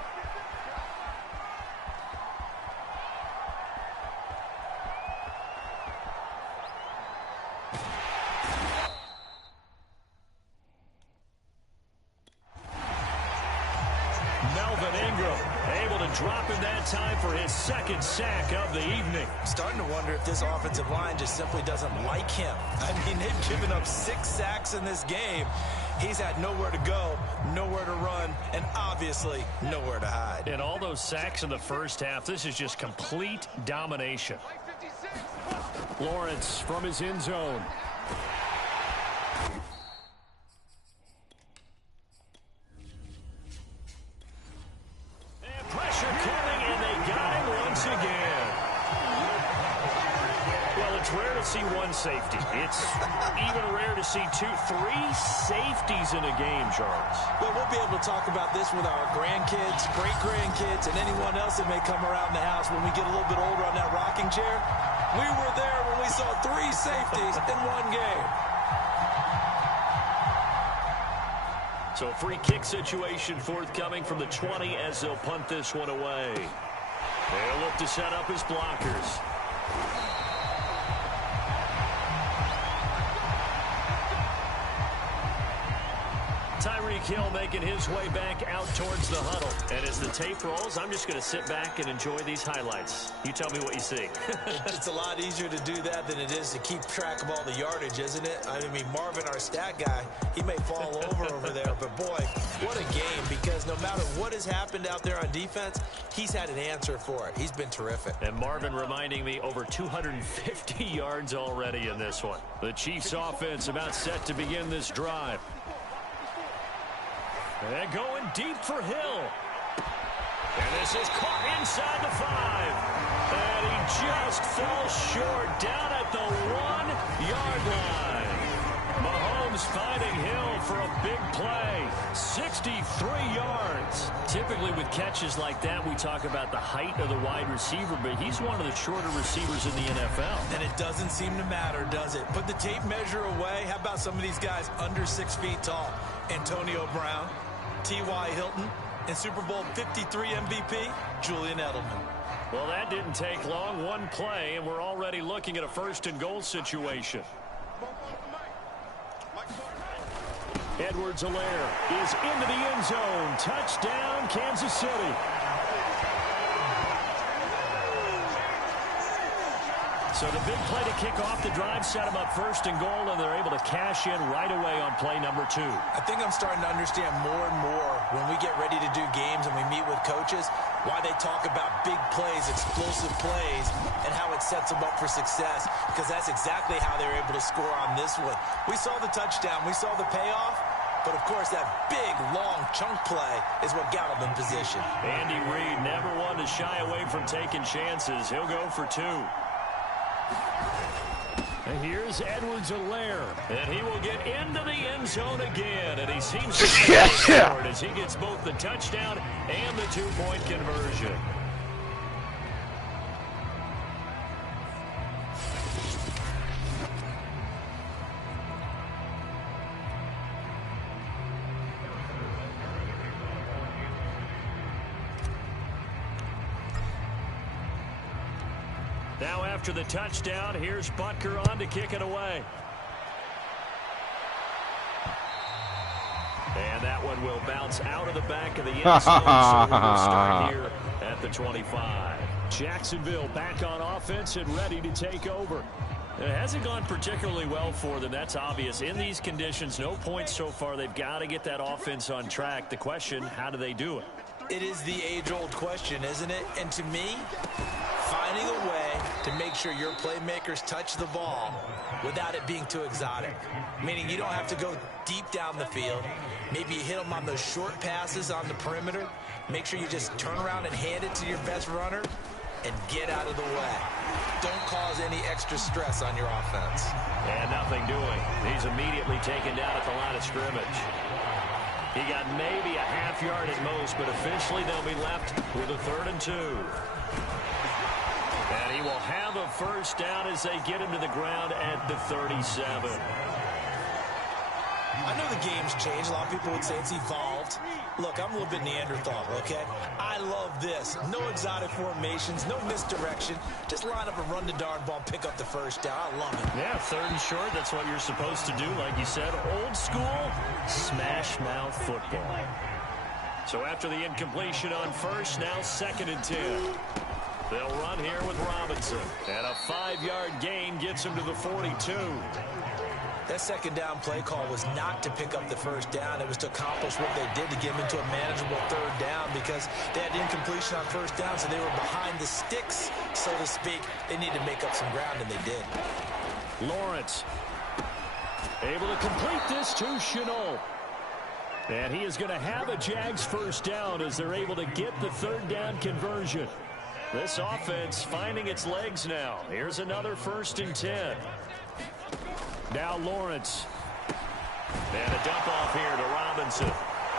Drop him that time for his 2nd sack of the evening. Starting to wonder if this offensive line just simply doesn't like him. I mean, they've given up 6 sacks in this game. He's had nowhere to go, nowhere to run, and obviously nowhere to hide. And all those sacks in the first half, this is just complete domination. Lawrence from his end zone. See one safety. It's even rare to see 3 safeties in a game, Charles. Well, we'll be able to talk about this with our grandkids, great-grandkids, and anyone else that may come around the house when we get a little bit older on that rocking chair. We were there when we saw 3 safeties in one game. So free kick situation forthcoming from the 20 as they'll punt this one away. They'll look to set up his blockers. Tyreek Hill making his way back out towards the huddle. And as the tape rolls, I'm just going to sit back and enjoy these highlights. You tell me what you see. It's a lot easier to do that than it is to keep track of all the yardage, isn't it? I mean, Marvin, our stat guy, he may fall over there, but boy, what a game, because no matter what has happened out there on defense, he's had an answer for it. He's been terrific. And Marvin reminding me over 250 yards already in this one. The Chiefs offense about set to begin this drive. And going deep for Hill. And this is caught inside the 5. And he just falls short down at the 1-yard line. Mahomes finding Hill for a big play. 63 yards. Typically with catches like that, we talk about the height of the wide receiver, but he's one of the shorter receivers in the NFL. And it doesn't seem to matter, does it? Put the tape measure away. How about some of these guys under 6 feet tall? Antonio Brown, T.Y. Hilton, and Super Bowl 53 MVP, Julian Edelman. Well, that didn't take long. One play, and we're already looking at a 1st and goal situation. Edwards-Helaire is into the end zone. Touchdown, Kansas City. So the big play to kick off the drive set them up 1st and goal, and they're able to cash in right away on play number 2. I think I'm starting to understand more and more when we get ready to do games and we meet with coaches why they talk about big plays, explosive plays, and how it sets them up for success, because that's exactly how they're able to score on this one. We saw the touchdown. We saw the payoff. But, of course, that big, long chunk play is what got him in position. Andy Reid never one to shy away from taking chances. He'll go for 2. And here's Edwards-Helaire, and he will get into the end zone again, and he seems to get forward as he gets both the touchdown and the 2-point conversion. Now after the touchdown, here's Butker on to kick it away. And that one will bounce out of the back of the end zone, so we'll start here at the 25. Jacksonville back on offense and ready to take over. It hasn't gone particularly well for them. That's obvious. In these conditions, no points so far. They've got to get that offense on track. The question, how do they do it? It is the age-old question, isn't it? And to me, finding a way to make sure your playmakers touch the ball without it being too exotic. Meaning you don't have to go deep down the field. Maybe you hit them on those short passes on the perimeter. Make sure you just turn around and hand it to your best runner and get out of the way. Don't cause any extra stress on your offense. And nothing doing. He's immediately taken down at the line of scrimmage. He got maybe a half yard at most, but officially they'll be left with a 3rd and 2. And he will have a 1st down as they get him to the ground at the 37. I know the game's changed. A lot of people would say it's evolved. Look, I'm a little bit Neanderthal, okay? I love this. No exotic formations, no misdirection. Just line up and run the darn ball and pick up the 1st down. I love it. Yeah, 3rd and short. That's what you're supposed to do. Like you said, old school smash mouth football. So after the incompletion on 1st, now 2nd and 10. They'll run here with Robinson. And a 5-yard gain gets him to the 42. That 2nd down play call was not to pick up the 1st down. It was to accomplish what they did to get him into a manageable 3rd down because they had incompletion on 1st down, so they were behind the sticks, so to speak. They needed to make up some ground, and they did. Lawrence able to complete this to Chenault. And he is going to have a Jags 1st down as they're able to get the 3rd down conversion. This offense finding its legs now. Here's another 1st and 10. Now Lawrence. And a dump off here to Robinson.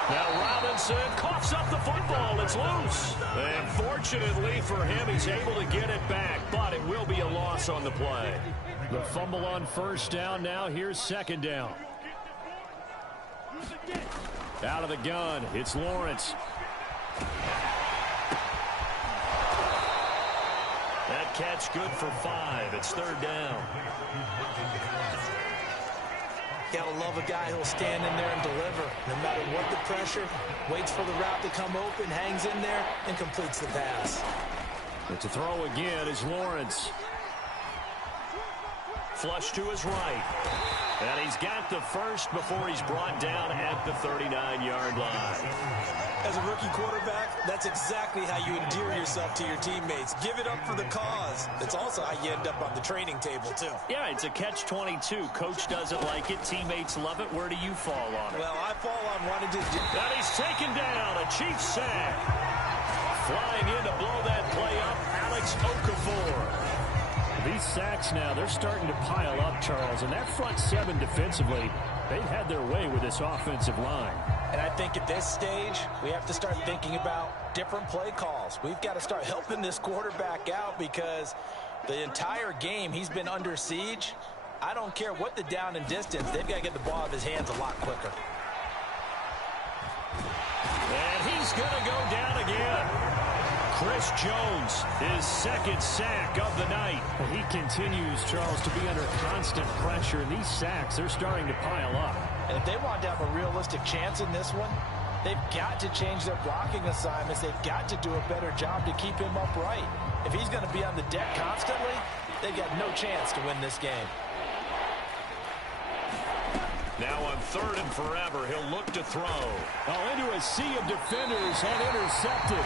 Now Robinson coughs up the football. It's loose. And fortunately for him, he's able to get it back, but it will be a loss on the play. The fumble on 1st down. Now here's 2nd down. Out of the gun, it's Lawrence. That catch good for 5. It's 3rd down. Gotta love a guy who'll stand in there and deliver. No matter what the pressure, waits for the route to come open, hangs in there, and completes the pass. But to throw again is Lawrence. Flush to his right. And he's got the first before he's brought down at the 39-yard line. As a rookie quarterback, that's exactly how you endear yourself to your teammates. Give it up for the cause. It's also how you end up on the training table, too. Yeah, it's a catch-22. Coach doesn't like it. Teammates love it. Where do you fall on it? Well, I fall on wanting to... And he's taken down. A Chiefs sack. Flying in to blow that play up, Alex Okafor. These sacks now, they're starting to pile up, Charles. And that front seven defensively, they've had their way with this offensive line. And I think at this stage, we have to start thinking about different play calls. We've got to start helping this quarterback out because the entire game he's been under siege. I don't care what the down and distance. They've got to get the ball out of his hands a lot quicker. And he's going to go down again. Chris Jones, his second sack of the night. Well, he continues, Charles, to be under constant pressure. And these sacks, they're starting to pile up. And if they want to have a realistic chance in this one, they've got to change their blocking assignments. They've got to do a better job to keep him upright. If he's going to be on the deck constantly, they've got no chance to win this game. Now on 3rd and forever, he'll look to throw. Oh, into a sea of defenders and intercepted.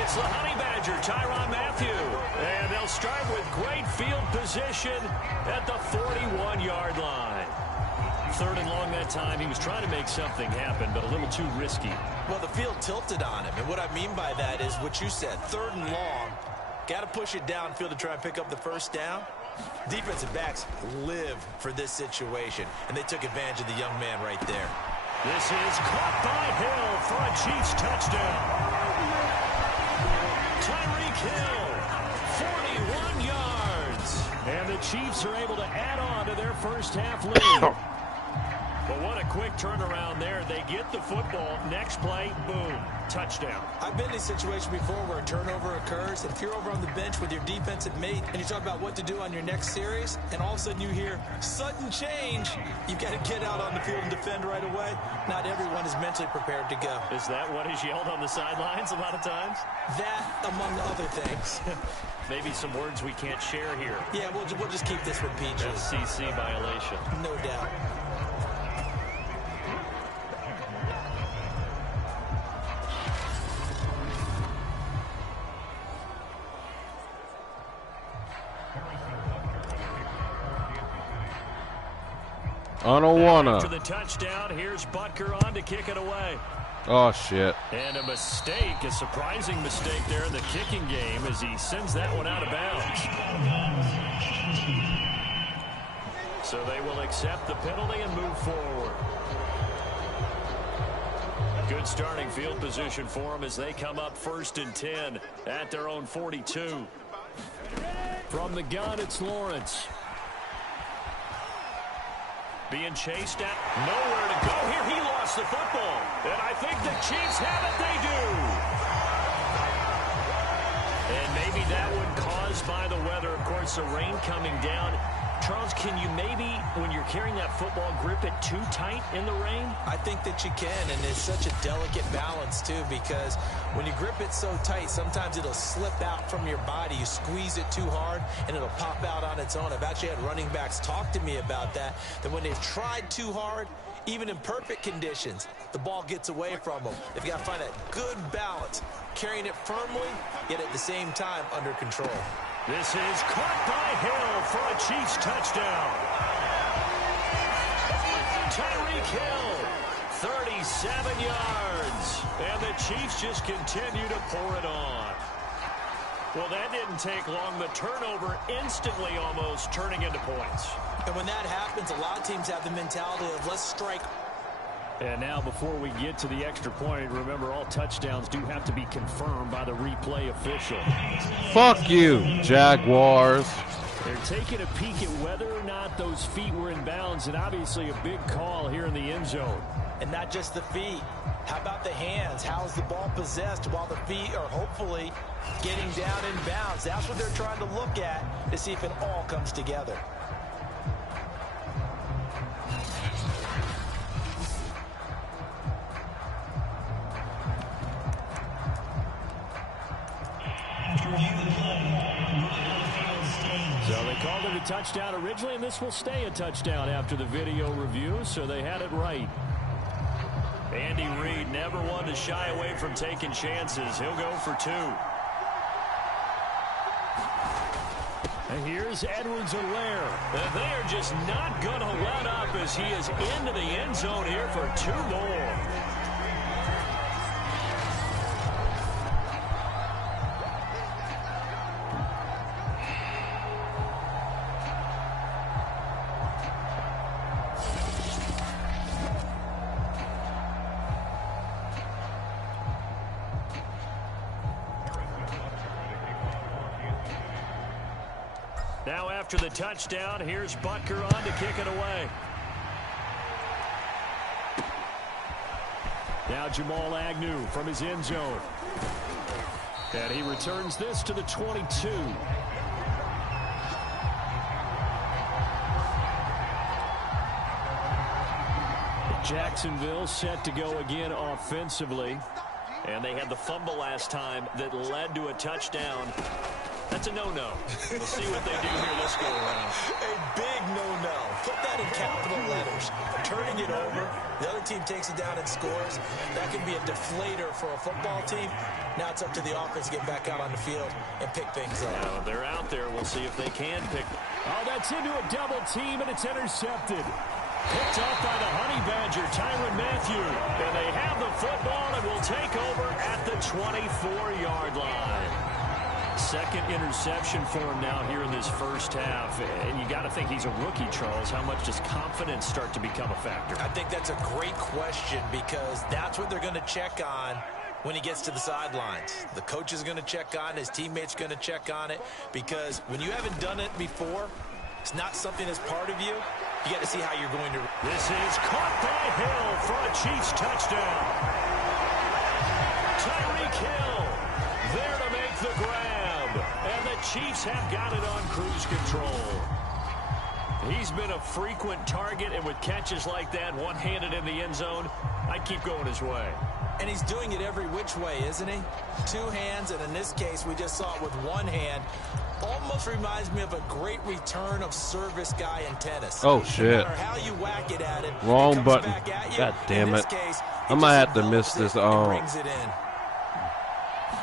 It's the Honey Badger, Tyrann Mathieu. And they'll start with great field position at the 41-yard line. 3rd and long that time. He was trying to make something happen, but a little too risky. Well, the field tilted on him. And what I mean by that is what you said. 3rd and long. Got to push it downfield to try and pick up the first down. Defensive backs live for this situation. And they took advantage of the young man right there. This is caught by Hill for a Chiefs touchdown. Tyreek Hill, 41 yards. And the Chiefs are able to add on to their first half lead. But what a quick turnaround there. They get the football. Next play, boom, touchdown. I've been in a situation before where a turnover occurs. And if you're over on the bench with your defensive mate and you talk about what to do on your next series, and all of a sudden you hear sudden change, you've got to get out on the field and defend right away. Not everyone is mentally prepared to go. Is that what is yelled on the sidelines a lot of times? That, among other things. Maybe some words we can't share here. Yeah, we'll just keep this one PG. FCC violation. No doubt. I don't wanna. After the touchdown, here's Butker on to kick it away. Oh, shit. And a mistake, a surprising mistake there in the kicking game as he sends that one out of bounds. So they will accept the penalty and move forward. Good starting field position for them as they come up 1st and 10 at their own 42. From the gun, it's Lawrence. Being chased at, nowhere to go here. He lost the football. And I think the Chiefs have it. They do. And maybe that one caused by the weather. Of course, the rain coming down. Charles, can you maybe, when you're carrying that football, grip it too tight in the rain? I think that you can, and it's such a delicate balance, too, because when you grip it so tight, sometimes it'll slip out from your body. You squeeze it too hard, and it'll pop out on its own. I've actually had running backs talk to me about that when they've tried too hard, even in perfect conditions, the ball gets away from them. They've got to find that good balance, carrying it firmly, yet at the same time under control. This is caught by Hill for a Chiefs touchdown. Tyreek Hill, 37 yards. And the Chiefs just continue to pour it on. Well, that didn't take long. The turnover instantly almost turning into points. And when that happens, a lot of teams have the mentality of let's strike. And now before we get to the extra point, remember all touchdowns do have to be confirmed by the replay official. Fuck you, Jaguars. They're taking a peek at whether or not those feet were in bounds, and obviously a big call here in the end zone. And not just the feet. How about the hands? How's the ball possessed while the feet are hopefully getting down in bounds? That's what they're trying to look at to see if it all comes together. So they called it a touchdown originally, and this will stay a touchdown after the video review, so they had it right. Andy Reid never one to shy away from taking chances. He'll go for 2. And here's Edwards-Helaire. And they are just not going to let up as he is into the end zone here for 2 more. Now after the touchdown, here's Butker on to kick it away. Now Jamal Agnew from his end zone. And he returns this to the 22. Jacksonville set to go again offensively. And they had the fumble last time that led to a touchdown. That's a no-no. We'll see what they do here this go around. A big no-no. Put that in capital letters. Turning it over, the other team takes it down and scores. That can be a deflator for a football team. Now it's up to the offense to get back out on the field and pick things up. Now they're out there. We'll see if they can pick. Oh, that's into a double team, and it's intercepted. Picked off by the Honey Badger, Tyrann Mathieu. And they have the football and will take over at the 24-yard line. Second interception for him now here in this first half. And you got to think he's a rookie, Charles. How much does confidence start to become a factor? I think that's a great question because that's what they're going to check on when he gets to the sidelines. The coach is going to check on it. His teammates going to check on it because when you haven't done it before, it's not something that's part of you. You got to see how you're going to. This is caught by Hill for a Chiefs touchdown. Tyreek Hill there to make the grab. And the Chiefs have got it on cruise control. He's been a frequent target, and with catches like that, one-handed in the end zone, I'd keep going his way. And he's doing it every which way, isn't he? 2 hands, and in this case, we just saw it with 1 hand. Almost reminds me of a great return of service guy in tennis. Oh, shit. No matter how you whack it at it, wrong it button. God damn it. I might have to miss this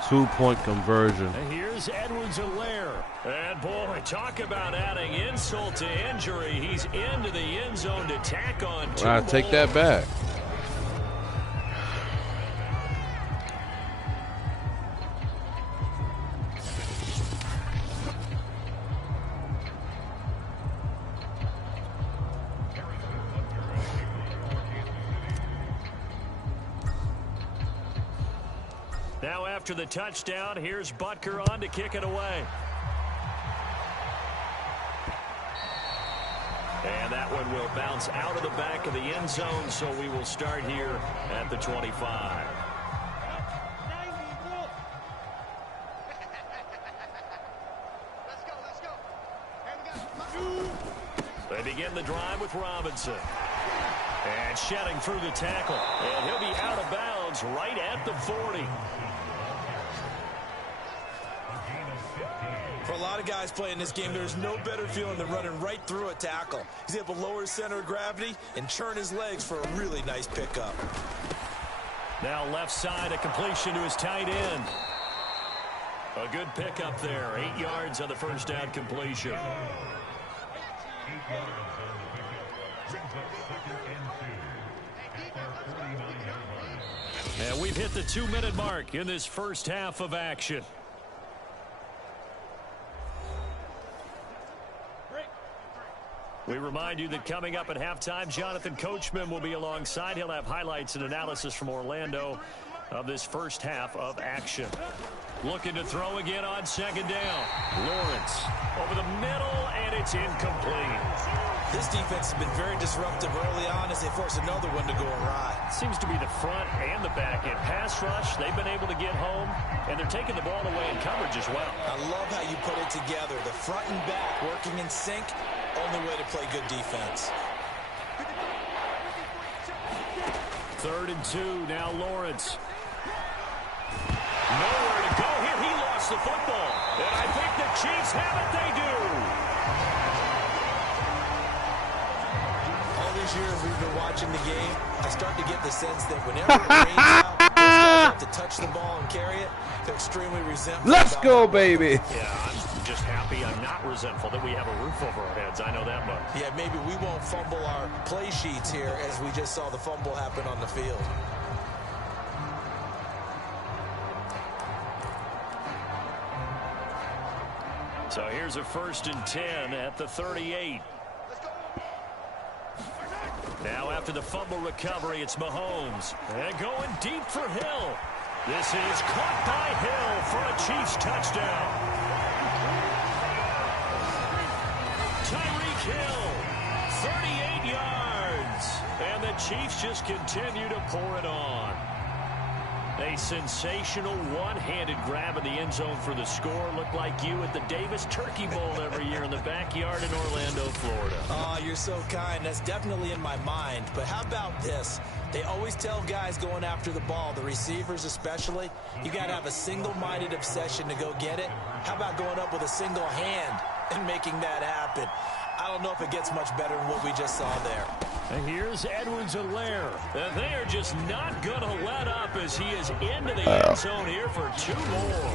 2-point conversion. And here's Edwards-Helaire. And boy, talk about adding insult to injury. He's into the end zone to tack on 2 I take that back. Now after the touchdown, here's Butker on to kick it away. And that one will bounce out of the back of the end zone, so we will start here at the 25. They begin the drive with Robinson. And shedding through the tackle. And he'll be out of bounds right at the 40. For a lot of guys playing this game, there's no better feeling than running right through a tackle. He's able to lower his center of gravity and churn his legs for a really nice pickup. Now left side, a completion to his tight end. A good pickup there. 8 yards on the first down completion. And we've hit the 2-minute mark in this first half of action. We remind you that coming up at halftime, Jonathan Coachman will be alongside. He'll have highlights and analysis from Orlando of this first half of action. Looking to throw again on second down. Lawrence over the middle, and it's incomplete. This defense has been very disruptive early on as they force another one to go awry. Seems to be the front and the back end. Pass rush, they've been able to get home, and they're taking the ball away in coverage as well. I love how you put it together. The front and back working in sync, only way to play good defense. 3rd and 2, now Lawrence. Nowhere to go here. He lost the football. And I think the Chiefs have it. They do. All these years we've been watching the game, I start to get the sense that whenever it rains out, those guys have to touch the ball and carry it. They're extremely resentful. Let's go, baby. Yeah, I'm just happy I'm not resentful that we have a roof over our heads. I know that much. Yeah, maybe we won't fumble our play sheets here as we just saw the fumble happen on the field. So here's a 1st and 10 at the 38. Now after the fumble recovery, it's Mahomes. And going deep for Hill. This is caught by Hill for a Chiefs touchdown. Tyreek Hill, 38 yards. And the Chiefs just continue to pour it on. A sensational one-handed grab in the end zone for the score. Looked like you at the Davis Turkey Bowl every year in the backyard in Orlando, Florida. Oh, you're so kind. That's definitely in my mind. But how about this? They always tell guys going after the ball, the receivers especially, you got to have a single-minded obsession to go get it. How about going up with a single hand and making that happen? I don't know if it gets much better than what we just saw there. And here's Edwards-Helaire. They are just not going to let up as he is into the end zone here for 2 more.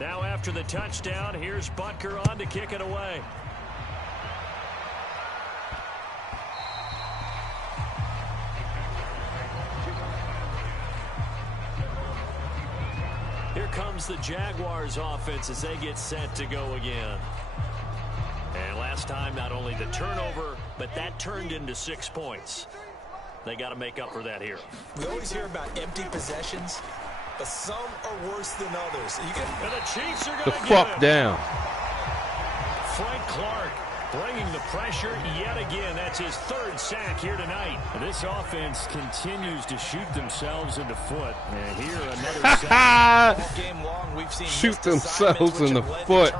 Now after the touchdown, here's Butker on to kick it away. Here comes the Jaguars offense as they get set to go again. And last time, not only the turnover, but that turned into 6 points. They got to make up for that here. We always hear about empty possessions, but some are worse than others. And the Chiefs are going The to fuck down. Frank Clark bringing the pressure yet again. That's his 3rd sack here tonight. And this offense continues to shoot themselves in the foot. And here another sack. All game long, we've seen shoot themselves in the foot.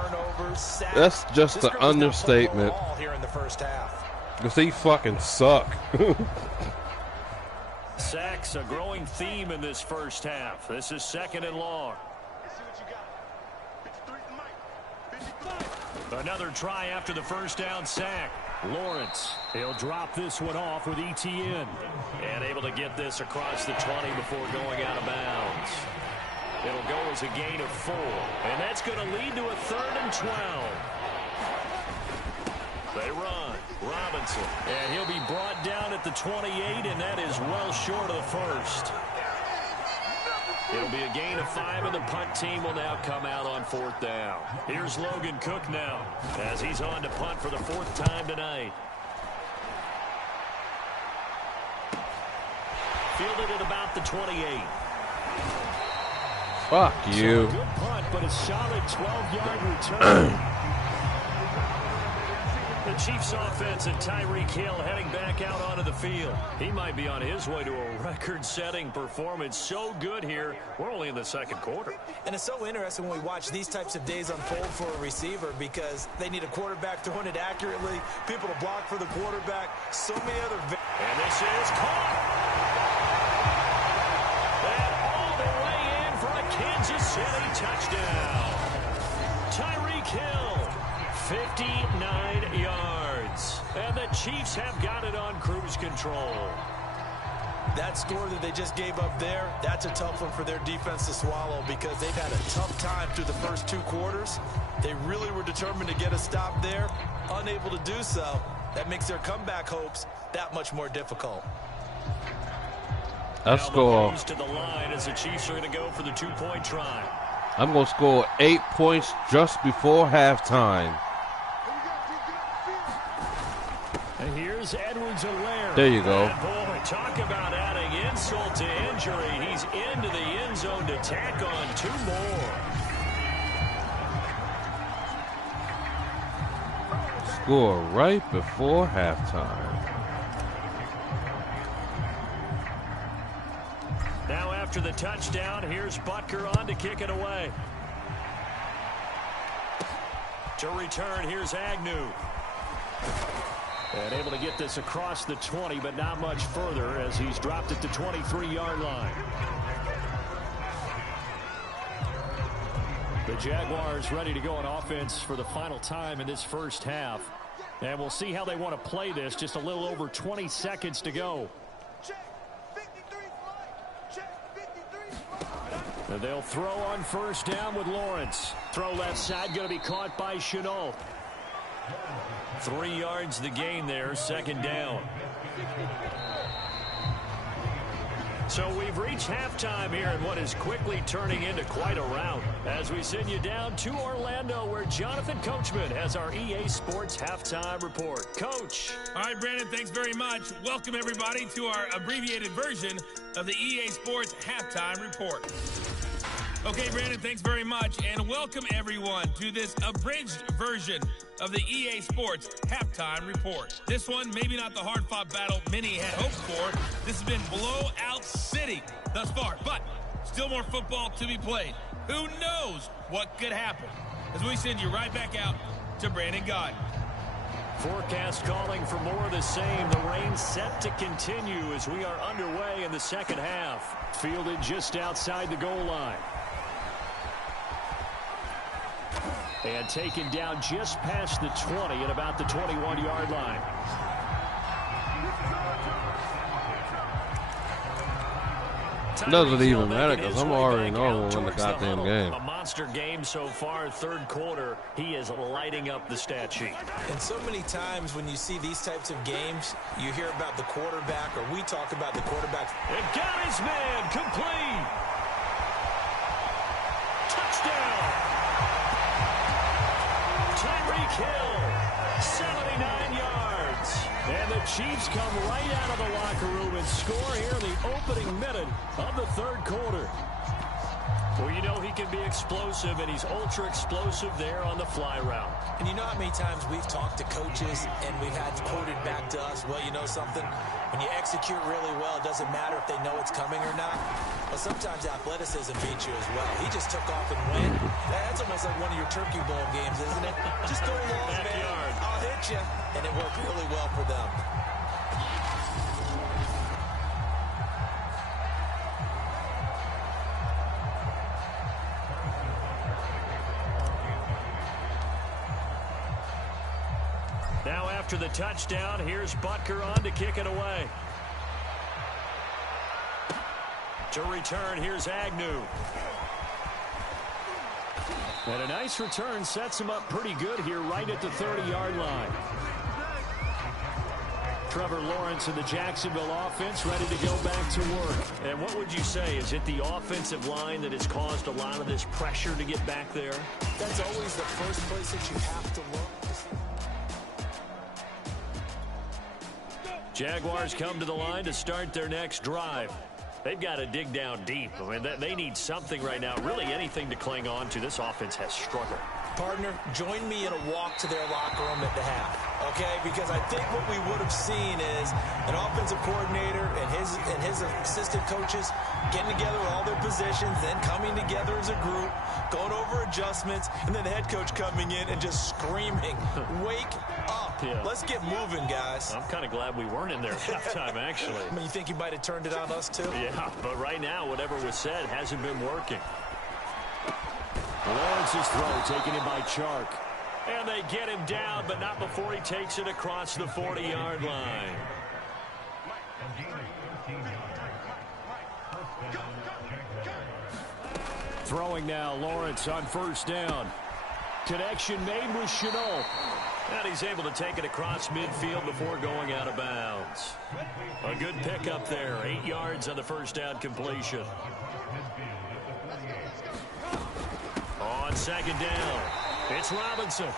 That's just an understatement. Here in the first half. Because they fucking suck. Sacks a growing theme in this first half. This is 2nd and long. Another try after the first down sack. Lawrence, he'll drop this one off with ETN. And able to get this across the 20 before going out of bounds. It'll go as a gain of 4. And that's going to lead to a 3rd and 12. They run. Robinson. And he'll be brought down at the 28, and that is well short of the first. It'll be a gain of 5, and the punt team will now come out on 4th down. Here's Logan Cook now as he's on to punt for the 4th time tonight. Fielded at about the 28. Fuck you. So a good punt, but a solid 12-yard return. The Chiefs offense and Tyreek Hill heading back out onto the field. He might be on his way to a record-setting performance. So good here. We're only in the 2nd quarter. And it's so interesting when we watch these types of days unfold for a receiver because they need a quarterback throwing it accurately, people to block for the quarterback, so many other... And this is caught. And all the way in for a Kansas City touchdown. Tyreek Hill. 59 yards. And the Chiefs have got it on cruise control. That score that they just gave up there, that's a tough one for their defense to swallow because they've had a tough time through the first 2 quarters. They really were determined to get a stop there, unable to do so. That makes their comeback hopes that much more difficult. I score. To the line as the Chiefs are going to go for the 2-point try. I'm going to score 8 points just before halftime. And here's Edwards-Helaire. There you go. And boy, talk about adding insult to injury. He's into the end zone to tack on 2 more. Score right before halftime. Now after the touchdown, here's Butker on to kick it away. To return, here's Agnew. And able to get this across the 20, but not much further as he's dropped at the 23-yard line. The Jaguars ready to go on offense for the final time in this first half. And we'll see how they want to play this. Just a little over 20 seconds to go. And they'll throw on first down with Lawrence. Throw left side, going to be caught by Chenault. 3 yards the gain there, second down. So we've reached halftime here in what is quickly turning into quite a rout as we send you down to Orlando where Jonathan Coachman has our EA Sports Halftime Report. Coach. All right, Brandon, thanks very much. Welcome, everybody, to our abbreviated version of the EA Sports Halftime Report. Okay, Brandon, thanks very much, and welcome, everyone, to this abridged version of the EA Sports Halftime Report. This one, maybe not the hard-fought battle many had hoped for. This has been blowout city thus far, but still more football to be played. Who knows what could happen? As we send you right back out to Brandon Gaudin. Forecast calling for more of the same. The rain set to continue as we are underway in the second half. Fielded just outside the goal line. And taken down just past the 20 at about the 21-yard line. Doesn't even matter because I'm already knowing we'll win the goddamn game. A monster game so far, third quarter. He is lighting up the stat sheet. And so many times when you see these types of games, you hear about the quarterback, or we talk about the quarterback. And got his man complete. Touchdown. Tyreek Hill, 79 yards. And the Chiefs come right out of the locker room and score here in the opening minute of the third quarter. Well, you know he can be explosive, and he's ultra-explosive there on the fly route. And you know how many times we've talked to coaches and we've had quoted back to us, well, you know something? When you execute really well, it doesn't matter if they know it's coming or not. Well, sometimes athleticism beats you as well. He just took off and went. That's almost like one of your Turkey Bowl games, isn't it? Just go along, man. I'll hit you. And it worked really well for them. Now after the touchdown, here's Butker on to kick it away. To return, here's Agnew. And a nice return sets him up pretty good here right at the 30-yard line. Trevor Lawrence and the Jacksonville offense ready to go back to work. And what would you say? Is it the offensive line that has caused a lot of this pressure to get back there? That's always the first place that you have to look. Jaguars come to the line to start their next drive. They've got to dig down deep. I mean, they need something right now, really anything to cling on to. This offense has struggled. Partner, join me in a walk to their locker room at the half, okay? Because I think what we would have seen is an offensive coordinator and his assistant coaches getting together with all their positions, then coming together as a group, going over adjustments, and then the head coach coming in and just screaming, wake up. Yeah. Let's get moving, guys. I'm kind of glad we weren't in there at halftime, actually. I mean, you think he might have turned it on us, too? Yeah, but right now, whatever was said hasn't been working. Lawrence's throw taken in by Chark. And they get him down, but not before he takes it across the 40-yard line. Throwing now, Lawrence on first down. Connection made with Chenault. And he's able to take it across midfield before going out of bounds. A good pickup there. 8 yards on the first down completion. On second down, it's Robinson.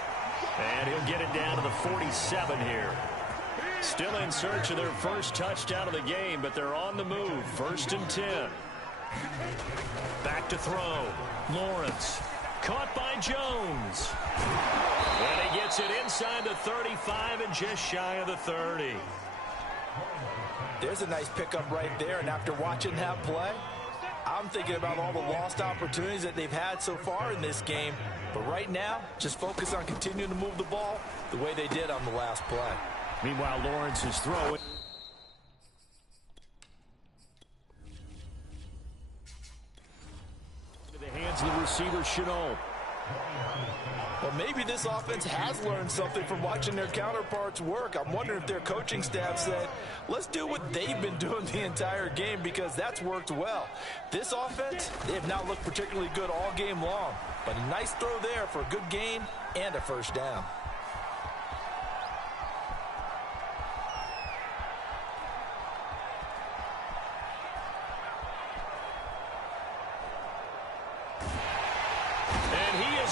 And he'll get it down to the 47 here. Still in search of their first touchdown of the game, but they're on the move. 1st and 10. Back to throw. Lawrence. Caught by Jones. And he gets it inside the 35 and just shy of the 30. There's a nice pickup right there, and after watching that play, I'm thinking about all the lost opportunities that they've had so far in this game. But right now, just focus on continuing to move the ball the way they did on the last play. Meanwhile, Lawrence is throwing. To the hands of the receiver, Chenault. Well, maybe this offense has learned something from watching their counterparts work. I'm wondering if their coaching staff said, let's do what they've been doing the entire game, because that's worked well. This offense, they have not looked particularly good all game long, but a nice throw there for a good gain and a first down.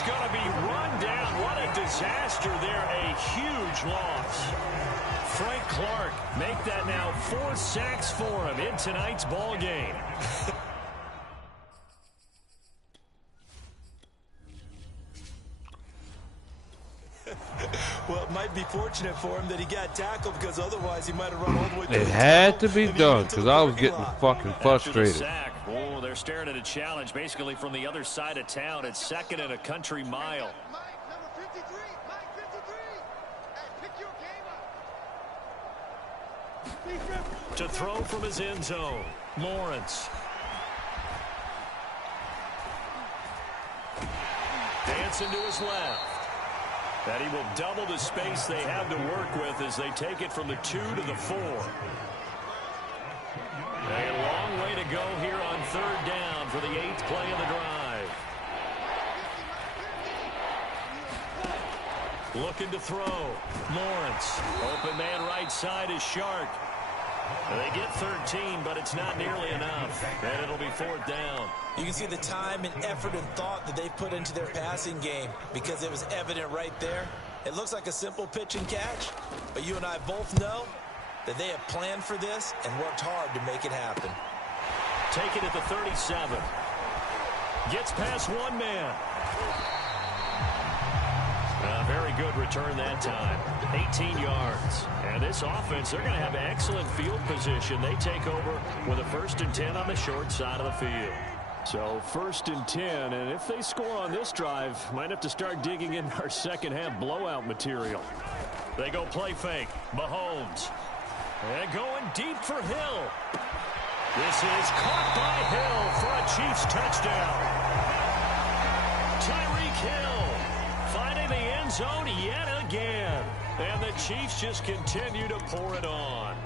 Going to be run down. What a disaster there. A huge loss. Frank Clark make that now 4 sacks for him in tonight's ball game. Well, it might be fortunate for him that he got tackled, because otherwise he might have run all the way through. It had to be done, because I was getting fucking frustrated. Oh, they're staring at a challenge basically from the other side of town. It's second and a country mile. To throw from his end zone, Lawrence. Dancing to his left. That he will double the space they have to work with as they take it from the 2 to the 4. A long way to go here on 3rd down for the 8th play of the drive. Looking to throw. Lawrence. Open man right side is Shark. They get 13, but it's not nearly enough. And it'll be 4th down. You can see the time and effort and thought that they put into their passing game, because it was evident right there. It looks like a simple pitch and catch, but you and I both know that they have planned for this and worked hard to make it happen. Take it at the 37. Gets past one man. Very good return that time. 18 yards. And this offense, they're going to have excellent field position. They take over with a 1st and 10 on the short side of the field. So 1st and 10, and if they score on this drive, might have to start digging in our second half blowout material. They go play fake. Mahomes. And going deep for Hill. This is caught by Hill for a Chiefs touchdown. Tyreek Hill finding the end zone yet again. And the Chiefs just continue to pour it on.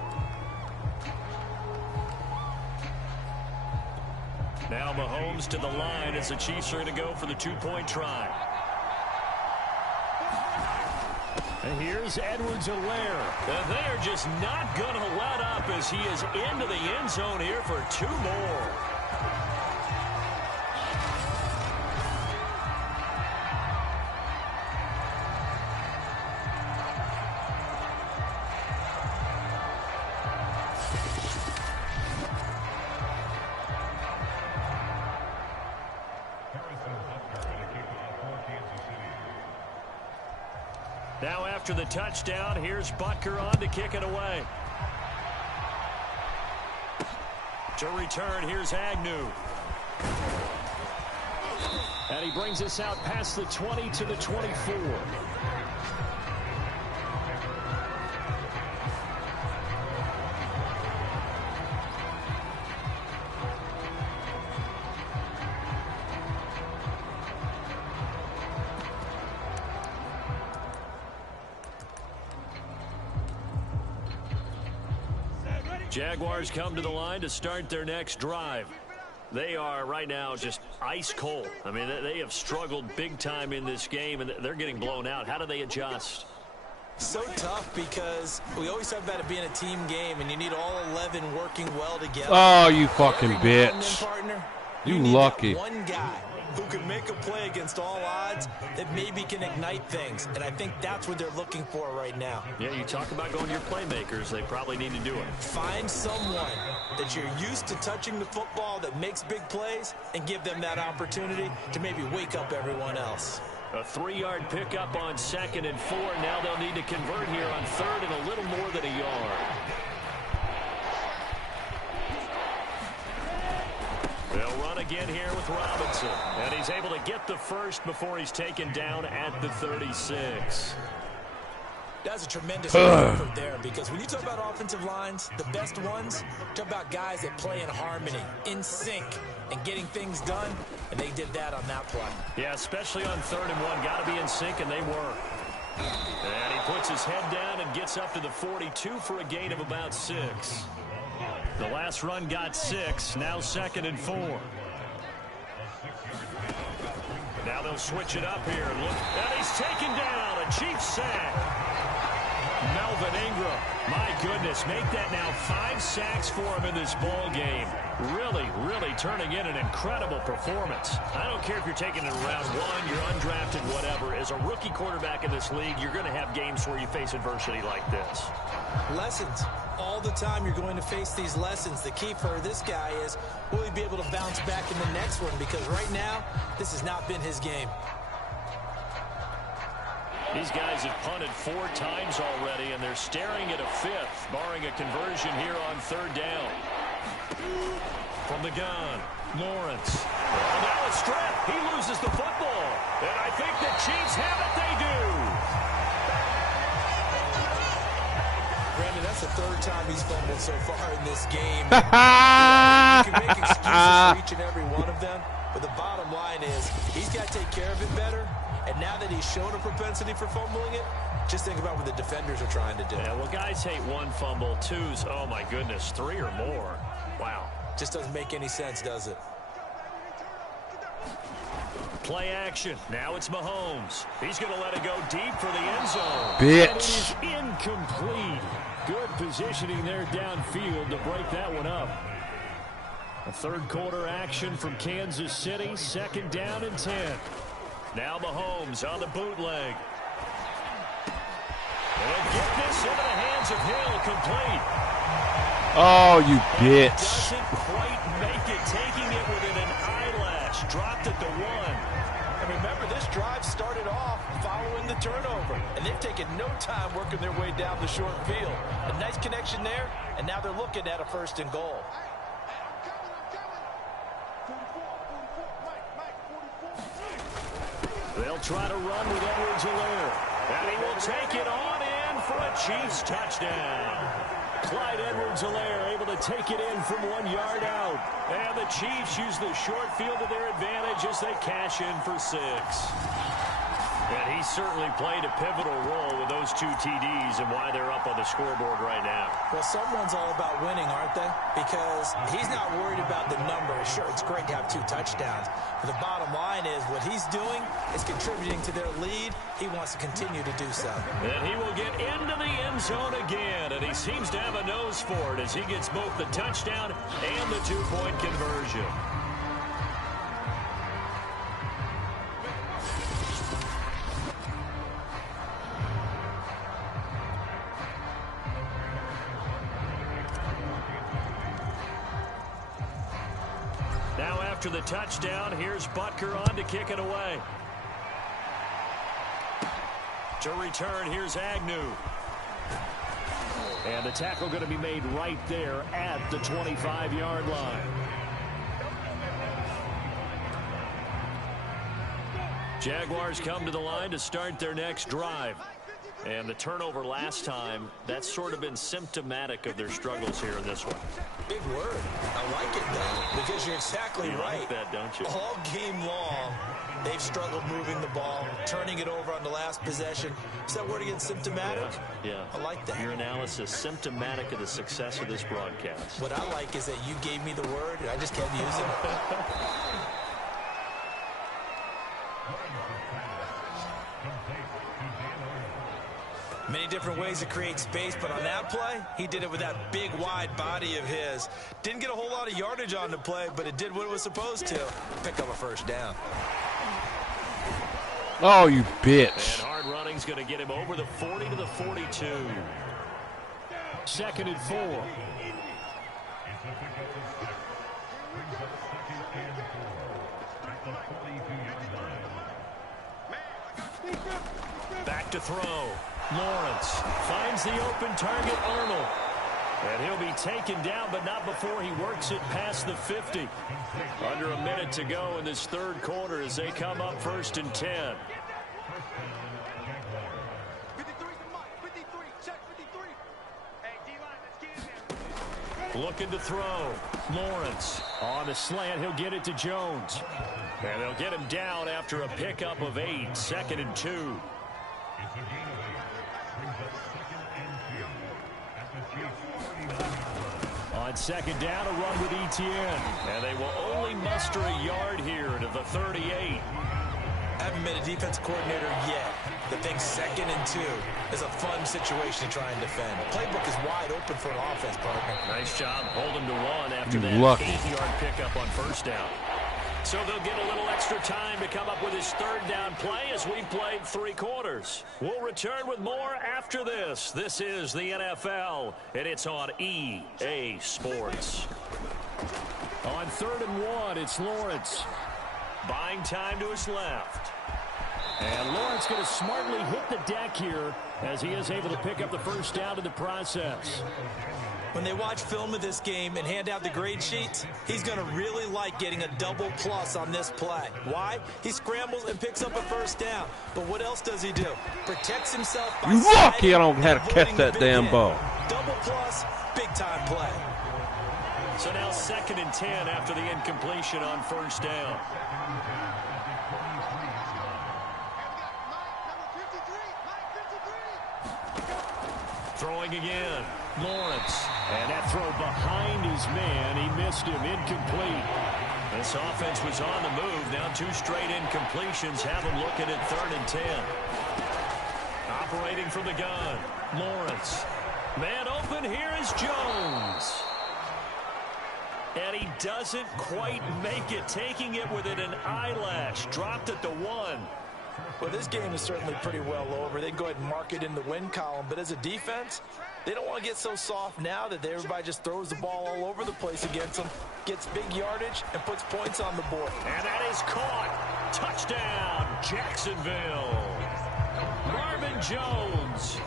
Now Mahomes to the line as the Chiefs are going to go for the 2-point try. And here's Edwards-Helaire. And they're just not going to let up as he is into the end zone here for 2 more. Now after the touchdown, here's Butker on to kick it away. To return, here's Agnew. And he brings us out past the 20 to the 24. Jaguars come to the line to start their next drive. They are right now just ice cold. I mean, they have struggled big time in this game, and they're getting blown out. How do they adjust? So tough, because we always talk about it being a team game, and you need all 11 working well together. Oh, you fucking bitch. Partner, you lucky. One guy who can make a play against all odds that maybe can ignite things, and I think that's what they're looking for right now. Yeah, you talk about going to your playmakers. They probably need to do it. Find someone that you're used to touching the football that makes big plays and give them that opportunity to maybe wake up everyone else. A 3-yard pickup on 2nd and 4. Now they'll need to convert here on 3rd and a little more than a yard. They'll run again here with Robinson. And he's able to get the first before he's taken down at the 36. That's a tremendous effort there, because when you talk about offensive lines, the best ones, talk about guys that play in harmony, in sync, and getting things done, and they did that on that play. Yeah, especially on 3rd and 1. Got to be in sync, and they were. And he puts his head down and gets up to the 42 for a gain of about 6. The last run got 6. Now 2nd and 4. Now they'll switch it up here. Look, and he's taken down. A Chiefs sack. Melvin Ingram, my goodness, make that now 5 sacks for him in this ball game. Really, really turning in an incredible performance. I don't care if you're taking it in round 1, you're undrafted, whatever. As a rookie quarterback in this league, you're going to have games where you face adversity like this. Lessons. All the time you're going to face these lessons. The key for this guy is, will he be able to bounce back in the next one? Because right now, this has not been his game. These guys have punted 4 times already, and they're staring at a 5th, barring a conversion here on 3rd down. From the gun, Lawrence. And now a strip. He loses the football. And I think the Chiefs have it. They do. Brandon, that's the 3rd time he's fumbled so far in this game. You can make excuses for each and every one of them, but the bottom line is he's got to take care of it better. And now that he's shown a propensity for fumbling it, just think about what the defenders are trying to do. Yeah, well, guys hate 1 fumble, 2's, oh my goodness, 3 or more. Wow. Just doesn't make any sense, does it? Play action. Now it's Mahomes. He's going to let it go deep for the end zone. Bitch. And it is incomplete. Good positioning there downfield to break that one up. A 3rd quarter action from Kansas City. 2nd down and 10. Now Mahomes on the bootleg. And get this into the hands of Hill, complete. Oh, you bitch. Doesn't quite make it, taking it within an eyelash. Dropped at the 1. And remember, this drive started off following the turnover. And they've taken no time working their way down the short field. A nice connection there, and now they're looking at a 1st and goal. They'll try to run with Edwards-Helaire. And he will take it on in for a Chiefs touchdown. Clyde Edwards-Helaire able to take it in from 1 yard out. And the Chiefs use the short field to their advantage as they cash in for 6. And he certainly played a pivotal role with those 2 TDs and why they're up on the scoreboard right now. Well, someone's all about winning, aren't they? Because he's not worried about the numbers. Sure, it's great to have 2 touchdowns. But the bottom line is what he's doing is contributing to their lead. He wants to continue to do so. And he will get into the end zone again. And he seems to have a nose for it as he gets both the touchdown and the 2-point conversion. After the touchdown, here's Butker on to kick it away. To return, here's Agnew. And the tackle going to be made right there at the 25-yard line. Jaguars come to the line to start their next drive. And the turnover last time, that's sort of been symptomatic of their struggles here in this one. Big word. I like it, though, because you're exactly right. Like that, don't you? All game long, they've struggled moving the ball, turning it over on the last possession. Is that word again, symptomatic? Yeah. I like that. Your analysis, symptomatic of the success of this broadcast. What I like is that you gave me the word, and I just kept using it. Many different ways to create space, but on that play, he did it with that big, wide body of his. Didn't get a whole lot of yardage on the play, but it did what it was supposed to. Pick up a 1st down. Oh, you bitch. And hard running's going to get him over the 40 to the 42. 2nd and 4. Back to throw. Lawrence finds the open target, Arnold. And he'll be taken down, but not before he works it past the 50. Under a minute to go in this third quarter as they come up 1st and 10. Looking to throw. Lawrence on the slant. He'll get it to Jones. And they'll get him down after a pickup of 8. 2nd and 2. On 2nd down, a run with Etienne. And they will only muster a yard here to the 38. I haven't been a defense coordinator yet that thinks 2nd and 2 is a fun situation to try and defend. The playbook is wide open for an offense, partner. Nice job. Hold him to 1 after that 8-yard pickup on 1st down. So they'll get a little extra time to come up with his 3rd down play as we've played 3 quarters. We'll return with more after this. This is the NFL, and it's on EA Sports. On 3rd and 1, it's Lawrence. Buying time to his left. And Lawrence going to smartly hit the deck here as he is able to pick up the 1st down in the process. When they watch film of this game and hand out the grade sheets, he's going to really like getting a double plus on this play. Why? He scrambles and picks up a 1st down. But what else does he do? Protects himself by you lucky I don't have to catch that damn ball. Double plus, big time play. So now 2nd and 10 after the incompletion on 1st down. Throwing again. Lawrence. And that throw behind his man. He missed him. Incomplete. This offense was on the move. Now 2 straight incompletions have him looking at 3rd and 10. Operating from the gun. Lawrence. Man open. Here is Jones. And he doesn't quite make it. Taking it within an eyelash. Dropped it to 1. Well, this game is certainly pretty well over. They can go ahead and mark it in the win column. But as a defense, they don't want to get so soft now that everybody just throws the ball all over the place against them, gets big yardage, and puts points on the board. And that is caught. Touchdown, Jacksonville. Marvin Jones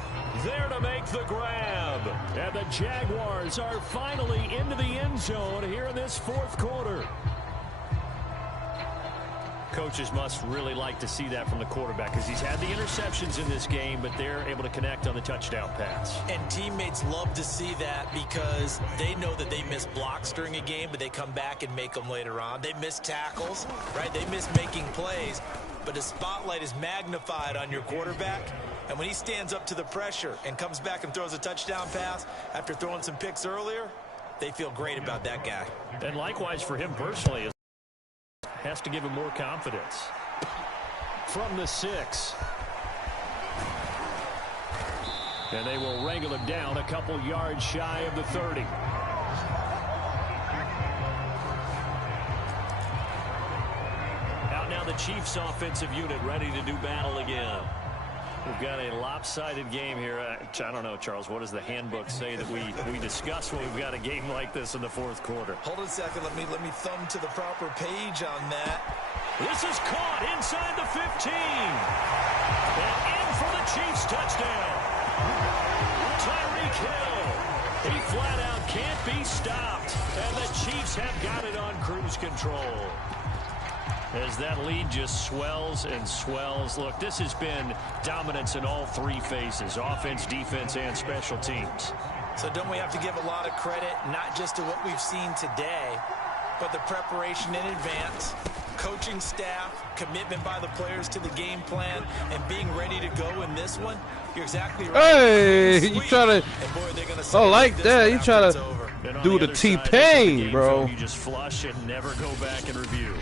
there to make the grab. And the Jaguars are finally into the end zone here in this 4th quarter. Coaches must really like to see that from the quarterback because he's had the interceptions in this game, but they're able to connect on the touchdown pass. And teammates love to see that because they know that they miss blocks during a game, but they come back and make them later on. They miss tackles, right? They miss making plays, but the spotlight is magnified on your quarterback. And when he stands up to the pressure and comes back and throws a touchdown pass after throwing some picks earlier, they feel great about that guy. And likewise for him personally, has to give him more confidence. From the 6. And they will wrangle him down a couple yards shy of the 30. Out now the Chiefs offensive unit ready to do battle again. We've got a lopsided game here. I don't know, Charles, what does the handbook say that we discuss when we've got a game like this in the 4th quarter? Hold on a second. Let me thumb to the proper page on that. This is caught inside the 15. And in for the Chiefs touchdown. Tyreek Hill. He flat out can't be stopped. And the Chiefs have got it on cruise control. As that lead just swells and swells. Look, this has been dominance in all 3 phases, offense, defense, and special teams. So don't we have to give a lot of credit, not just to what we've seen today, but the preparation in advance, coaching staff, commitment by the players to the game plan, and being ready to go in this one? You're exactly right. Hey, you try to, oh, like that. You try to do the T-Pain, bro. You just flush and never go back and review.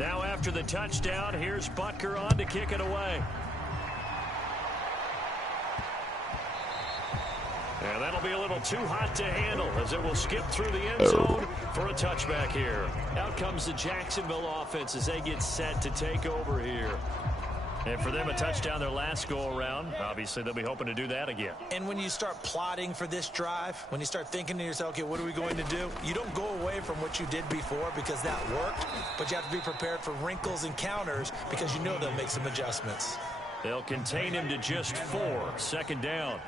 Now after the touchdown, here's Butker on to kick it away. And that'll be a little too hot to handle as it will skip through the end zone for a touchback here. Out comes the Jacksonville offense as they get set to take over here. And for them, a touchdown their last go-around. Obviously, they'll be hoping to do that again. And when you start plotting for this drive, when you start thinking to yourself, okay, what are we going to do? You don't go away from what you did before because that worked, but you have to be prepared for wrinkles and counters because you know they'll make some adjustments. They'll contain him to just 4. Second down.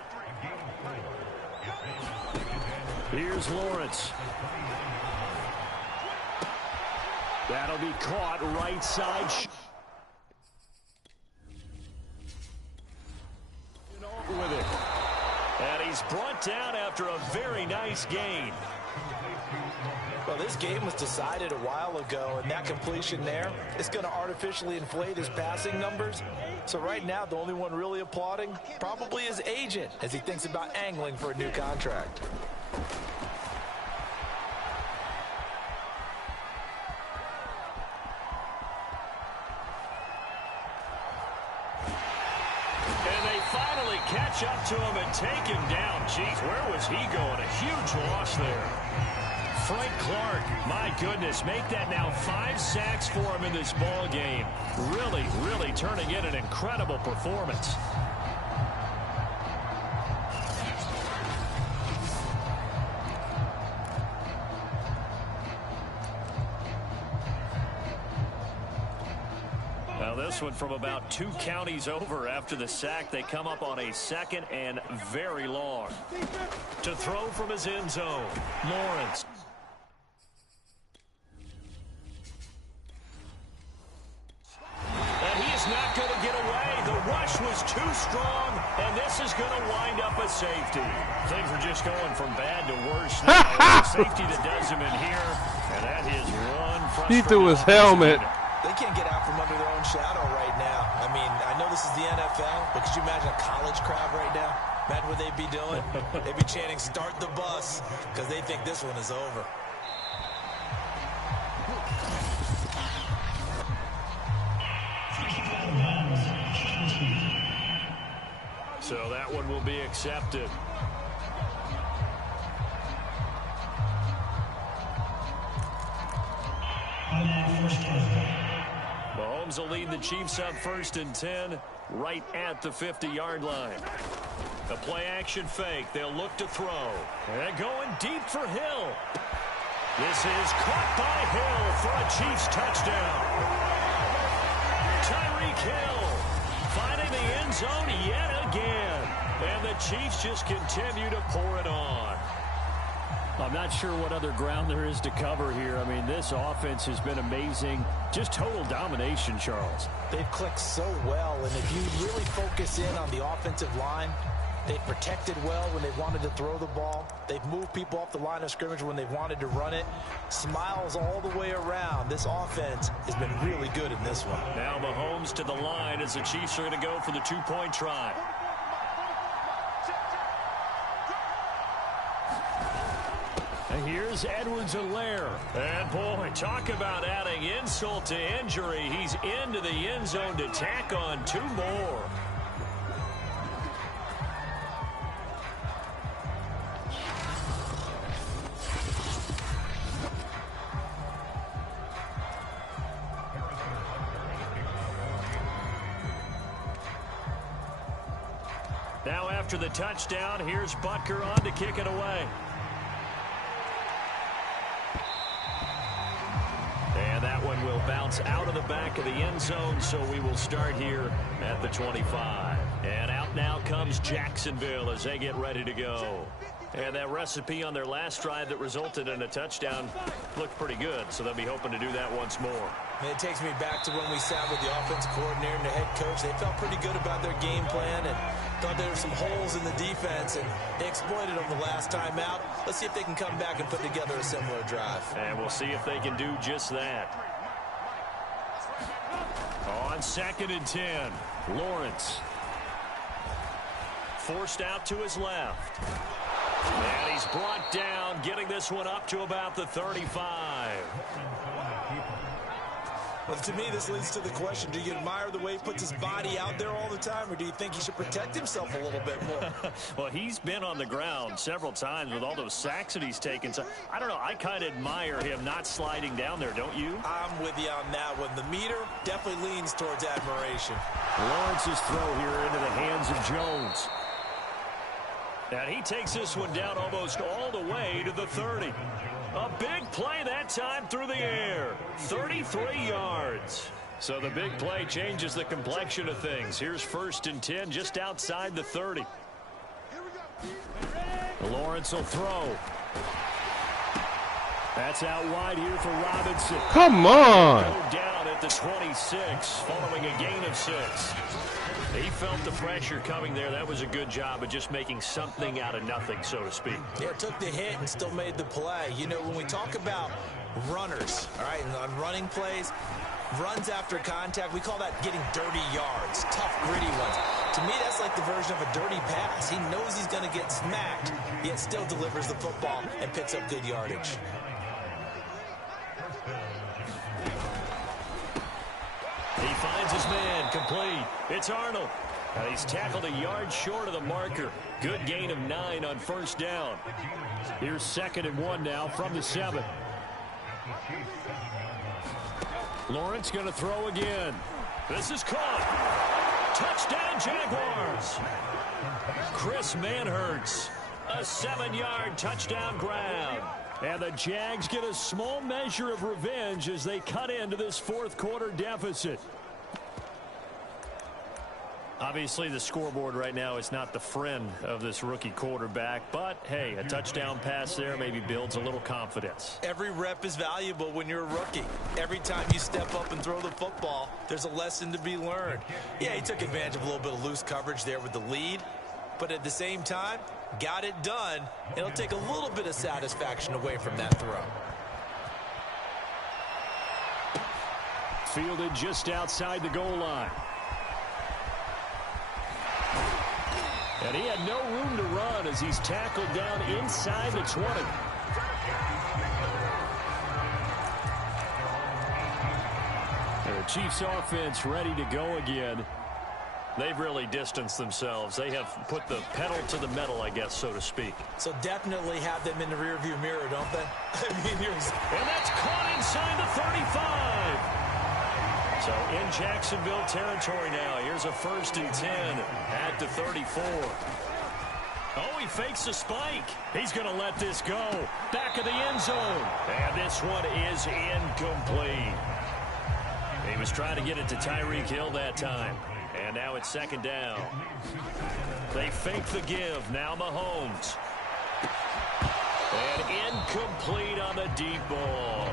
Here's Lawrence. That'll be caught right side. With it. And he's brought down after a very nice gain. Well, this game was decided a while ago, and that completion there is going to artificially inflate his passing numbers. So right now, the only one really applauding probably his agent as he thinks about angling for a new contract. Finally catch up to him and take him down. Jeez, where was he going? A huge loss there. Frank Clark, my goodness, make that now 5 sacks for him in this ball game. Really, really turning in an incredible performance. This one from about 2 counties over after the sack. They come up on a 2nd and very long. To throw from his end zone, Lawrence. And he is not going to get away. The rush was too strong, and this is going to wind up a safety. Things are just going from bad to worse now. Safety that does him in here, and that is one frustrating. He threw his helmet. They can't get out from under their own shadow right now. I mean, I know this is the NFL, but could you imagine a college crowd right now? Imagine what they'd be doing. They'd be chanting, "Start the bus," because they think this one is over. So that one will be accepted. Mahomes will lead the Chiefs up 1st and 10 right at the 50-yard line. The play-action fake. They'll look to throw. And going deep for Hill. This is caught by Hill for a Chiefs touchdown. Tyreek Hill finding the end zone yet again. And the Chiefs just continue to pour it on. I'm not sure what other ground there is to cover here. I mean, this offense has been amazing. Just total domination, Charles. They've clicked so well, and if you really focus in on the offensive line, they've protected well when they've wanted to throw the ball. They've moved people off the line of scrimmage when they've wanted to run it. Smiles all the way around. This offense has been really good in this one. Now Mahomes to the line as the Chiefs are going to go for the 2-point try. And here's Edwards-Helaire. And boy, talk about adding insult to injury. He's into the end zone to tack on 2 more. Now after the touchdown, here's Butker on to kick it away. And that one will bounce out of the back of the end zone, so we will start here at the 25. And out now comes Jacksonville as they get ready to go. And that recipe on their last drive that resulted in a touchdown looked pretty good, so they'll be hoping to do that once more. And it takes me back to when we sat with the offensive coordinator and the head coach. They felt pretty good about their game plan and thought there were some holes in the defense, and they exploited them the last time out. Let's see if they can come back and put together a similar drive. And we'll see if they can do just that. On 2nd and 10, Lawrence. Forced out to his left. And he's brought down, getting this one up to about the 35. Well, to me, this leads to the question, do you admire the way he puts his body out there all the time, or do you think he should protect himself a little bit more? Well, he's been on the ground several times with all those sacks that he's taken. So, I don't know. I kind of admire him not sliding down there, don't you? I'm with you on that one. The meter definitely leans towards admiration. Lawrence's throw here into the hands of Jones. And he takes this one down almost all the way to the 30. A big play that time through the air. 33 yards. So the big play changes the complexion of things. Here's 1st and 10 just outside the 30. Lawrence will throw. That's out wide here for Robinson. Come on. Go down at the 26 following a gain of 6. He felt the pressure coming there. That was a good job of just making something out of nothing, so to speak. Yeah, took the hit and still made the play. You know, when we talk about runners, all right, and on running plays, runs after contact, we call that getting dirty yards, tough, gritty ones. To me, that's like the version of a dirty pass. He knows he's going to get smacked, yet still delivers the football and picks up good yardage. He finds his man, complete. It's Arnold. And he's tackled a yard short of the marker. Good gain of 9 on 1st down. Here's 2nd and 1 now from the 7. Lawrence going to throw again. This is caught. Touchdown, Jaguars. Chris Manhertz, a 7-yard touchdown grab. And the Jags get a small measure of revenge as they cut into this 4th quarter deficit. Obviously, the scoreboard right now is not the friend of this rookie quarterback. But, hey, a touchdown pass there maybe builds a little confidence. Every rep is valuable when you're a rookie. Every time you step up and throw the football, there's a lesson to be learned. Yeah, he took advantage of a little bit of loose coverage there with the lead. But at the same time, got it done. It'll take a little bit of satisfaction away from that throw. Fielded just outside the goal line. And he had no room to run as he's tackled down inside the 20. The Chiefs offense ready to go again. They've really distanced themselves. They have put the pedal to the metal, I guess, so to speak. So definitely have them in the rearview mirror, don't they? I mean, and that's caught inside the 35. So in Jacksonville territory now. Here's a 1st and 10 at the 34. Oh, he fakes a spike. He's going to let this go. Back of the end zone. And this one is incomplete. He was trying to get it to Tyreek Hill that time. And now it's 2nd down. They fake the give. Now Mahomes. And incomplete on the deep ball.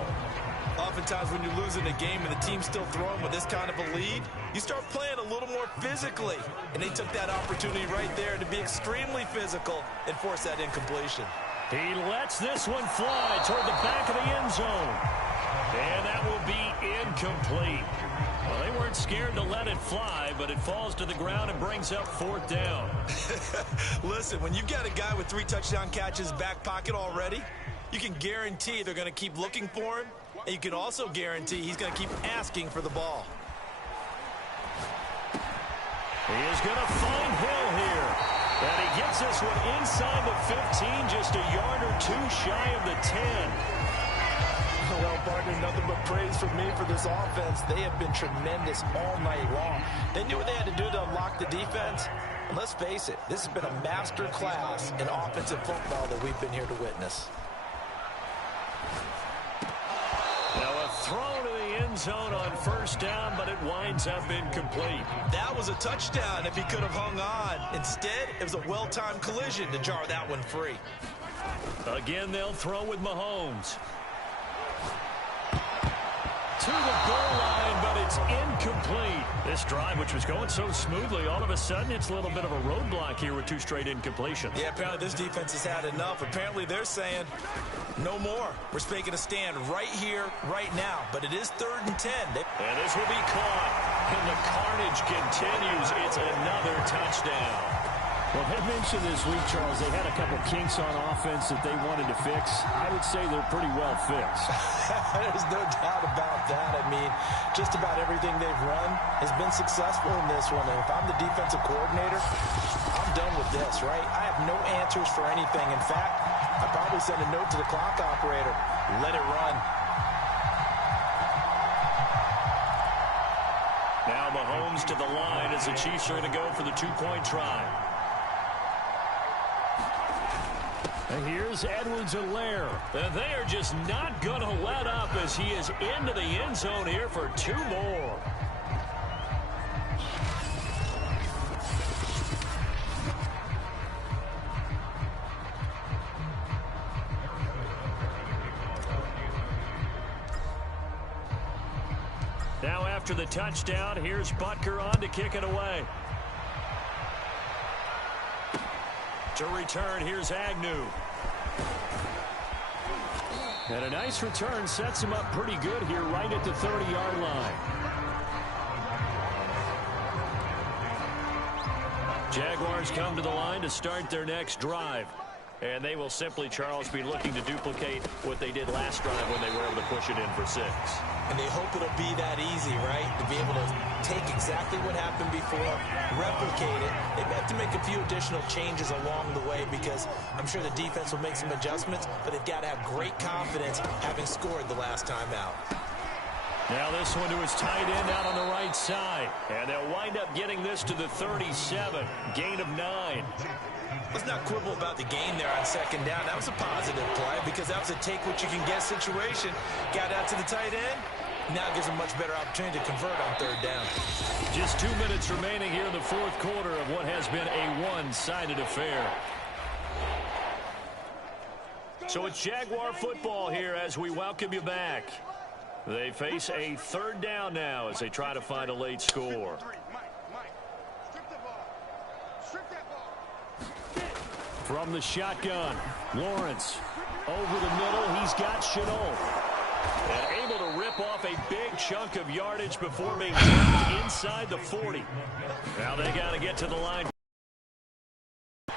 Oftentimes when you're losing a game and the team's still throwing with this kind of a lead, you start playing a little more physically. And they took that opportunity right there to be extremely physical and force that incompletion. He lets this one fly toward the back of the end zone. And that will be incomplete. Well, they weren't scared to let it fly, but it falls to the ground and brings up 4th down. Listen, when you've got a guy with 3 touchdown catches back pocket already, you can guarantee they're going to keep looking for him. And you can also guarantee he's going to keep asking for the ball. He is going to find Hill here. And he gets this one inside the 15, just a yard or 2 shy of the 10. Well, partner, nothing but praise from me for this offense. They have been tremendous all night long. They knew what they had to do to unlock the defense. And let's face it, this has been a master class in offensive football that we've been here to witness. Now a throw to the end zone on 1st down, but it winds up incomplete. That was a touchdown if he could have hung on. Instead, it was a well-timed collision to jar that one free. Again, they'll throw with Mahomes. To the goal line, but it's incomplete. This drive, which was going so smoothly, all of a sudden it's a little bit of a roadblock here with 2 straight incompletions. Yeah, apparently this defense has had enough. Apparently they're saying no more. We're making a stand right here, right now. But it is 3rd and 10. And this will be caught. And the carnage continues. It's another touchdown. Well, they mentioned this week, Charles, they had a couple kinks on offense that they wanted to fix. I would say they're pretty well fixed. There's no doubt about that. I mean, just about everything they've run has been successful in this one. And if I'm the defensive coordinator, I'm done with this, right? I have no answers for anything. In fact, I'd probably send a note to the clock operator. Let it run. Now Mahomes to the line as the Chiefs are going to go for the two-point try. And here's Edwards-Helaire. And they are just not going to let up as he is into the end zone here for two more. Now after the touchdown, here's Butker on to kick it away. To return, here's Agnew. And a nice return sets him up pretty good here right at the 30-yard line. Jaguars come to the line to start their next drive. And they will simply, Charles, be looking to duplicate what they did last drive when they were able to push it in for 6. And they hope it'll be that easy, right? To be able to take exactly what happened before, replicate it. They have to make a few additional changes along the way because I'm sure the defense will make some adjustments, but they've got to have great confidence having scored the last time out. Now this one to his tight end out on the right side. And they'll wind up getting this to the 37. Gain of 9. Let's not quibble about the gain there on second down. That was a positive play because that was a take-what-you-can-get situation. Got out to the tight end. Now it gives them a much better opportunity to convert on third down. Just 2 minutes remaining here in the fourth quarter of what has been a one-sided affair. So it's Jaguar football here as we welcome you back. They face a third down now as they try to find a late score. From the shotgun, Lawrence over the middle. He's got Shenault. And able to rip off a big chunk of yardage before being turned inside the 40. Now they got to get to the line. And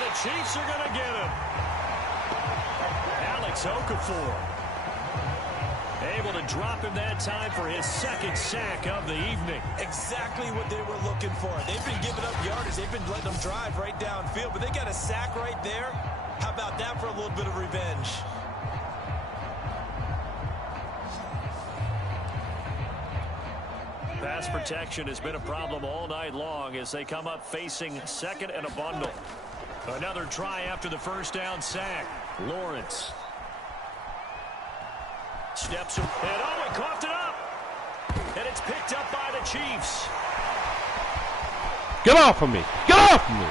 the Chiefs are going to get him. Alex Okafor able to drop him that time for his second sack of the evening. Exactly what they were looking for. They've been giving up yardage. They've been letting them drive right downfield, but they got a sack right there. How about that for a little bit of revenge? Pass protection has been a problem all night long as they come up facing second and a bundle. Another try after the first down sack. Lawrence steps up, and he coughed it up. And it's picked up by the Chiefs. Get off of me. Get off of me.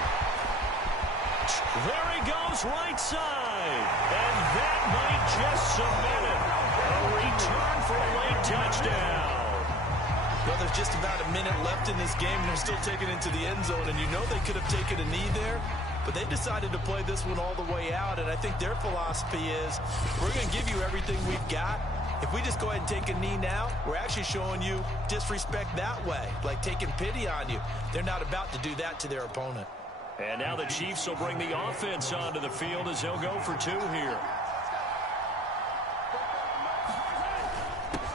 There he goes right side. And that might just cement it. A return for a late touchdown. Well, there's just about a minute left in this game, and they're still taking it into the end zone. And you know they could have taken a knee there, but they decided to play this one all the way out. And I think their philosophy is, we're going to give you everything we've got. If we just go ahead and take a knee now, we're actually showing you disrespect that way, like taking pity on you. They're not about to do that to their opponent. And now the Chiefs will bring the offense onto the field as they'll go for 2 here.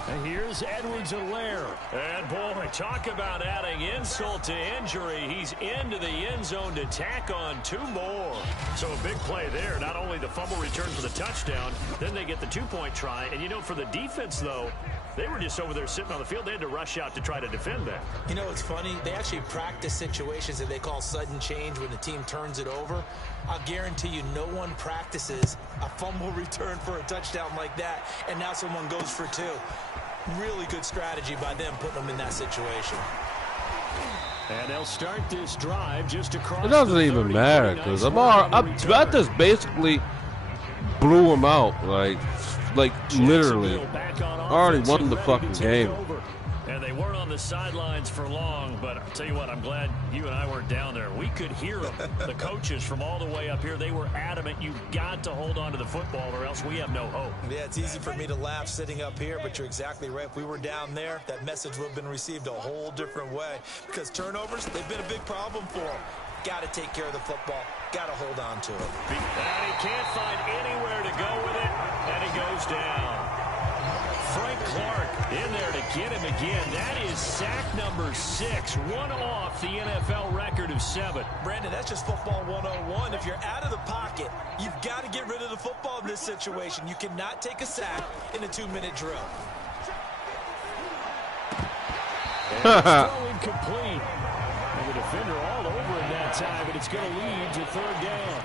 And here's Edwards-Helaire. And boy, talk about adding insult to injury. He's into the end zone to tack on 2 more. So a big play there. Not only the fumble return for the touchdown, then they get the 2-point try. And you know, for the defense, though, they were just over there sitting on the field. They had to rush out to try to defend that. You know, it's funny. They actually practice situations that they call sudden change when the team turns it over. I'll guarantee you no one practices a fumble return for a touchdown like that, and now someone goes for 2. Really good strategy by them putting them in that situation. And they'll start this drive just across. It doesn't even matter because I just basically blew him out, like literally. Already won the fucking game. And they weren't on the the sidelines for long, but I'll tell you what, I'm glad you and I weren't down there. We could hear them, the coaches from all the way up here. They were adamant, you've got to hold on to the football or else we have no hope. Yeah, it's easy for me to laugh sitting up here, but you're exactly right. If we were down there, that message would have been received a whole different way because turnovers, they've been a big problem for them. Got to take care of the football. Got to hold on to it. And he can't find anywhere to go with it, and he goes down. Frank Clark in there to get him again. That is sack number 6, one off the NFL record of 7. Brandon, that's just football 101. If you're out of the pocket, you've got to get rid of the football in this situation. You cannot take a sack in a 2-minute drill. And throw incomplete. And the defender all over him that time, but it's going to lead to 3rd down.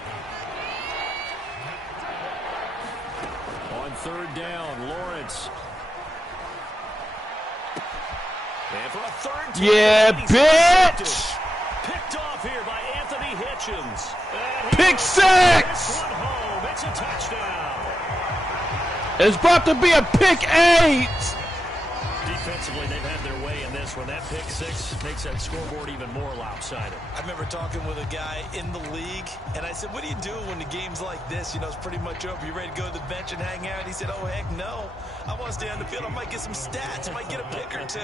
On 3rd down, Lawrence. And for a 3rd time, yeah, bitch! Picked off here by Anthony Hitchens. Pick 6! One home. It's a touchdown. It's about to be a pick 8! Defensively, they've had their way in this one. That pick 6 makes that scoreboard even more lopsided. I remember talking with a guy in the league, and I said, what do you do when the game's like this? You know, it's pretty much over. You ready to go to the bench and hang out? He said, oh, heck no. I want to stay on the field. I might get some stats. I might get a pick or 2.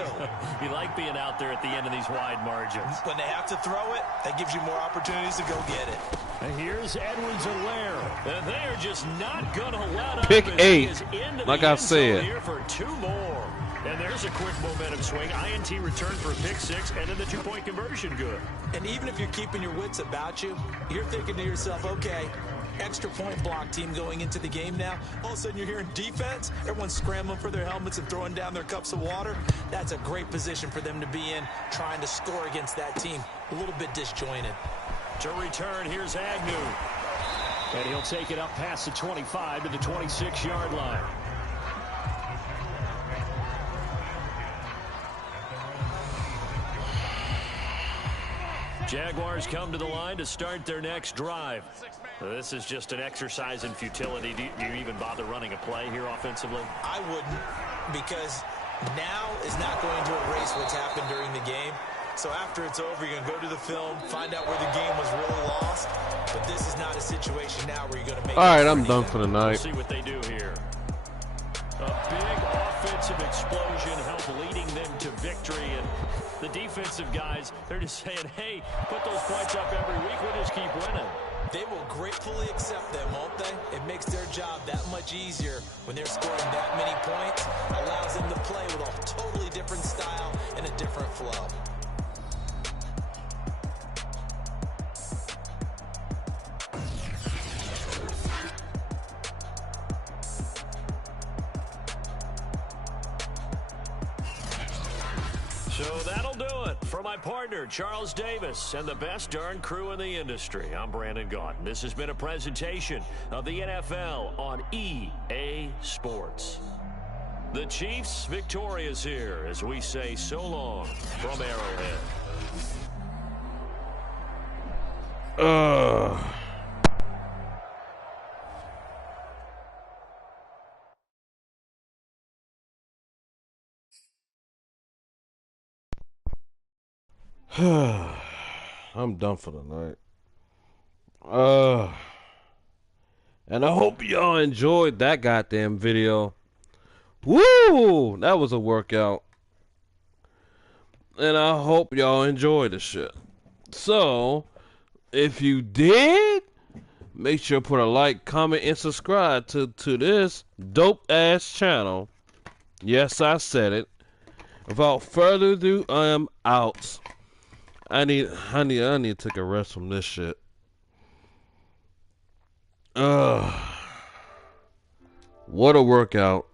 You like being out there at the end of these wide margins. When they have to throw it, that gives you more opportunities to go get it. And here's Edwards-Helaire. And they're just not going to let up. Pick 8, like I said. Here for 2 more. And there's a quick momentum swing. INT return for a pick 6, and then the 2-point conversion good. And even if you're keeping your wits about you, you're thinking to yourself, okay, extra point block team going into the game now. All of a sudden you're hearing defense. Everyone's scrambling for their helmets and throwing down their cups of water. That's a great position for them to be in, trying to score against that team. A little bit disjointed. To return, here's Agnew. And he'll take it up past the 25 to the 26-yard line. Jaguars come to the line to start their next drive. This is just an exercise in futility. Do you even bother running a play here offensively? I wouldn't, because now is not going to erase what's happened during the game. So after it's over, you're going to go to the film, find out where the game was really lost. But this is not a situation now where you're going to make. All right, I'm done for the night. We'll see what they do here. A big offensive explosion helped leading them to victory. And the defensive guys, they're just saying, hey, put those points up every week. We'll just keep winning. They will gratefully accept them, won't they? It makes their job that much easier when they're scoring that many points. Allows them to play with a totally different style and a different flow. So that'll do it for my partner, Charles Davis, and the best darn crew in the industry. I'm Brandon Gaudin. This has been a presentation of the NFL on EA Sports. The Chiefs victorious here as we say so long from Arrowhead. I'm done for the night. And I hope y'all enjoyed that goddamn video. Woo! That was a workout. And I hope y'all enjoyed the shit. So, if you did, make sure to put a like, comment, and subscribe to this dope-ass channel. Yes, I said it. Without further ado, I am out. I need to take a rest from this shit. What a workout.